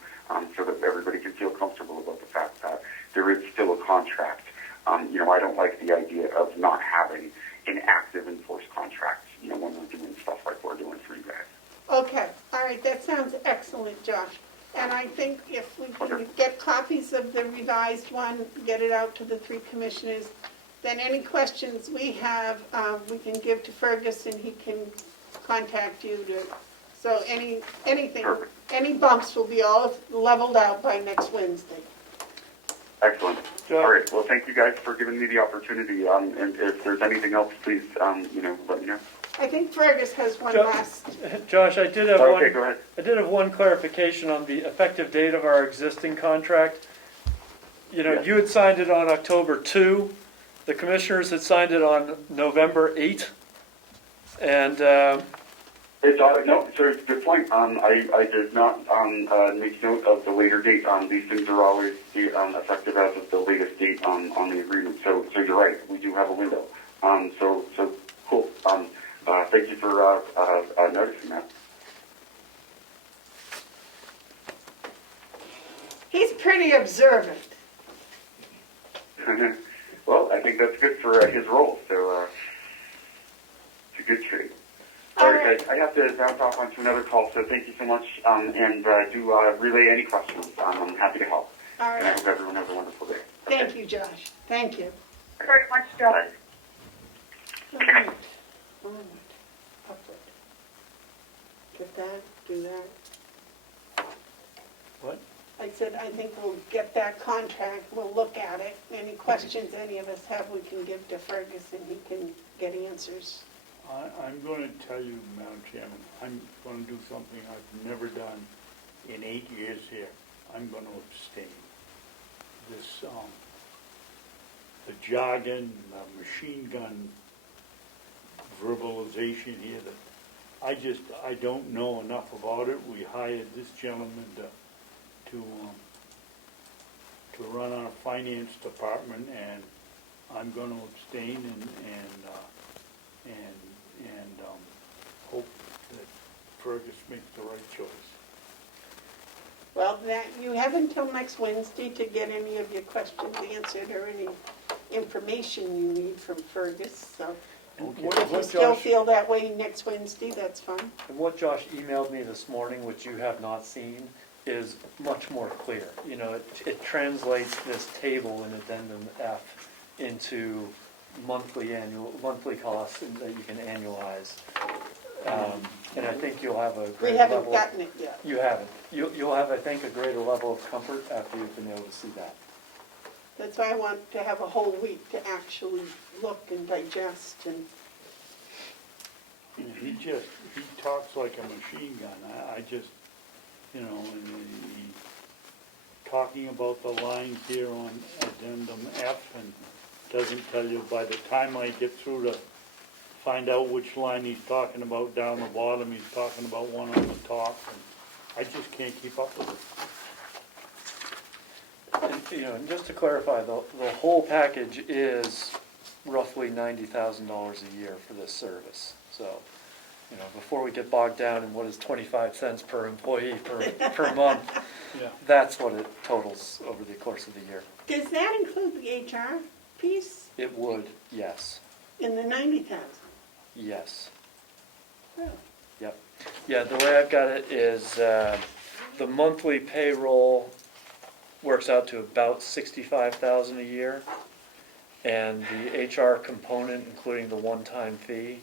so that everybody can feel comfortable about the fact that there is still a contract. I don't like the idea of not having an active enforced contract, when we're doing stuff like we're doing for you guys. Okay, all right, that sounds excellent, Josh. And I think if we can get copies of the revised one, get it out to the three commissioners, then any questions we have, we can give to Fergus and he can contact you to, so anything, any bumps will be all leveled out by next Wednesday. Excellent. All right. Well, thank you guys for giving me the opportunity. And if there's anything else, please, let me know. I think Fergus has one last. Josh, I did have Go one. ahead. I did have one clarification on the effective date of our existing contract. Yes. You had signed it on October 2. The commissioners had signed it on November 8. And No, sir, it's a good point. I did not make note of the later date. These things are always effective as of the latest date on the agreement. So you're right. We do have a window. So cool. Thank you for noticing that. He's pretty observant. Well, I think that's good for his role. So it's a good trade. All right, guys, I have to bounce off onto another call, so thank you so much, and do relay any questions. I'm happy to help. All right. And I hope everyone has a wonderful day. Okay. Thank you, Josh. Thank you. Very much, Josh. Onward, upward. Get that, do that. what? I said, I think we'll get that contract, we'll look at it. Any questions any of us have, we can give to Fergus and he can get answers. I'm going to tell you, Madam Chairman, I'm going to do something I've never done in 8 years here. I'm going to abstain. This, the jargon, the machine gun verbalization here, that I don't know enough about it. We hired this gentleman to run our finance department, and I'm going to abstain and hope that Fergus makes the right choice. Well, you have until next Wednesday to get any of your questions answered or any information you need from Fergus, so Okay. if you still feel that way next Wednesday, that's fine. And what Josh emailed me this morning, which you have not seen, is much more clear. It translates this table in Addendum F into monthly costs that you can annualize. And I think you'll have a greater level. We haven't gotten it yet. You haven't. You'll have, I think, a greater level of comfort after you've been able to see that. That's why I want to have a whole week to actually look and digest and. He talks like a machine gun. I just, and he talking about the lines here on Addendum F and doesn't tell you by the time I get through to find out which line he's talking about down the bottom, he's talking about one on the top, and I just can't keep up with it. And just to clarify, the whole package is roughly $90,000 a year for this service. So, before we get bogged down in what is 25 cents per employee per month, Yeah. that's what it totals over the course of the year. Does that include the HR piece It would, yes. in the 90,000? Yes. Really? Yep. Yeah, the way I've got it is the monthly payroll works out to about 65,000 a year. And the HR component, including the one-time fee,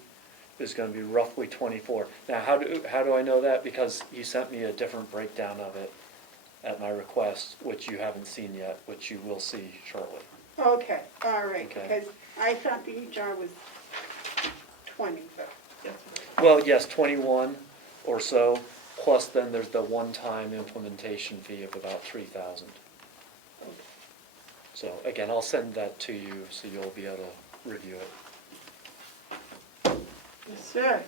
is gonna be roughly 24. Now, how do I know that? Because he sent me a different breakdown of it at my request, which you haven't seen yet, which you will see shortly. Okay, all right, Okay. because I thought the HR was 20, but that's Well, yes, 21 or so, plus then there's the one-time implementation fee of about 3,000. So again, I'll send that to you so you'll be able to review it. yes, sir.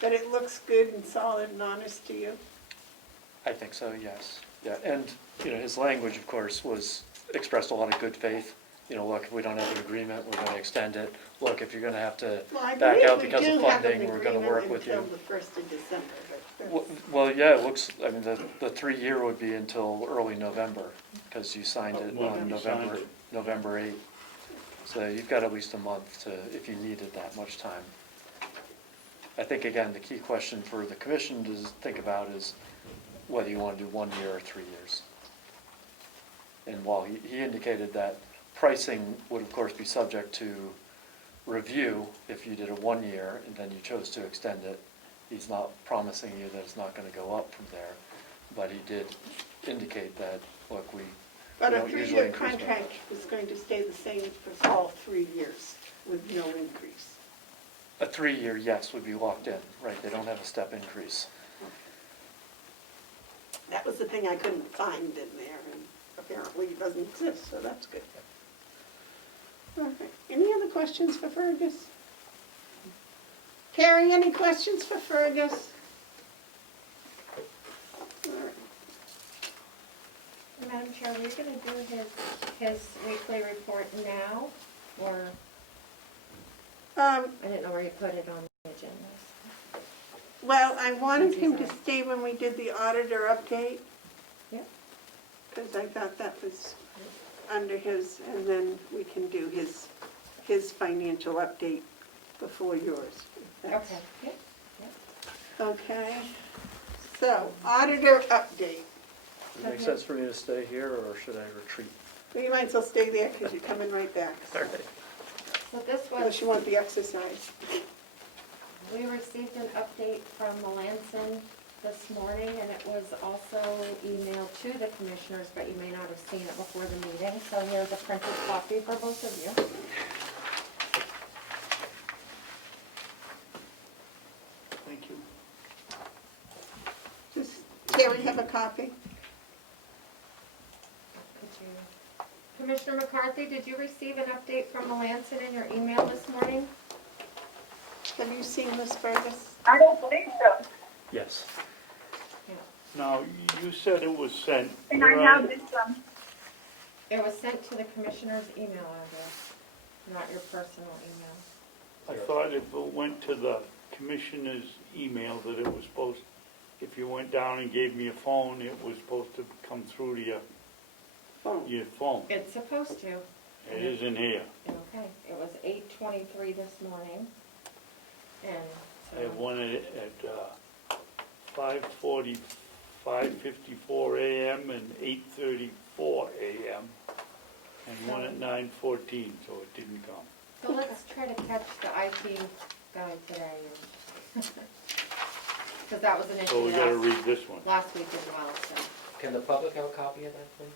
But it looks good and solid and honest to you? I think so, yes. Yeah, and, you know, his language, of course, expressed a lot of good faith. You know, look, if we don't have an agreement, we're gonna extend it. Look, if you're gonna have to Well, I back believe out we because of do have an funding, we're gonna work agreement with you. until the 1st of December, but that's... Well, yeah, it looks, I mean, the 3-year would be until early November, because you signed it When on you signed it. November 8th. So you've got at least a month to, if you needed that much time. I think, again, the key question for the commission to think about is whether you want to do 1 year or 3 years. And while he indicated that pricing would, of course, be subject to review if you did a 1 year and then you chose to extend it, he's not promising you that it's not going to go up from there. But he did indicate that, look, we But a don't usually 3-year increase by contract much. is going to stay the same for all 3 years with no increase. A 3-year, yes, would be locked in, right? They don't have a step increase. That was the thing I couldn't find in there, and apparently it doesn't exist, so that's good. All right, any other questions for Fergus? Carrie, any questions for Fergus? All right. Madam Chair, are you gonna do his weekly report now, or, I didn't know where you put it on the agenda. Well, I wanted him to stay when we did the auditor update. Yep. Because I thought that was under his, and then we can do his financial update before yours. if that's- Okay, yep, Okay, so auditor update. Does it make sense for me to stay here, or should I retreat? Well, you might as well stay there because you're coming right back. All right. so this was, Unless you want the exercise. we received an update from Melanson this morning, and it was also emailed to the commissioners, but you may not have seen it before the meeting, so here's a printed copy for both of you. Thank you. Does Terry have a copy? Could you- Commissioner McCarthy, did you receive an update from Melanson in your email this morning? Have you seen this, Fergus? I don't believe so. Yes. Now, you said it was sent. And I have this, It was sent to the commissioner's email address, not your personal email. I thought if it went to the commissioner's email that it was supposed, if you went down and gave me a phone, it was supposed to come through to your phone. It's supposed to. It isn't here. Okay, it was 8:23 this morning, and I have so, one at 5:40, 5:54 a.m. and 8:34 a.m. and one at 9:14, so it didn't come. so let's try to catch the IT guy today. Because that was an So we issue gotta read this one. last week as well, so. Can the public have a copy of that, please?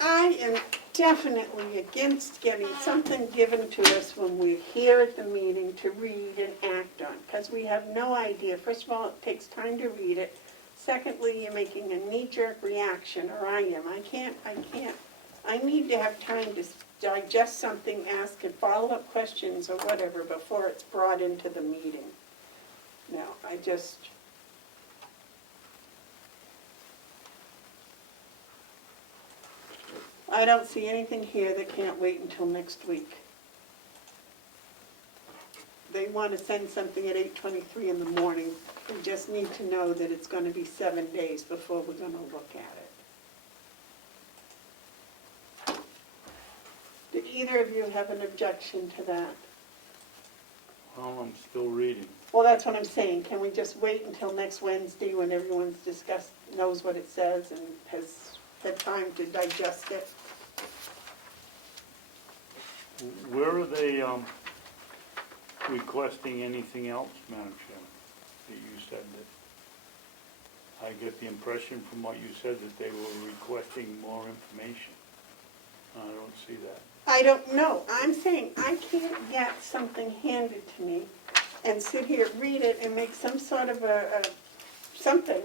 I am definitely against getting something given to us when we're here at the meeting to read and act on, because we have no idea. First of all, it takes time to read it. Secondly, you're making a knee-jerk reaction, or I am. I need to have time to digest something, ask follow-up questions or whatever before it's brought into the meeting. No, I don't see anything here that can't wait until next week. they want to send something at 8:23 in the morning. We just need to know that it's going to be 7 days before we're going to look at it. Did either of you have an objection to that? Well, I'm still reading. Well, that's what I'm saying. Can we just wait until next Wednesday when everyone's discussed, knows what it says and has had time to digest it? Where are they requesting anything else, Madam Chairman? That you said that, I get the impression from what you said that they were requesting more information. I don't see that. I don't know. I'm saying I can't get something handed to me and sit here, read it, and make some sort of something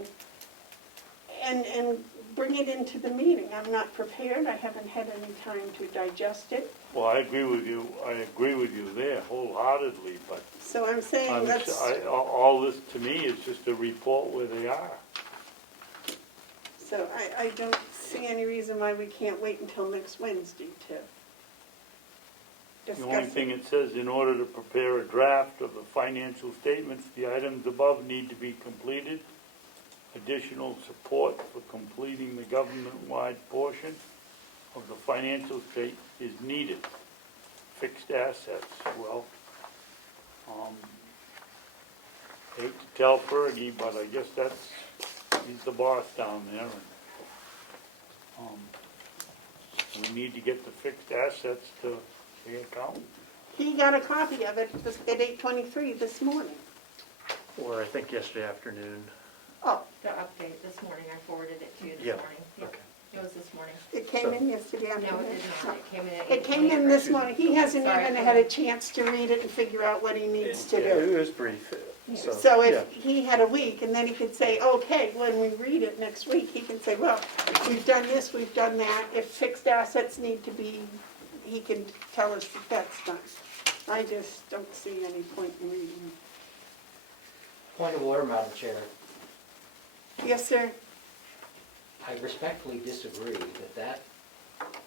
and bring it into the meeting. I'm not prepared. I haven't had any time to digest it. Well, I agree with you. I agree with you there wholeheartedly, but So I'm saying that's... all this to me is just a report where they are. So I don't see any reason why we can't wait until next Wednesday to The only discuss thing it. it says, in order to prepare a draft of the financial statements, the items above need to be completed. Additional support for completing the government-wide portion of the financial state is needed. Fixed assets, well, hate to tell Fergie, but I guess he's the boss down there. And, we need to get the fixed assets to the account. He got a copy of it at 8:23 this morning. Or I think yesterday afternoon. Oh, The update this morning, I forwarded it to you this Yeah, morning. Yep, okay. It was this morning. it came in yesterday No, afternoon? it did not. It came in at 8:23. It came in this morning. He hasn't Sorry even for had a that. chance to read it and figure out what he needs to Yeah, do. it was brief. So yeah. if he had a week, and then he could say, okay, when we read it next week, he can say, well, we've done this, we've done that. If fixed assets need to be, he can tell us that that's done. I just don't see any point in reading it. Point of order, Madam Chair. Yes, sir? I respectfully disagree that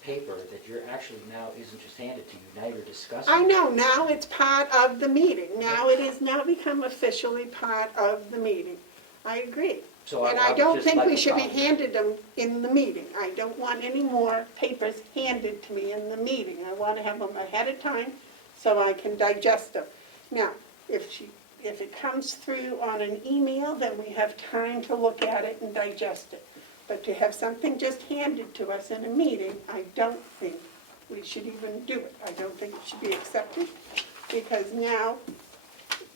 paper that you're actually now isn't just handed to you, now you're discussing. I know, now it's part of the meeting. Now it has now become officially part of the meeting. I agree. So And I I would don't just think like we a should be copy. handed them in the meeting. I don't want any more papers handed to me in the meeting. I want to have them ahead of time so I can digest them. Now, if it comes through on an email, then we have time to look at it and digest it. But to have something just handed to us in a meeting, I don't think we should even do it. I don't think it should be accepted, because now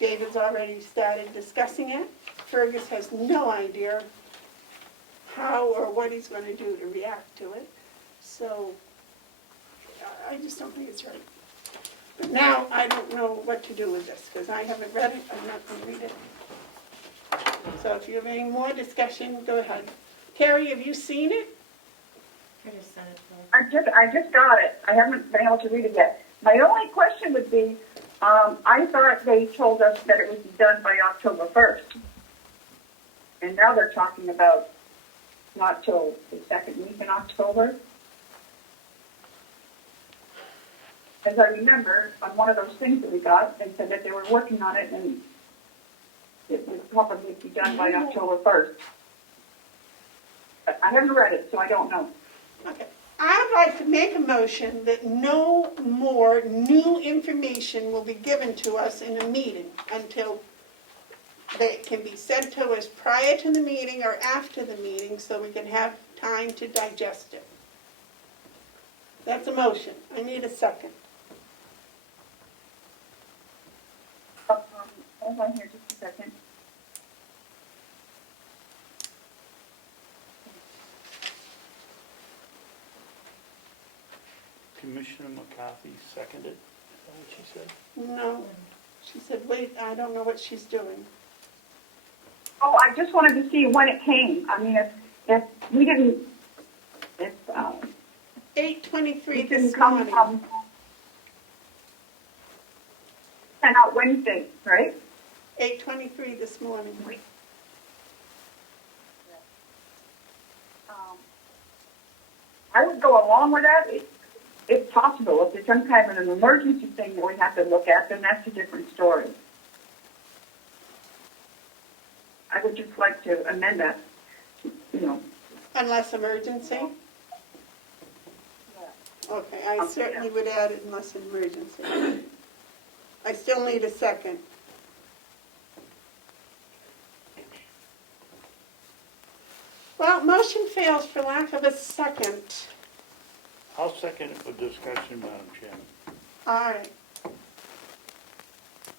David's already started discussing it. Fergus has no idea how or what he's going to do to react to it. So I just don't think it's right. But now I don't know what to do with this, because I haven't read it. I'm not going to read it. So if you have any more discussion, go ahead. Terry, have you seen it? I just sent it to her. I just got it. I haven't been able to read it yet. My only question would be, I thought they told us that it would be done by October 1st. And now they're talking about not till the second week in October. As I remember, on one of those things that we got, they said that they were working on it and it would probably be done by October 1st. But I haven't read it, so I don't know. Okay. I'd like to make a motion that no more new information will be given to us in a meeting until they can be sent to us prior to the meeting or after the meeting so we can have time to digest it. That's a motion. I need a second. Hold on here just a second. Commissioner McCarthy seconded, is that what she said? No. She said, wait, I don't know what she's doing. Oh, I just wanted to see when it came. I mean, if we didn't, if 8:23 it this didn't come morning. from, sent out Wednesday, right? 8:23 this morning. I would go along with that. If possible, if it's some kind of an emergency thing that we have to look at, then that's a different story. I would just like to amend that, you know. Unless emergency? Okay, I certainly would add it unless an emergency. I still need a second. Well, motion fails for lack of a second. I'll second it for discussion, Madam Chairman. All right.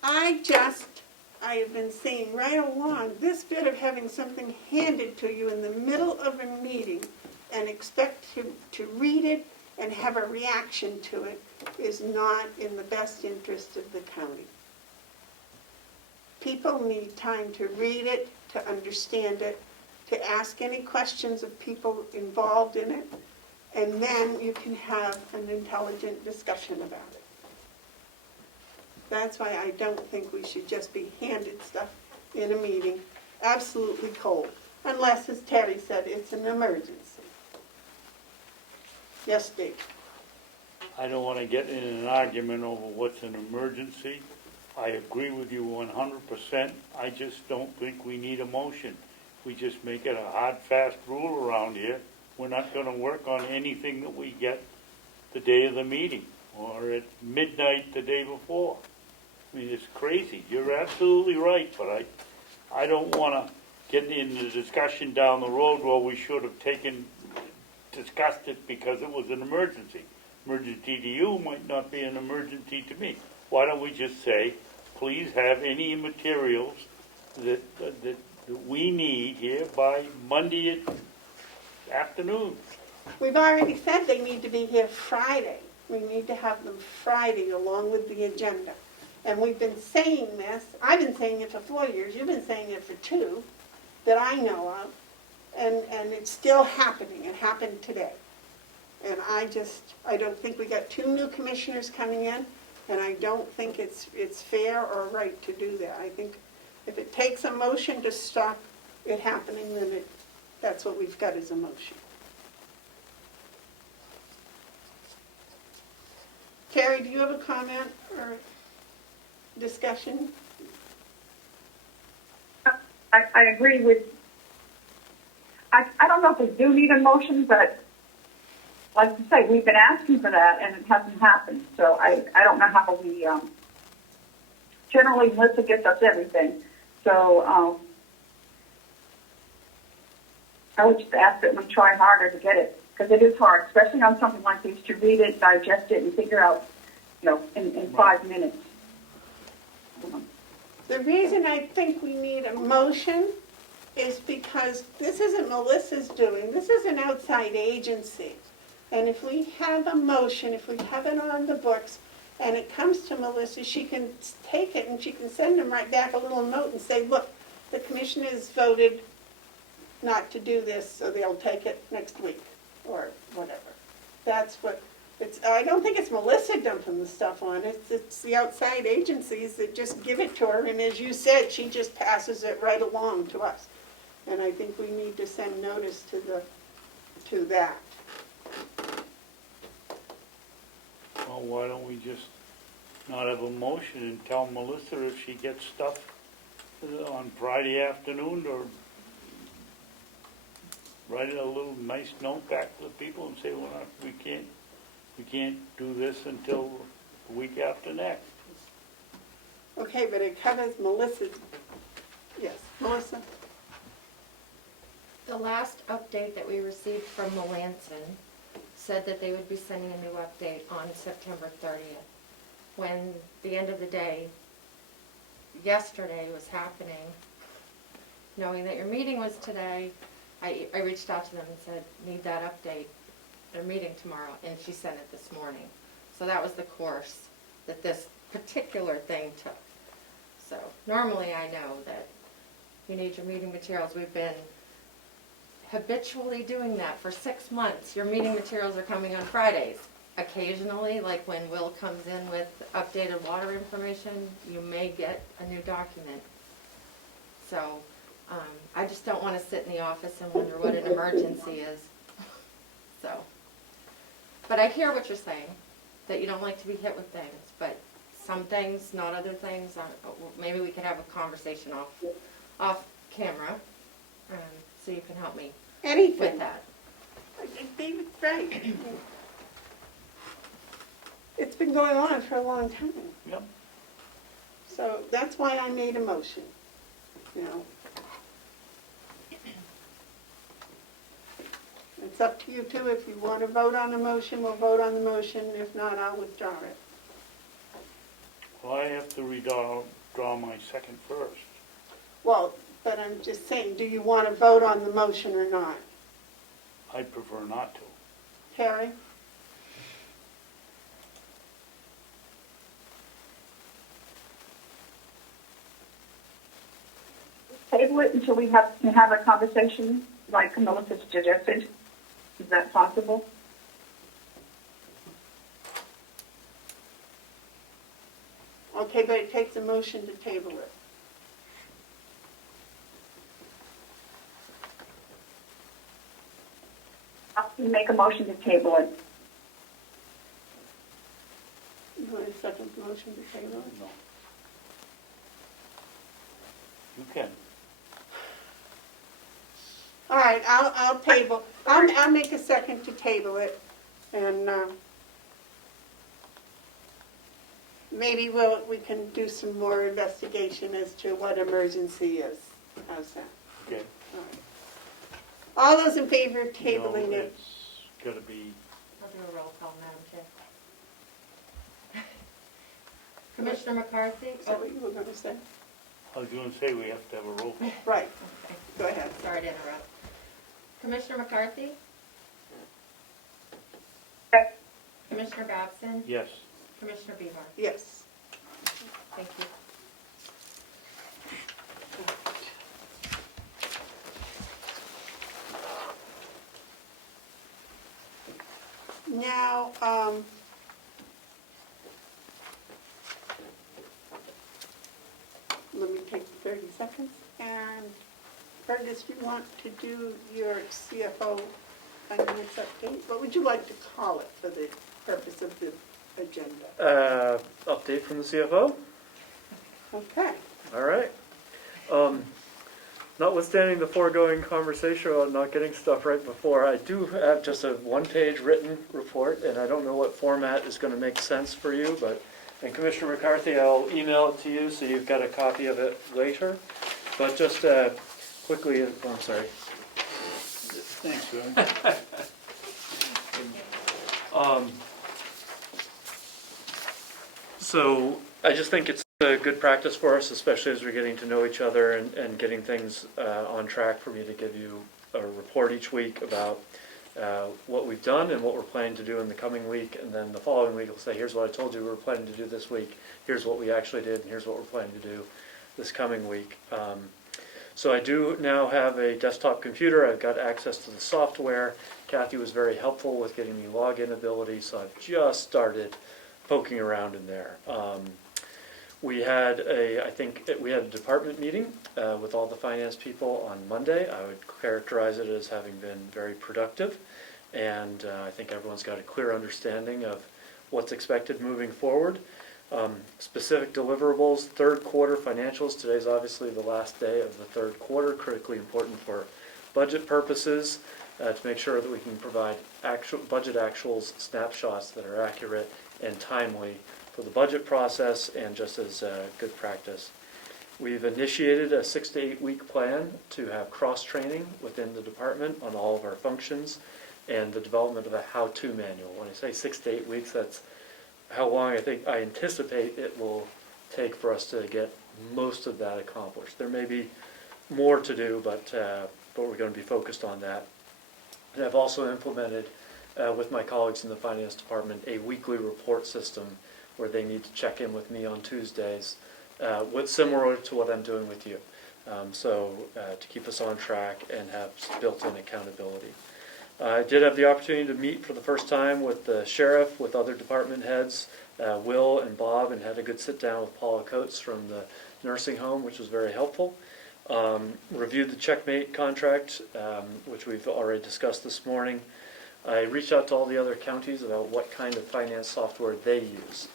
I have been saying right along, this bit of having something handed to you in the middle of a meeting and expect to read it and have a reaction to it is not in the best interest of the county. People need time to read it, to understand it, to ask any questions of people involved in it, and then you can have an intelligent discussion about it. That's why I don't think we should just be handed stuff in a meeting, absolutely cold, unless, as Terry said, it's an emergency. Yes, Dave? I don't want to get in an argument over what's an emergency. I agree with you 100%. I just don't think we need a motion. We just make it a hard, fast rule around here. We're not going to work on anything that we get the day of the meeting or at midnight the day before. I mean, it's crazy. You're absolutely right, but I don't want to get into the discussion down the road where we should have discussed it because it was an emergency. Emergency to you might not be an emergency to me. Why don't we just say, please have any materials that we need here by Monday afternoon? We've already said they need to be here Friday. We need to have them Friday along with the agenda. And we've been saying this, I've been saying it for 4 years, you've been saying it for 2, that I know of, and it's still happening. It happened today. And I don't think we got 2 new commissioners coming in, and I don't think it's fair or right to do that. I think if it takes a motion to stop it happening, then that's what we've got as a motion. Terry, do you have a comment or discussion? I agree with, I don't know if we do need a motion, but like you say, we've been asking for that and it hasn't happened. So I don't know how we, generally Melissa gets us everything. So I would just ask that we try harder to get it, because it is hard, especially on something like this, to read it, digest it, and figure out, in 5 minutes. The reason I think we need a motion is because this isn't Melissa's doing. This is an outside agency. And if we have a motion, if we have it on the books, and it comes to Melissa, she can take it and she can send them right back a little note and say, look, the commissioners voted not to do this, so they'll take it next week, or whatever. That's what it's. I don't think it's Melissa dumping the stuff on it. It's the outside agencies that just give it to her, and as you said, she just passes it right along to us. And I think we need to send notice to that. Well, why don't we just not have a motion and tell Melissa if she gets stuff on Friday afternoon, or write a little nice note back to the people and say, well, we can't do this until the week after next. Okay, but it covers Melissa's. Yes, Melissa. The last update that we received from Melanson said that they would be sending a new update on September 30th. When the end of the day, yesterday, was happening, knowing that your meeting was today, I reached out to them and said, need that update. They're meeting tomorrow, and she sent it this morning. So that was the course that this particular thing took. So normally I know that you need your meeting materials. We've been habitually doing that for 6 months. Your meeting materials are coming on Fridays. Occasionally, like when Will comes in with updated water information, you may get a new document. So I just don't want to sit in the office and wonder what an emergency is. So, but but I hear what you're saying, that you don't like to be hit with things, but some things, not other things. Maybe we could have a conversation off camera, so you can help me with Anything. that. David's right. It's been going on for a long time. Yep. So that's why I made a motion, you know. It's up to you two. If you want to vote on the motion, we'll vote on the motion. If not, I'll withdraw it. Well, I have to draw my second first. Well, but I'm just saying, do you want to vote on the motion or not? I prefer not to. Harry? Table it until we can have a conversation, like Melissa suggested. Is that possible? Okay, but it takes a motion to table it. I'll make a motion to table it. You want a second motion to table it? No. You can. All right, I'll table, I'll make a second to table it, and maybe we can do some more investigation as to what emergency is. How's that? Okay. All right. All those in favor of No, tabling it? it's gotta be, I'll do a roll call, Madam Chair. Commissioner McCarthy? Is that what you were going to say? I was gonna say we have to have a roll call. Right, Okay. go ahead. Sorry to interrupt. Commissioner McCarthy? Yes. Commissioner Babson? Yes. Commissioner Beamer? Yes. Thank you. Now, let me take 30 seconds. And Fergus, you want to do your CFO finance update? What would you like to call it for the purpose of the agenda? Update from the CFO? Okay. All right. Notwithstanding the foregoing conversation on not getting stuff right before, I do have just a one-page written report, and I don't know what format is going to make sense for you, but, and Commissioner McCarthy, I'll email it to you so you've got a copy of it later. But just quickly, oh, I'm sorry. Thanks, sir. So I just think it's a good practice for us, especially as we're getting to know each other and getting things on track, for me to give you a report each week about what we've done and what we're planning to do in the coming week. And then the following week I'll say, here's what I told you we were planning to do this week, here's what we actually did, and here's what we're planning to do this coming week. So I do now have a desktop computer. I've got access to the software. Kathy was very helpful with getting me login ability, so I've just started poking around in there. We had a department meeting with all the finance people on Monday. I would characterize it as having been very productive, and I think everyone's got a clear understanding of what's expected moving forward. Specific deliverables, third quarter financials. Today's obviously the last day of the third quarter, critically important for budget purposes, to make sure that we can provide actual budget actuals, snapshots that are accurate and timely for the budget process, and just as good practice. We've initiated a 6 to 8 week plan to have cross-training within the department on all of our functions, and the development of a how-to manual. When I say 6 to 8 weeks, that's how long I anticipate it will take for us to get most of that accomplished. There may be more to do, but we're going to be focused on that. And I've also implemented, with my colleagues in the finance department, a weekly report system where they need to check in with me on Tuesdays, similar to what I'm doing with you. To keep us on track and have built-in accountability. I did have the opportunity to meet for the first time with the sheriff, with other department heads, Will and Bob, and had a good sit-down with Paula Coates from the nursing home, which was very helpful. Reviewed the Checkmate contract, which we've already discussed this morning. I reached out to all the other counties about what kind of finance software they use.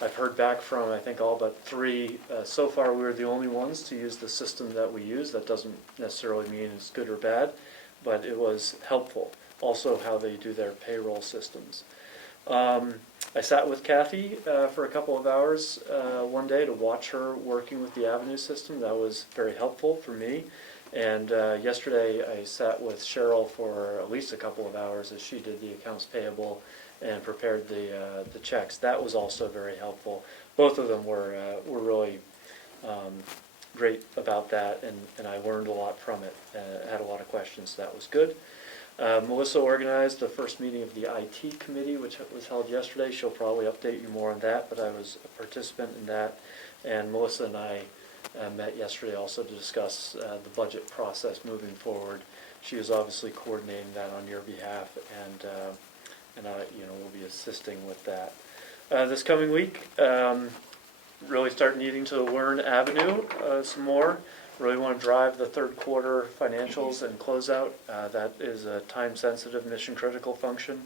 I've heard back from, I think, all but 3. So far, we were the only ones to use the system that we use. That doesn't necessarily mean it's good or bad, but it was helpful. Also, how they do their payroll systems. I sat with Kathy for a couple of hours one day to watch her working with the Avenue system. That was very helpful for me. And yesterday I sat with Cheryl for at least a couple of hours as she did the accounts payable and prepared the checks. That was also very helpful. Both of them were really great about that, and I learned a lot from it. Had a lot of questions, so that was good. Melissa organized the first meeting of the IT committee, which was held yesterday. She'll probably update you more on that, but I was a participant in that. And Melissa and I met yesterday also to discuss the budget process moving forward. She is obviously coordinating that on your behalf, and we'll be assisting with that. This coming week, really start needing to learn Avenue some more. Really want to drive the third quarter financials and closeout. That is a time-sensitive, mission-critical function.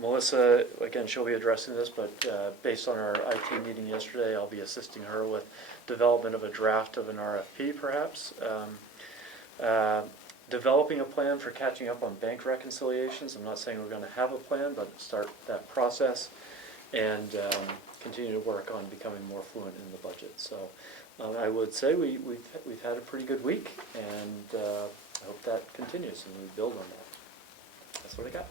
Melissa, again, she'll be addressing this, but based on our IT meeting yesterday, I'll be assisting her with development of a draft of an RFP, perhaps. Developing a plan for catching up on bank reconciliations. I'm not saying we're going to have a plan, but start that process and continue to work on becoming more fluent in the budget. So I would say we've had a pretty good week, and I hope that continues and we build on that. That's what I got.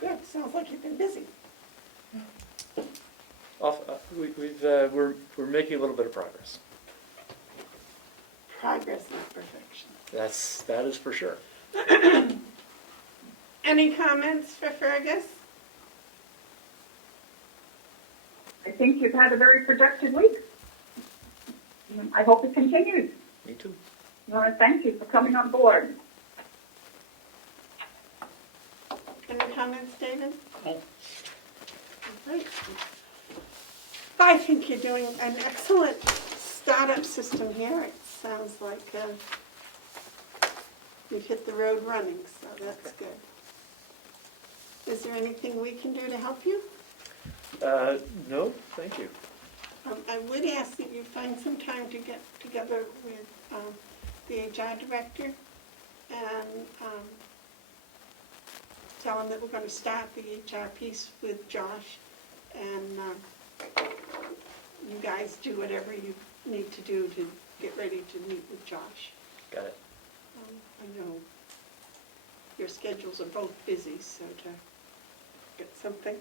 Good, sounds like you've been busy. We're making a little bit of progress. Progress is perfection. That is for sure. Any comments for Fergus? I think you've had a very productive week. I hope it continues. Me too. I want to thank you for coming on board. Any comments, David? No. All right. I think you're doing an excellent startup system here. It sounds like you've hit the road running, so that's good. Is there anything we can do to help you? No, thank you. I would ask that you find some time to get together with the HR director and tell him that we're going to start the HR piece with Josh, and you guys do whatever you need to do to get ready to meet with Josh. Got it. I know your schedules are both busy, so to get something.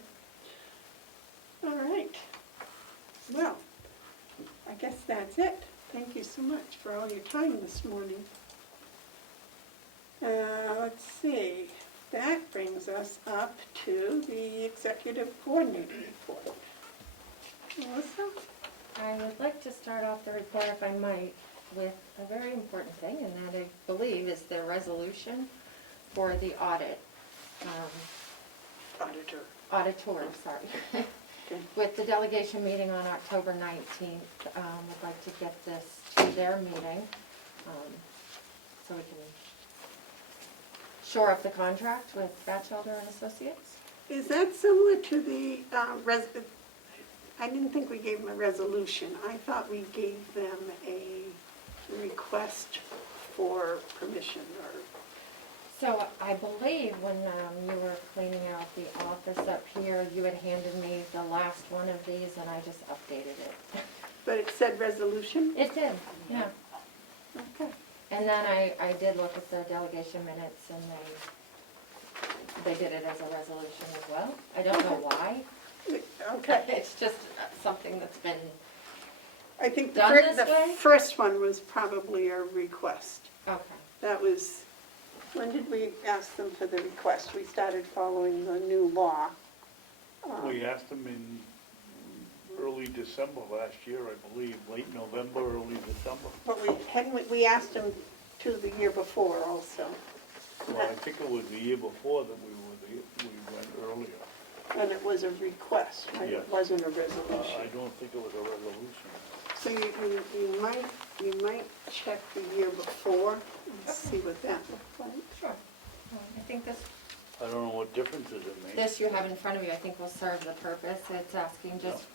All right. Well, I guess that's it. Thank you so much for all your time this morning. Let's see. That brings us up to the executive coordinator report. Melissa? I would like to start off the report, if I might, with a very important thing, and that I believe is the resolution for the audit. Auditor, sorry. Okay. With the delegation meeting on October 19th, would like to get this to their meeting so we can shore up the contract with Batchelder and Associates. Is that similar to the I didn't think we gave them a resolution. I thought we gave them a request for permission or... So I believe when you were cleaning out the office up here, you had handed me the last one of these and I just updated it. But it said resolution? It did, yeah. Okay. And then I did look at the delegation minutes and they did it as a resolution as well. I don't know why. Okay. It's just something that's been, I think Done this the way? first one was probably a request. okay. That was, when did we ask them for the request? We started following the new law. We asked them in early December last year, I believe, late November, early December. But we asked them to the year before also, Well, I think it was the year before that we went earlier. and it was a request, right? Yes. It wasn't a I resolution. don't think it was a resolution. So you might check the year before and see what that looked like. Sure. think this, I don't know what difference does it make. this you have in front of you, I think will serve the purpose. It's asking just,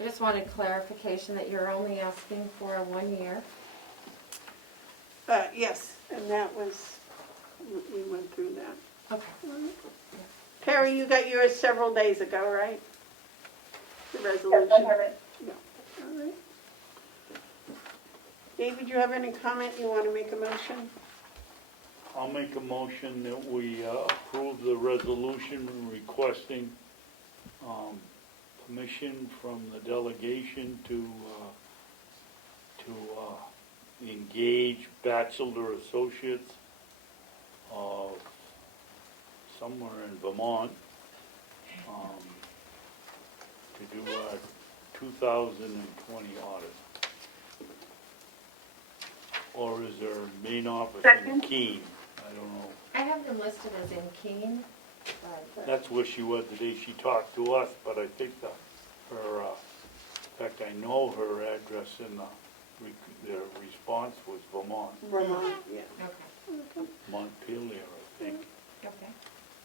I just wanted clarification that you're only asking for 1 year. Yes, and that was, we went through that. Okay. Carrie, you got yours several days ago, right? The Yes, resolution? I have it. Yeah, all right. David, you have any comment? You want to make a motion? I'll make a motion that we approve the resolution requesting permission from the delegation to engage bachelor associates somewhere in Vermont to do a 2020 audit. Or is there a main office in Second. Keene? I don't know. I have them listed as in Keene, but That's where she was the day she talked to us, but I think her, in fact, I know her address in the response was Vermont, Vermont, yeah. okay, Montpelier, I think. okay.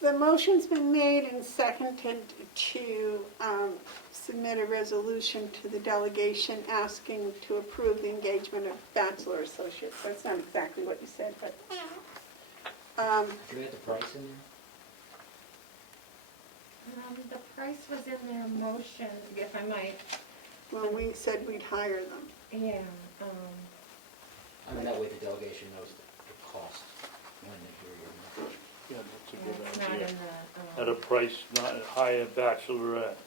The motion's been made and seconded to submit a resolution to the delegation asking to approve the engagement of bachelor associates. That's not exactly what you said, but, Do we have the price in there? The price was in their motion, if I might, well, we said we'd hire them. yeah, I mean, that way the delegation knows the cost when they hear your message. Yeah, that's a it's good not in idea. the, At a price not, higher bachelorette,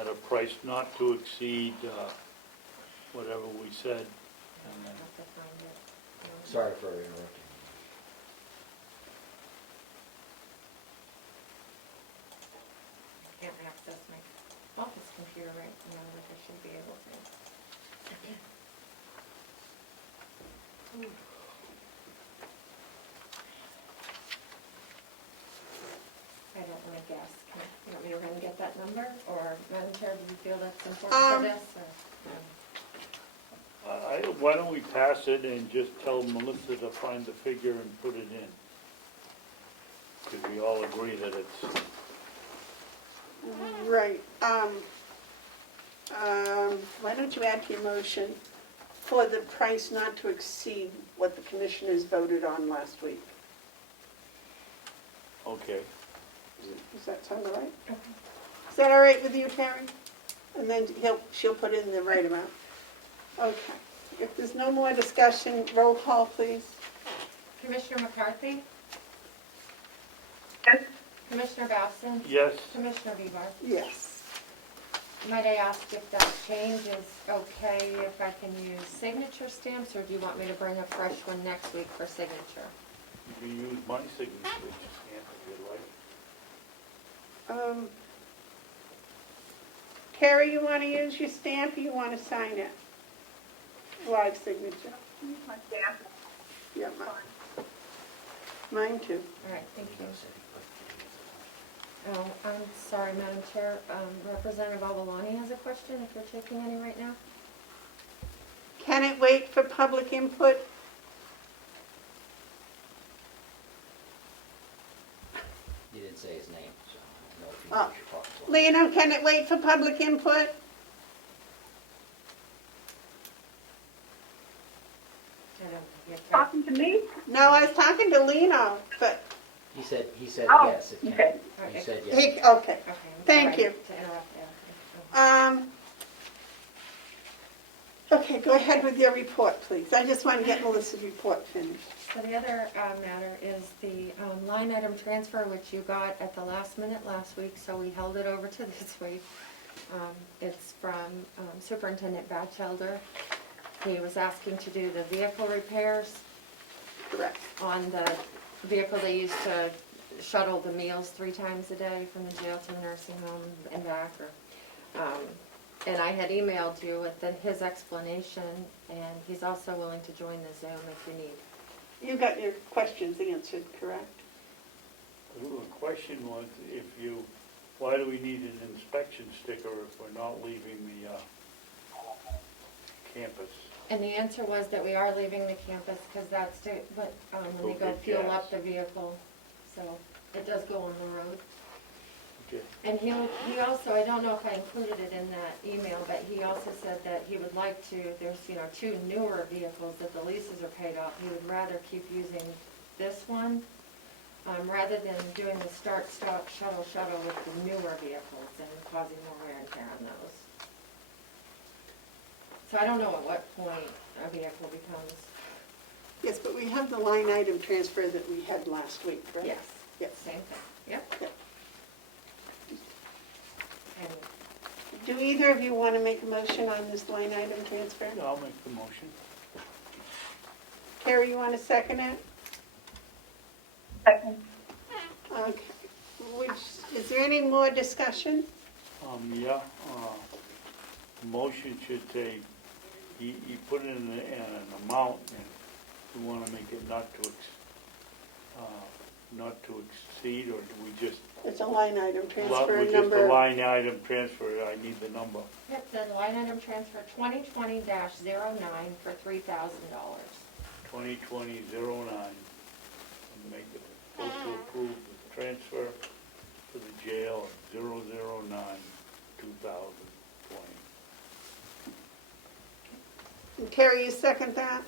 at a price not to exceed whatever we said. I'll have to find it. Sorry for interrupting. I can't access my office computer right now, but I should be able to. I don't want to guess. You want me to run and get that number? Or, Madam Chair, do you feel that's important for this? Or, Why don't we pass it and just tell Melissa to find the figure and put it in? Because we all agree that it's, Right. Why don't you add to your motion for the price not to exceed what the commissioners voted on last week? okay. Does that sound all right? Is that all right with you, Terry? And then she'll put in the right amount. Okay. If there's no more discussion, roll call, please. Commissioner McCarthy? Yes, Commissioner Babson? Yes, Commissioner Vivar? Yes. Might I ask if that change is okay, if I can use signature stamps, or do you want me to bring a fresh one next week for signature? you can use my signature stamp if you like. Terry, you want to use your stamp or you want to sign it? Live signature. use my stamp. Yeah, mine too. All right, thank you. Oh, I'm sorry, Madam Chair, Representative Avaloni has a question, if you're taking any right now? Can it wait for public input? You didn't say his name, so I don't know if you know what you're talking about. Lena, can it wait for public input? I don't, yeah, Talking to me? No, I was talking to Lena, but, He said Oh, yes, it can. okay. He said yes. okay. Okay, I'm Thank sorry you. to interrupt there. Okay, go ahead with your report, please. I just want to get Melissa's report finished. So the other matter is the line item transfer, which you got at the last minute last week, so we held it over to this week. It's from Superintendent Batchelder. He was asking to do the vehicle repairs Correct. on the vehicle they use to shuttle the meals 3 times a day from the jail to the nursing home and back. And I had emailed you with his explanation, and he's also willing to join the Zoom if you need. You got your questions answered, correct? The question was why do we need an inspection sticker if we're not leaving the campus? And the answer was that we are leaving the campus because that's when they go Okay, fuel yes. up the vehicle. So And he also, I don't know if I included it in that email, but he also said that he would like to, there's, 2 newer vehicles that the leases are paid off. He would rather keep using this one, rather than doing the start, stop, shuttle with the newer vehicles and causing more wear and tear on those. So I don't know at what point a vehicle becomes, Yes, but we have the line item transfer that we had last week, right? yes, Yes. same thing, yep. Yep. And Do either of you want to make a motion on this line item transfer? I'll make the motion. Carrie, you want to second it? Second. Okay. Is there any more discussion? Yeah, motion should say, he put in an amount, and we want to make it not to exceed, or do we just? It's a line item transfer We just number. a line item transfer, I need the number. Yep, the line item transfer 2020-09 for $3,000. 2020-09, and make it, vote to approve the transfer to the jail of 009/2020. And Carrie, you second that?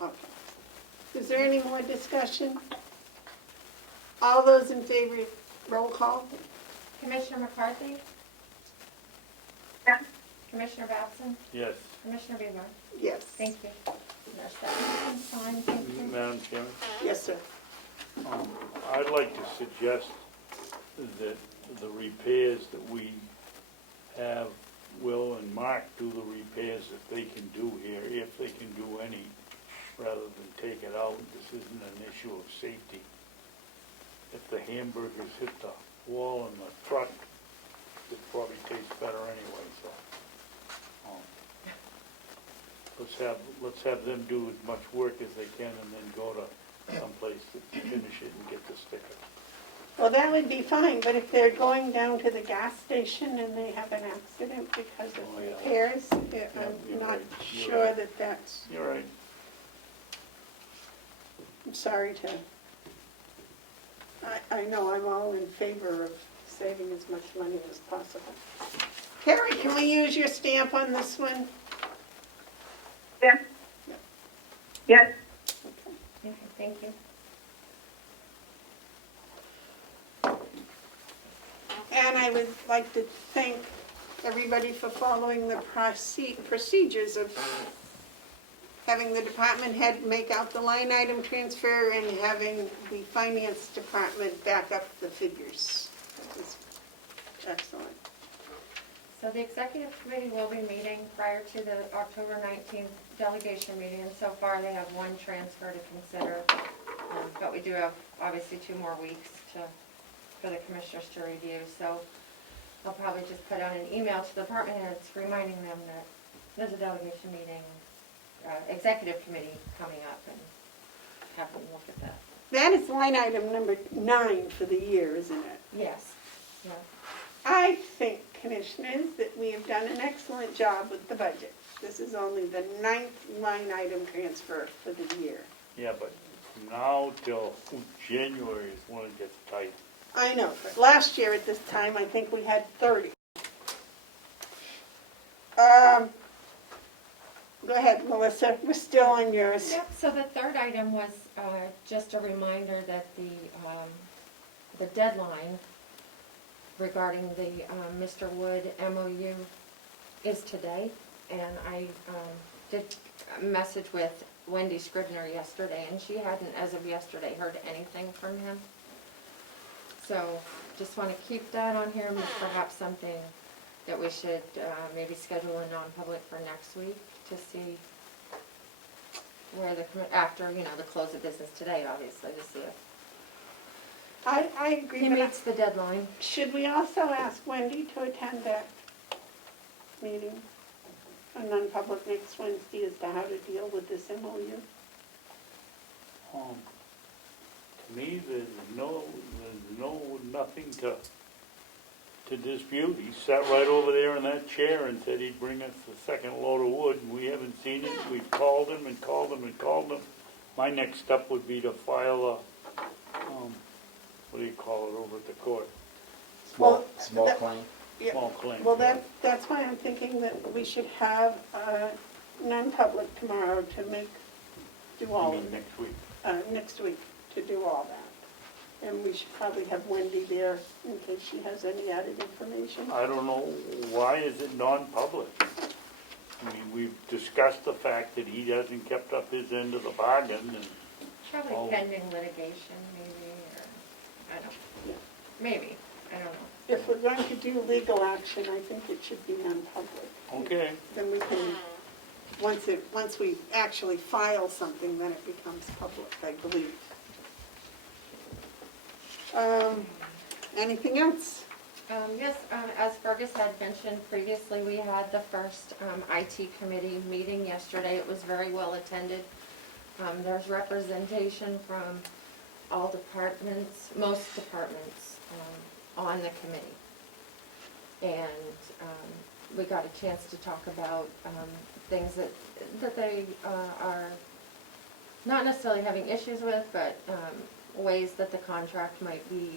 Okay. Is there any more discussion? All those in favor, roll call? Commissioner McCarthy? Yes. Commissioner Babson? Yes. Commissioner Bieber? Yes. Thank you. There's that sign, thank you. Madam Chairman? Yes, sir. I'd like to suggest that the repairs that we have, Will and Mark do the repairs that they can do here, if they can do any, rather than take it out. This isn't an issue of safety. If the hamburgers hit the wall in the truck, it probably tastes better anyway, so. Let's have them do as much work as they can and then go to someplace to finish it and get the sticker. Well, that would be fine, but if they're going down to the gas station and they have an accident because of Oh, yeah. repairs, you're I'm not right. You're sure right. that that's, You're right. I'm sorry to, I know I'm all in favor of saving as much money as possible. Carrie, can we use your stamp on this one? Yes. Yes. Okay, thank you. And I would like to thank everybody for following the procedures of having the department head make out the line item transfer and having the finance department back up the figures. That was excellent. So the executive committee will be meeting prior to the October 19th delegation meeting, and so far they have 1 transfer to consider. But we do have obviously 2 more weeks for the commissioners to review. So I'll probably just put out an email to the department heads reminding them that there's a delegation meeting, executive committee coming up, and have them look at that. That is line item number 9 for the year, isn't it? Yes, yeah. I think, commissioners, that we have done an excellent job with the budget. This is only the 9th line item transfer for the year. Yeah, but from now till January is when it gets tight. I know, but last year at this time, I think we had 30. Go ahead, Melissa, we're still on yours. Yep, so the third item was just a reminder that the deadline regarding the Mr. Wood MOU is today. And I did a message with Wendy Scribner yesterday, and she hadn't, as of yesterday, heard anything from him. So just want to keep that on here, and perhaps something that we should maybe schedule a non-public for next week to see where after, the close of business today, obviously, to see if I agree, he but meets the deadline. should we also ask Wendy to attend that meeting, a non-public next Wednesday, as to how to deal with this MOU? To me, there's nothing to dispute. He sat right over there in that chair and said he'd bring us the second load of wood, and we haven't seen it. We've called him and called him and called him. My next step would be to file a, you call it over at the court? Well, Small that- claim? Yeah. Small claims. Well, that's why I'm thinking that we should have non-public tomorrow to do all I of mean, it, next week. next week to do all that. And we should probably have Wendy there in case she has any added information. I don't know, why is it non-public? I mean, we've discussed the fact that he hasn't kept up his end of the bargain, and Oh. Probably pending litigation, maybe, or, I don't, Yeah. maybe, I don't know. If we're going to do legal action, I think it should be non-public. okay. Then we can, once we actually file something, then it becomes public, I believe. Anything else? Yes, as Fergus had mentioned previously, we had the first IT committee meeting yesterday. It was very well attended. There's representation from all departments, most departments, on the committee. And we got a chance to talk about things that they are not necessarily having issues with, but ways that the contract might be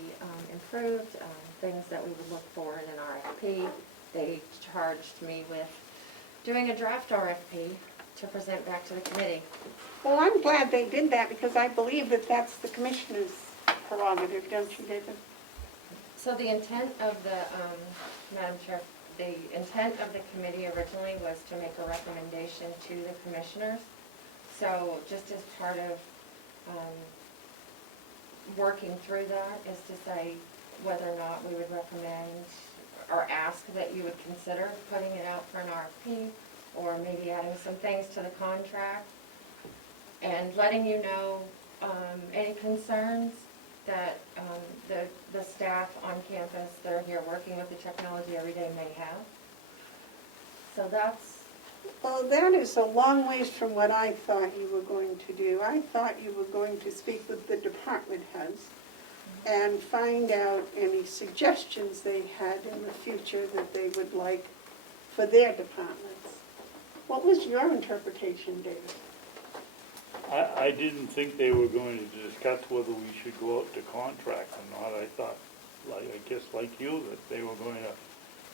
improved, things that we would look for in an RFP. They charged me with doing a draft RFP to present back to the committee. Well, I'm glad they did that because I believe that that's the commissioner's prerogative, don't you, David? So the intent of the, Madam Chair, the intent of the committee originally was to make a recommendation to the commissioners. So just as part of working through that is to say whether or not we would recommend or ask that you would consider putting it out for an RFP or maybe adding some things to the contract and letting you know any concerns that the staff on campus that are here working with the technology every day may have. So that's... Well, that is a long ways from what I thought you were going to do. I thought you were going to speak with the department heads and find out any suggestions they had in the future that they would like for their departments. What was your interpretation, David? I didn't think they were going to discuss whether we should go out to contract or not. I thought, I guess like you, that they were going to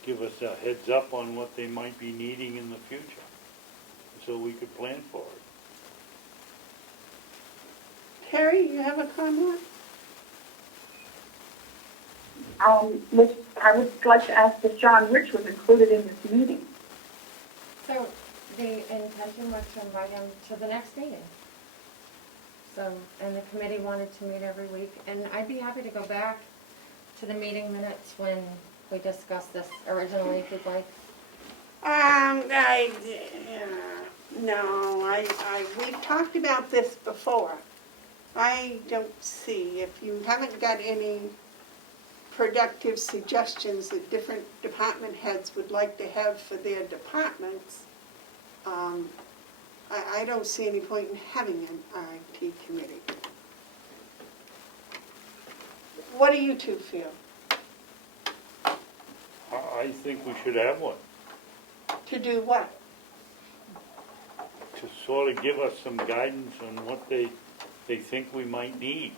give us a heads up on what they might be needing in the future, so we could plan for it. Terry, you have a comment? I would like to ask if John Rich was included in this meeting. So the intention was to invite him to the next meeting. So, and the committee wanted to meet every week, and I'd be happy to go back to the meeting minutes when we discussed this originally, if you'd like. We've talked about this before. I don't see, if you haven't got any productive suggestions that different department heads would like to have for their departments, I don't see any point in having an IT committee. What do you two feel? I think we should have one, To do what? to sort of give us some guidance on what they think we might need.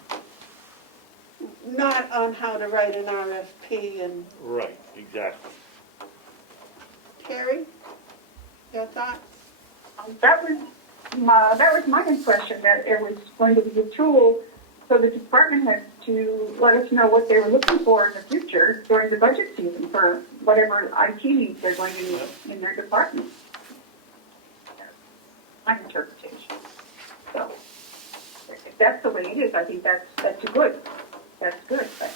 Not on how to write an RFP and, Right, exactly. Terry, your thoughts? That was my impression, that it was going to be a tool for the department heads to let us know what they were looking for in the future during the budget season for whatever IT needs they're going to need in their department. My interpretation. So, if that's the way it is, I think that's good. That's good. But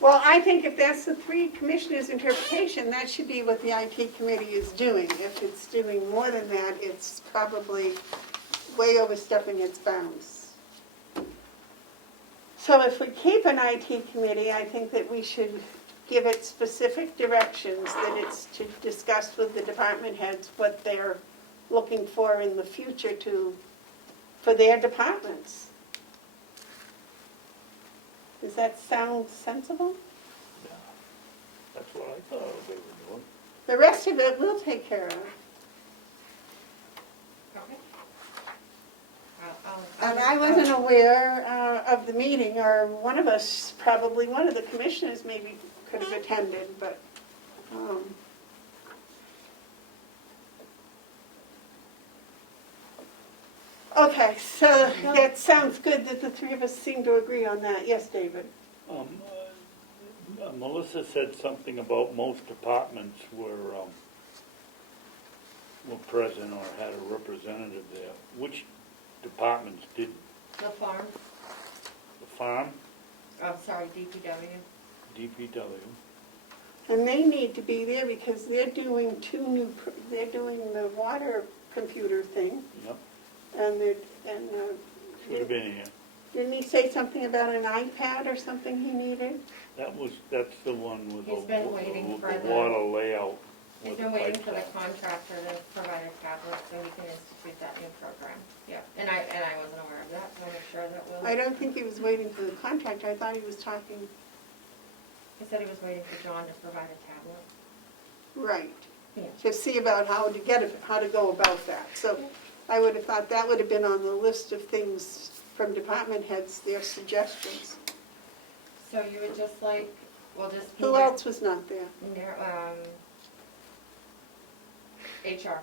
Well, I think if that's the three commissioners' interpretation, that should be what the IT committee is doing. If it's doing more than that, it's probably way overstepping its bounds. So if we keep an IT committee, I think that we should give it specific directions, that it's to discuss with the department heads what they're looking for in the future for their departments. Does that sound sensible? That's what I thought they were doing. The rest of it we'll take care of. Okay. And I wasn't aware of the meeting, or one of us, probably one of the commissioners maybe could have attended, but, okay, so that sounds good that the three of us seem to agree on that. Yes, David? Melissa said something about most departments were present or had a representative there. Which departments didn't? The farm, The farm, oh, sorry, DPW. DPW. And they need to be there because they're doing they're doing the water computer thing, Yep, and should have been here. didn't he say something about an iPad or something he needed? That's the one with He's been waiting the for the- water layout. He's with been the waiting for the pipes on. contractor to provide a tablet so he can institute that new program. Yeah, and I wasn't aware of that, so I'm sure that will. I don't think he was waiting for the contractor. I thought he was talking, He said he was waiting for John to provide a tablet. right, Yeah. to see about how to go about that. So I would have thought that would have been on the list of things from department heads, their suggestions. So you would just like, well, just. Who else was not there? HR.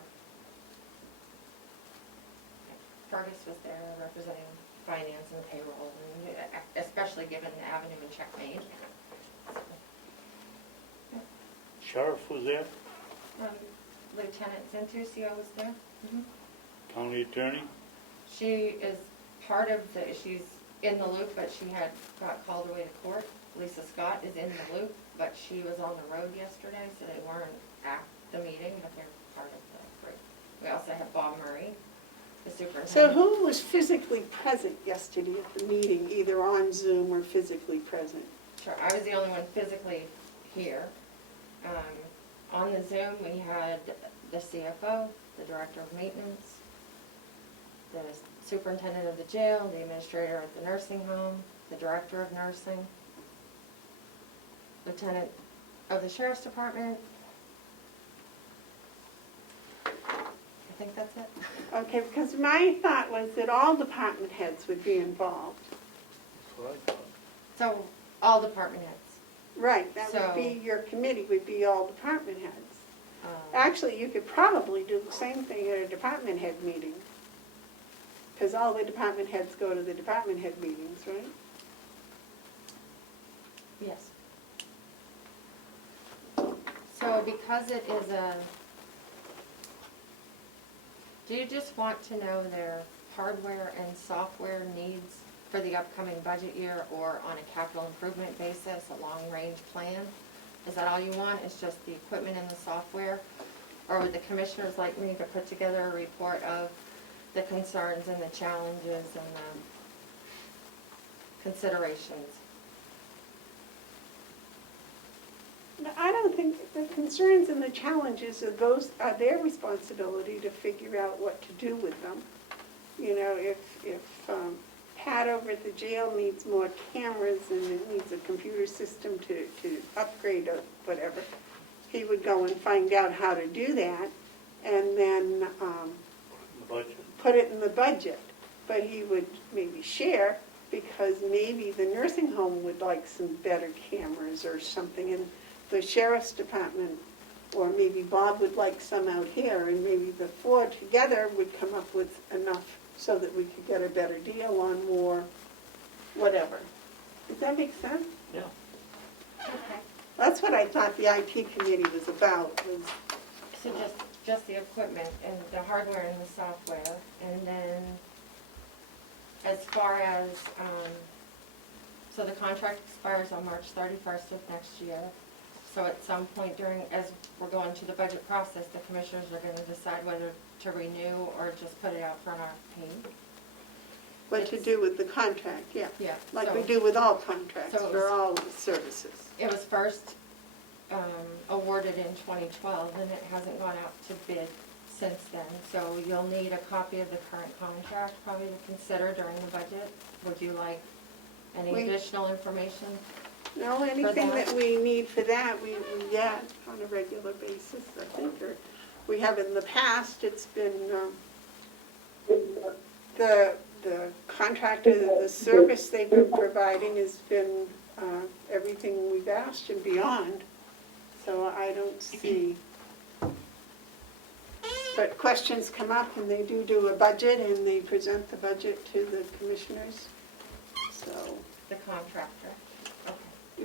Fergus was there representing finance and payroll, and especially given the Avenue and check made. Sheriff was there, Lieutenant Zentusio was there. county attorney. She is part of she's in the loop, but she got called away to court. Lisa Scott is in the loop, but she was on the road yesterday, so they weren't at the meeting, but they're part of the group. We also have Bob Murray, the superintendent. So who was physically present yesterday at the meeting, either on Zoom or physically present? Sure, I was the only one physically here. On the Zoom, we had the CFO, the director of maintenance, the superintendent of the jail, the administrator at the nursing home, the director of nursing, lieutenant of the sheriff's department. I think that's it. Okay, because my thought was that all department heads would be involved. That's what I thought. So, all department heads. Right, that would So- be, your committee would be all department heads. Um, Actually, you could probably do the same thing at a department head meeting. Because all the department heads go to the department head meetings, right? Yes. So because it is do you just want to know their hardware and software needs for the upcoming budget year, or on a capital improvement basis, a long-range plan? Is that all you want, is just the equipment and the software? Or would the commissioners like me to put together a report of the concerns and the challenges and the considerations? No, I don't think the concerns and the challenges are their responsibility to figure out what to do with them. You know, if Pat over at the jail needs more cameras and it needs a computer system to upgrade or whatever, he would go and find out how to do that and then The budget. put it in the budget. But he would maybe share, because maybe the nursing home would like some better cameras or something, and the sheriff's department, or maybe Bob would like some out here, and maybe the four together would come up with enough so that we could get a better deal on more, whatever. Does that make sense? Yeah. Okay. That's what I thought the IT committee was about, was, So just the equipment and the hardware and the software, and then as far as, so the contract expires on March 31st of next year. So at some point as we're going through the budget process, the commissioners are going to decide whether to renew or just put it out for an RFP. what to do with the contract, yeah. Yeah. Like so we do with all contracts, So it for was- all the services. It was first awarded in 2012, and it hasn't gone out to bid since then. So you'll need a copy of the current contract probably to consider during the budget. Would you like any We- additional information? No, anything that? that we need for that, we get on a regular basis, I think, or we have in the past. It's been, the the contractor, the service they've been providing has been everything we've asked and beyond. So I don't see. But questions come up and they do a budget and they present the budget to the commissioners. So, The contractor, okay.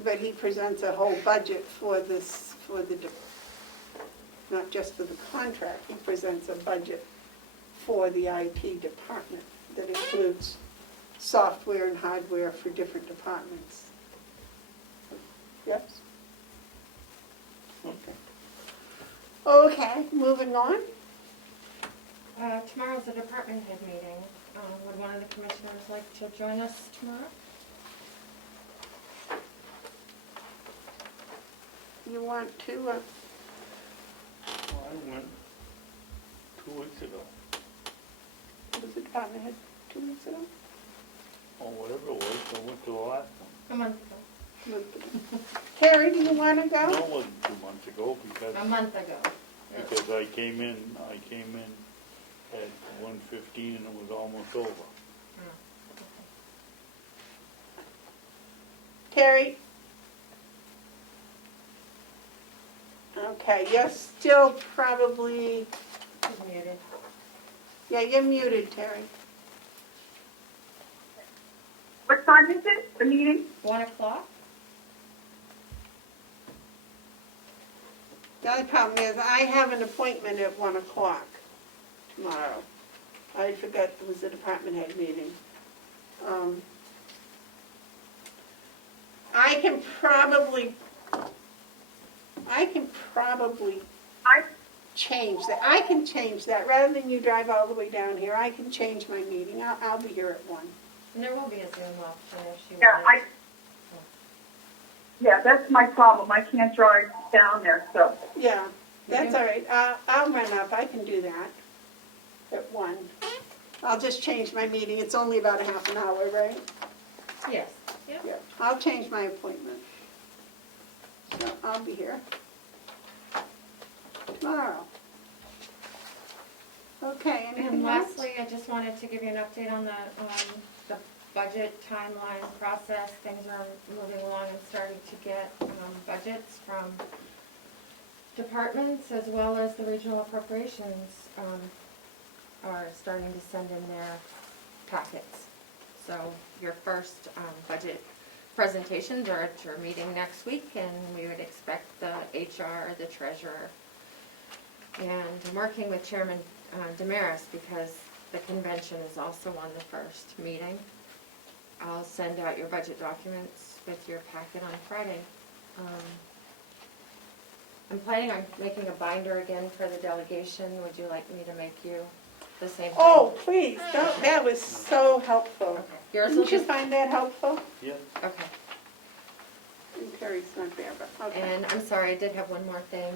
but he presents a whole budget for this, not just for the contract, he presents a budget for the IT department that includes software and hardware for different departments. Yes? Okay, moving on. Tomorrow's a department head meeting. Would one of the commissioners like to join us tomorrow? You want to, Well, I went 2 weeks ago, was the department head 2 weeks ago? or whatever it was, I went to the last A month ago. Month ago. Terry, do you want to one. No, go? it wasn't 2 months ago, A month ago. because I came in at 1:15 and it was almost over. Terry? Okay, you're still probably, He's muted. yeah, you're muted, Terry. What time is it, the meeting? 1 o'clock? The other problem is I have an appointment at 1 o'clock tomorrow. I forgot it was a department head meeting. I can probably change that. I can change that. Rather than you drive all the way down here, I can change my meeting. I'll be here at 1. And there will be a Zoom option if she Yeah, wants. yeah, that's my problem. I can't drive down there, so. Yeah, that's all right. I'll run up. I can do that at 1. I'll just change my meeting. It's only about a half an hour, right? Yes, yeah. Yeah, I'll change my appointment. So I'll be here tomorrow. Okay, And anything else? lastly, I just wanted to give you an update on the budget timeline process. Things are moving along and starting to get budgets from departments as well as the regional appropriations are starting to send in their packets. So your first budget presentations are at your meeting next week, and we would expect the HR, the treasurer, and I'm working with Chairman Damaris because the convention is also on the first meeting. I'll send out your budget documents with your packet on Friday. I'm planning on making a binder again for the delegation. Would you like me to make you the same thing? Oh, please, that was so helpful. Okay. Yours will Didn't you just, find that helpful? Yeah. okay. And Terry's not there, but okay. And I'm sorry, I did have one more thing.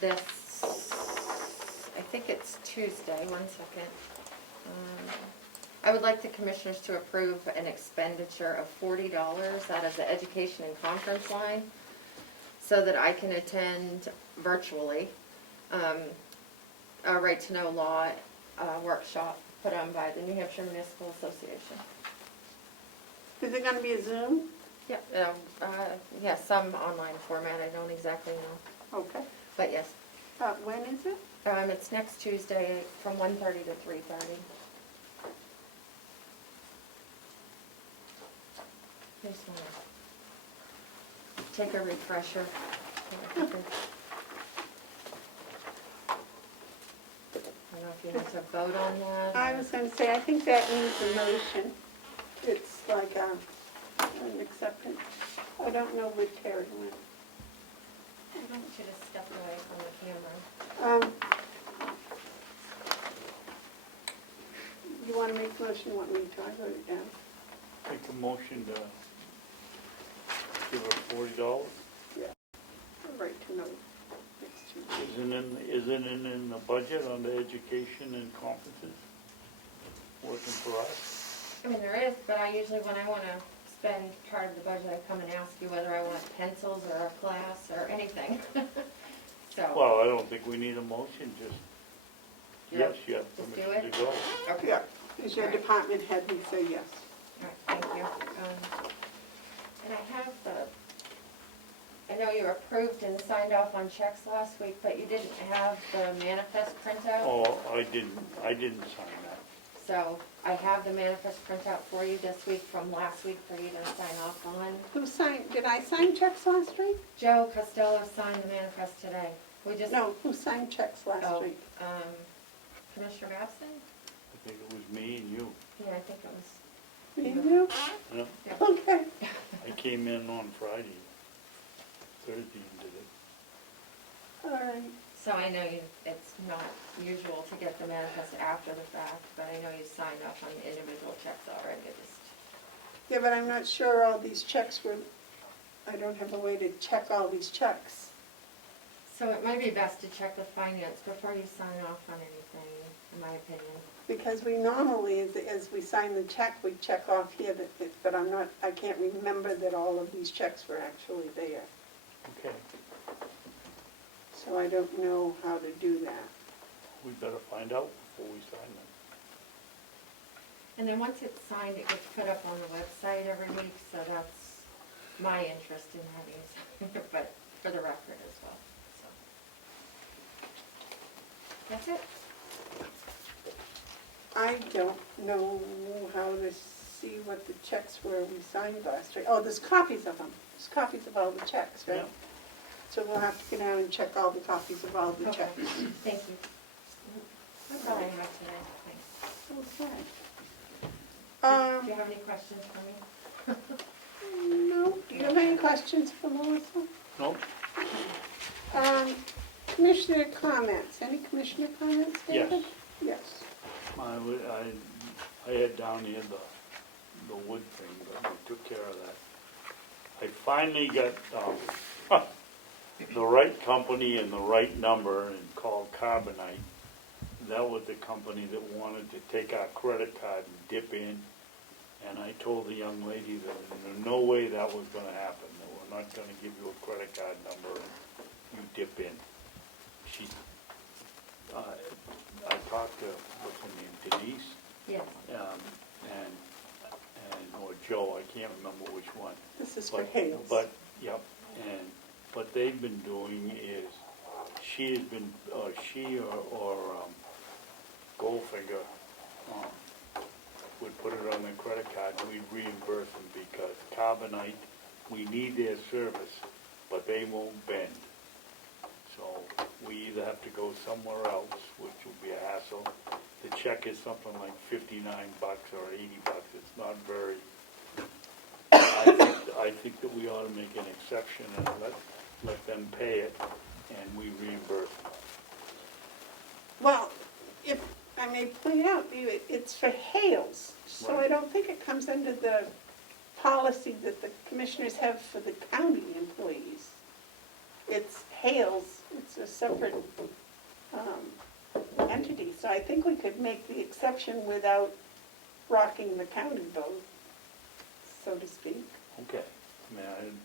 This, I think it's Tuesday, 1 second. I would like the commissioners to approve an expenditure of $40 out of the education and conference line so that I can attend virtually a right to know law workshop put on by the New Hampshire Municipal Association. Is it gonna be a Zoom? Yeah, yeah, some online format, I don't exactly know, Okay. but yes. When is it? It's next Tuesday from 1:30 to 3:30. Just want to take a refresher. I don't know if you need to vote on that. I was gonna say, I think that needs a motion. It's like an acceptance. I don't know where Terry went. I want you to step away from the camera. You wanna make the motion, you want me to, I wrote it down. Make a motion to give her $40. Right to know. Next Tuesday. Isn't it in the budget under education and conferences? Working for us? I mean, there is, but I usually, when I want to spend part of the budget, I come and ask you whether I want pencils or a class or anything. So, Well, I don't think we need a motion, just, Yeah. yes, you have Just do permission it? to go. okay. Yeah, As your department head, we say yes. All right, thank you. And I have I know you approved and signed off on checks last week, but you didn't have the manifest printout. Oh, I didn't sign that. So I have the manifest printout for you this week from last week for you to sign off on. Who signed, did I sign checks last week? Joe Costello signed the manifest today. We just, No, who signed checks last Oh. week? Commissioner Babson? I think it was me and you. Yeah, I think it was. Me and you? Yeah. Yeah. Okay. I came in on Friday, Thursday and did it. All right. So I know it's not usual to get the manifest after the fact, but I know you signed off on the individual checks already. I just, Yeah, but I'm not sure all these checks were, I don't have a way to check all these checks. so it might be best to check with finance before you sign off on anything, in my opinion. Because we normally, as we sign the check, we check off here, but I can't remember that all of these checks were actually there. Okay, So I don't know how to do that. we better find out before we sign them. And then once it's signed, it gets put up on the website every week, so that's my interest in having it signed, but for the record as well, so. That's it. I don't know how to see what the checks were we signed last week. Oh, there's copies of them. There's copies of all the checks, right? Yeah. So we'll have to get out and check all the copies of all the Okay. checks. Thank you. That's all I have today, thanks. Okay. Do you have any questions for me? No, do you have any questions for Melissa? Nope. Commissioner comments, any commissioner comments, David? Yes. Yes. I had down here the wood thing, but we took care of that. I finally got, the right company and the right number and called Carbonite. That was the company that wanted to take our credit card and dip in. And I told the young lady that there's no way that was gonna happen, that we're not gonna give you a credit card number and you dip in. She, I talked to, what's her name, Denise? Yes. Or Joe, I can't remember which one. This is for But, Hales. yep, and what they've been doing is, she has been, she or Goldfinger, would put it on their credit card, and we'd reimburse them, because Carbonite, we need their service, but they won't bend. So, we either have to go somewhere else, which will be a hassle. The check is something like $59 or $80, it's not very. I think that we ought to make an exception and let them pay it, and we reimburse them. Well, if I may point out, it's for Hales, so I Right. don't think it comes under the policy that the commissioners have for the county employees. It's Hales, it's a separate entity, so I think we could make the exception without rocking the county boat, so to speak. Okay, I mean,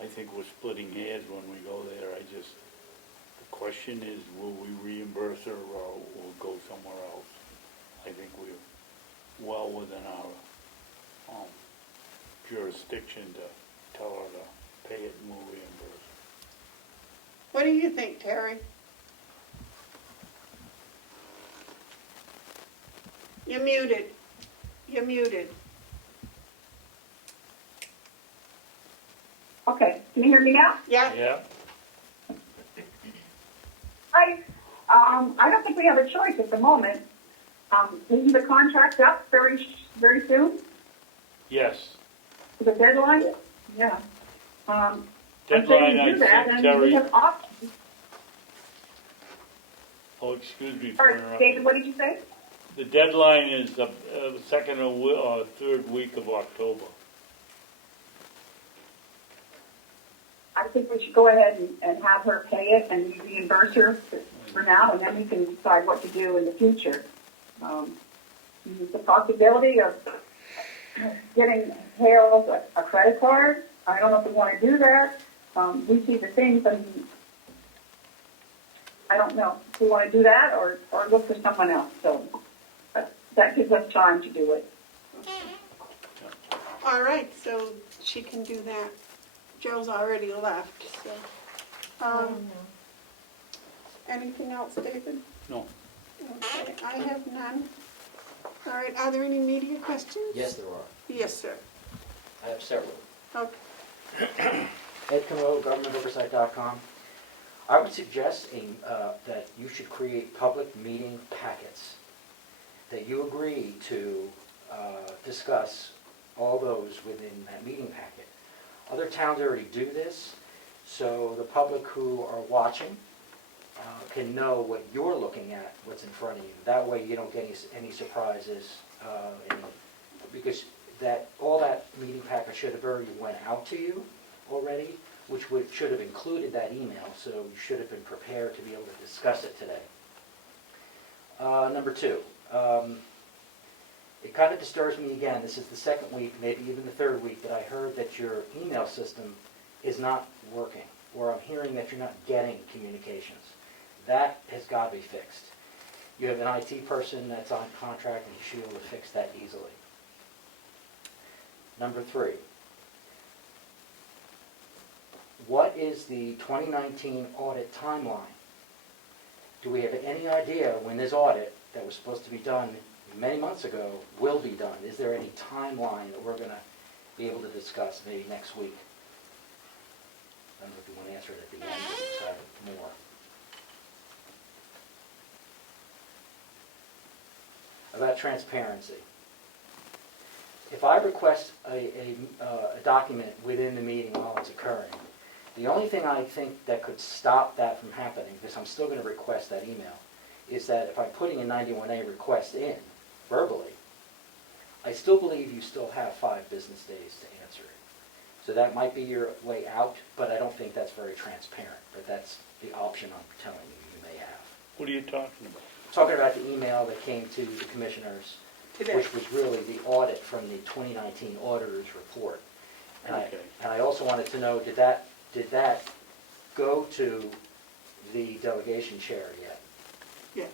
I think we're splitting hairs when we go there, the question is, will we reimburse her or we'll go somewhere else? I think we're well within our jurisdiction to tell her to pay it and we'll reimburse. What do you think, Terry? You're muted. You're muted. Okay, can you hear me now? Yeah? Yeah, I don't think we have a choice at the moment. Isn't the contract up very soon? yes. The deadline? Yeah. Until Deadline, you I do that, think, and we Terry, have options. oh, excuse me for Or, interrupting. David, what did you say? The deadline is the second or third week of October. I think we should go ahead and have her pay it and reimburse her for now, and then we can decide what to do in the future. The possibility of getting Hales a credit card, I don't know if we want to do that. We see the things, and I don't know if we want to do that or look for someone else. So that gives us time to do it. All right, so she can do that. Joe's already left, so. No. Anything else, David? No. Okay, I have none. All right, are there any media questions? Yes, there are. Yes, sir. I have several. Okay. Ed Comeau, GovernmentOversite.com. I would suggest that you should create public meeting packets, that you agree to discuss all those within that meeting packet. Other towns already do this, so the public who are watching can know what you're looking at, what's in front of you. That way you don't get any surprises, because all that meeting packet should have already went out to you already, which should have included that email, so you should have been prepared to be able to discuss it today. Number two, it kind of disturbs me again, this is the second week, maybe even the third week, that I heard that your email system is not working, or I'm hearing that you're not getting communications. That has got to be fixed. You have an IT person that's on contract, and you should be able to fix that easily. Number three, what is the 2019 audit timeline? Do we have any idea when this audit that was supposed to be done many months ago will be done? Is there any timeline that we're going to be able to discuss maybe next week? I don't know if you want to answer it at the end or decide more. About transparency. If I request a document within the meeting while it's occurring, the only thing I think that could stop that from happening, because I'm still going to request that email, is that if I'm putting a 91A request in verbally, I still believe you still have 5 business days to answer it. So that might be your way out, but I don't think that's very transparent. But that's the option I'm telling you may have. What are you talking about? Talking about the email that came to the commissioners, Today. which was really the audit from the 2019 auditor's report. And Okay. I also wanted to know, did that go to the delegation chair yet? Yes.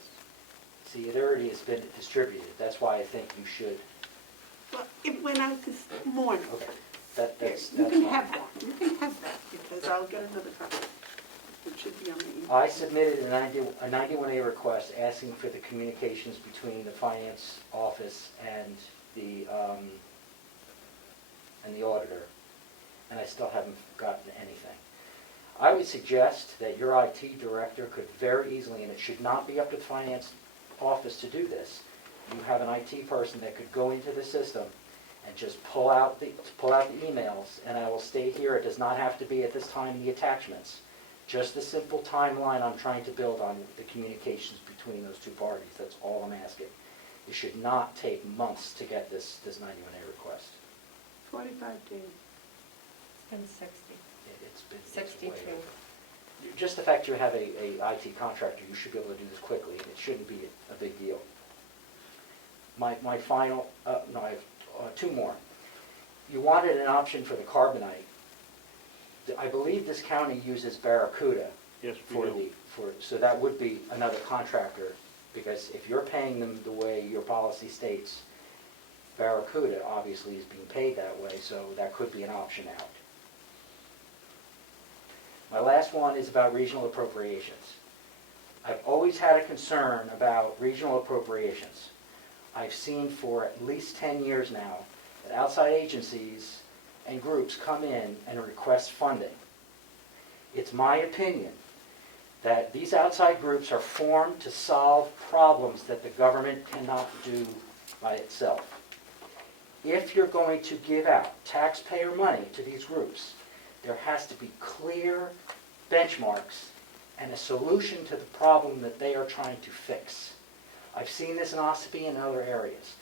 See, it already has been distributed. That's why I think you should. Well, it went out this morning. Okay. Here, That's you can fine. have that. You can have that, because I'll get another copy. It should be on the email. I submitted a 91A request asking for the communications between the finance office and the auditor, and I still haven't gotten anything. I would suggest that your IT director could very easily, and it should not be up to the finance office to do this, you have an IT person that could go into the system and just pull out the emails, and I will state here, it does not have to be at this time the attachments. Just the simple timeline I'm trying to build on the communications between those two parties. That's all I'm asking. It should not take months to get this 91A request. 45 days. It's been 60. It's been 62. way over. Just the fact you have a IT contractor, you should be able to do this quickly, and it shouldn't be a big deal. My final, no, I have 2 more. You wanted an option for the carbonite. I believe this county uses Barracuda. Yes, we do. So that would be another contractor, because if you're paying them the way your policy states, Barracuda obviously is being paid that way, so that could be an option out. My last one is about regional appropriations. I've always had a concern about regional appropriations. I've seen for at least 10 years now that outside agencies and groups come in and request funding. It's my opinion that these outside groups are formed to solve problems that the government cannot do by itself. If you're going to give out taxpayer money to these groups, there has to be clear benchmarks and a solution to the problem that they are trying to fix. I've seen this in Ossipee and other areas.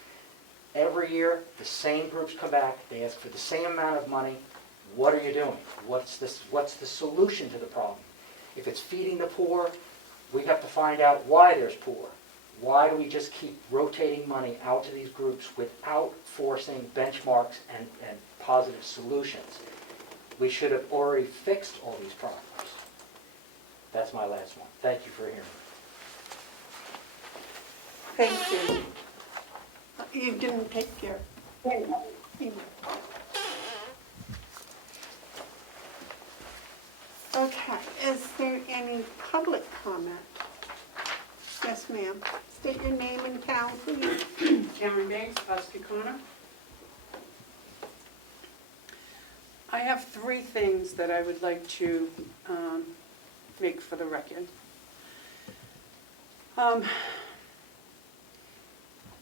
Every year, the same groups come back, they ask for the same amount of money. What are you doing? What's the solution to the problem? If it's feeding the poor, we have to find out why there's poor. Why do we just keep rotating money out to these groups without forcing benchmarks and positive solutions? We should have already fixed all these problems. That's my last one. Thank you for hearing me. Thank you. You didn't take your email. Okay, is there any public comment? Yes, ma'am. State your name and town, please. Karen Banks, Ospey Corner. I have three things that I would like to make for the record.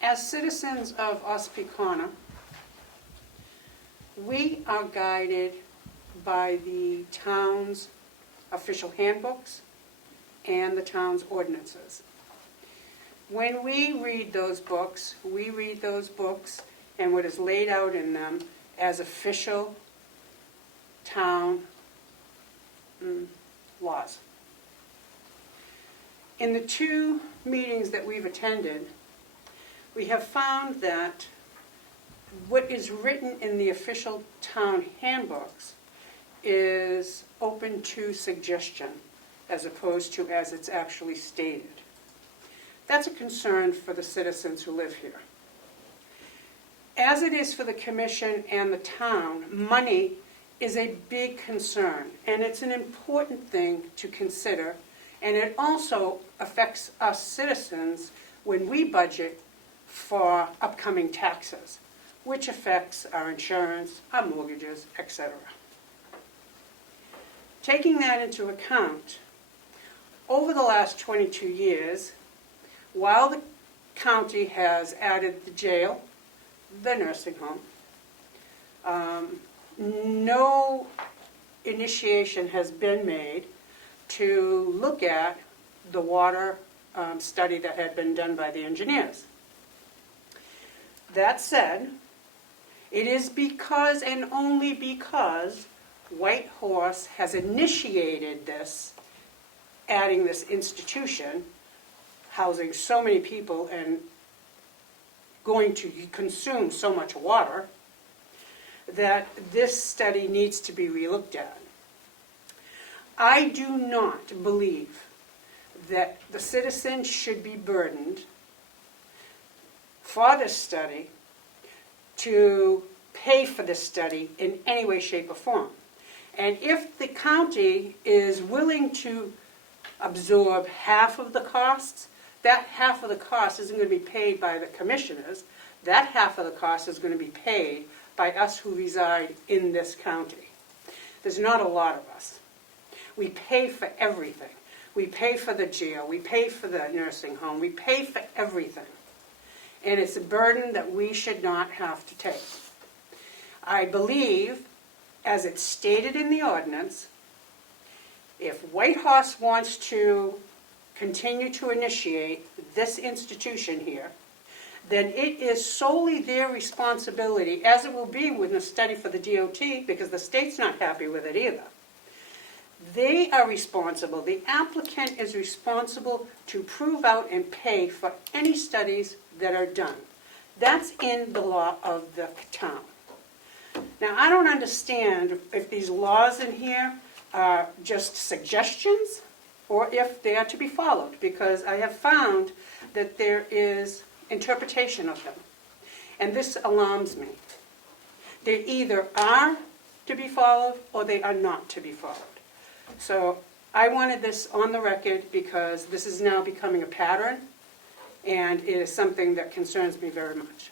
As citizens of Ospey Corner, we are guided by the town's official handbooks and the town's ordinances. When we read those books and what is laid out in them as official town laws. In the two meetings that we've attended, we have found that what is written in the official town handbooks is open to suggestion as opposed to as it's actually stated. That's a concern for the citizens who live here. As it is for the commission and the town, money is a big concern, and it's an important thing to consider, and it also affects us citizens when we budget for upcoming taxes, which affects our insurance, our mortgages, etc. Taking that into account, over the last 22 years, while the county has added the jail, the nursing home, no initiation has been made to look at the water study that had been done by the engineers. That said, it is because and only because White Horse has initiated this, adding this institution, housing so many people and going to consume so much water, that this study needs to be relooked at. I do not believe that the citizens should be burdened for this study to pay for this study in any way, shape, or form. And if the county is willing to absorb half of the costs, that half of the cost isn't going to be paid by the commissioners. That half of the cost is going to be paid by us who reside in this county. There's not a lot of us. We pay for everything. We pay for the jail. We pay for the nursing home. We pay for everything. And it's a burden that we should not have to take. I believe, as it's stated in the ordinance, if White Horse wants to continue to initiate this institution here, then it is solely their responsibility, as it will be with the study for the DOT, because the state's not happy with it either. They are responsible, the applicant is responsible to prove out and pay for any studies that are done. That's in the law of the town. Now, I don't understand if these laws in here are just suggestions or if they are to be followed, because I have found that there is interpretation of them. And this alarms me. They either are to be followed or they are not to be followed. So I wanted this on the record because this is now becoming a pattern, and it is something that concerns me very much.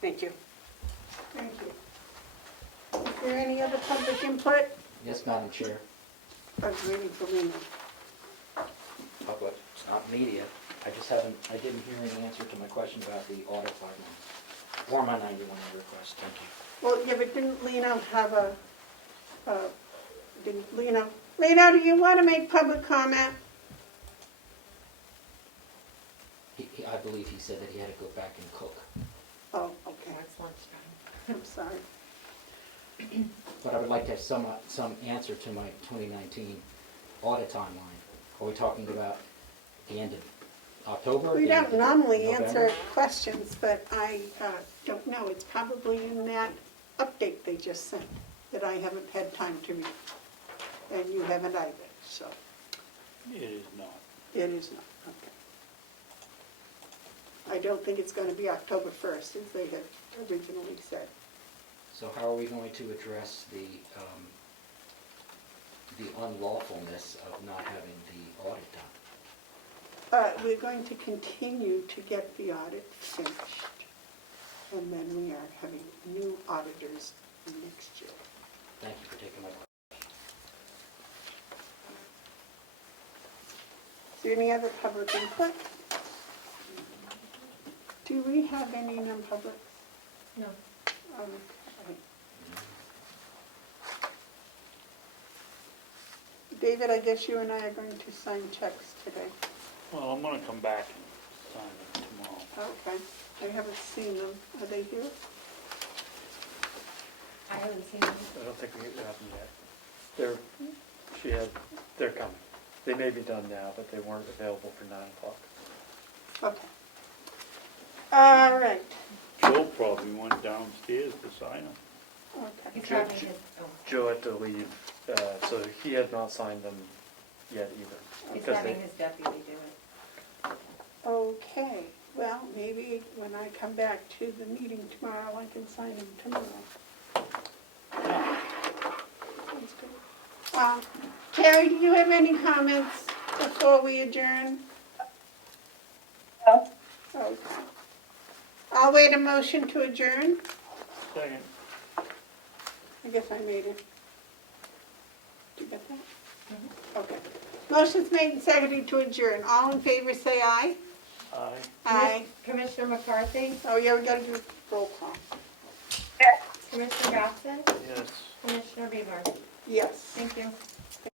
Thank you. Thank you. Is there any other public input? Yes, Madam Chair. I was waiting for Lena. Public, not media. I didn't hear any answer to my question about the audit guidelines or my 91 request. Thank you. Well, yeah, but didn't Lena have Lena, do you want to make public comment? I believe he said that he had to go back and cook. Oh, okay. It's lunchtime. I'm sorry. But I would like to have some answer to my 2019 audit timeline. Are we talking about the end of October? We the end don't of normally November? answer questions, but I don't know. It's probably in that update they just sent that I haven't had time to read. And you haven't either, so It is not. it is not. Okay. I don't think it's going to be October 1st, as they had originally said. So how are we going to address the unlawfulness of not having the audit done? We're going to continue to get the audit finished, and then we are having new auditors next year. Thank you for taking my question. Is there any other public input? Do we have any non-publics? No. Okay. David, I guess you and I are going to sign checks today. Well, I'm gonna come back and sign it tomorrow. Okay. I haven't seen them. Are they here? I haven't seen them. I don't think we have them yet. They're coming. They may be done now, but they weren't available for 9 o'clock. Okay. All right. Joe probably went downstairs to sign them. Okay. He's having his, oh, Joe had to leave, so he had not signed them yet either. he's because having they- his deputy do it. Okay. Well, maybe when I come back to the meeting tomorrow, I can sign them tomorrow. Sounds good. Terry, do you have any comments before we adjourn? No. Okay. I'll wait a motion to adjourn. Second. I guess I made it. Did you get that? Okay. Motion's made and seconded to adjourn. All in favor, say aye. Aye. Aye. Commissioner McCarthy, Oh, yeah, we gotta do roll call. Commissioner Gotson, Yes. Commissioner Bieber. Yes. Thank you.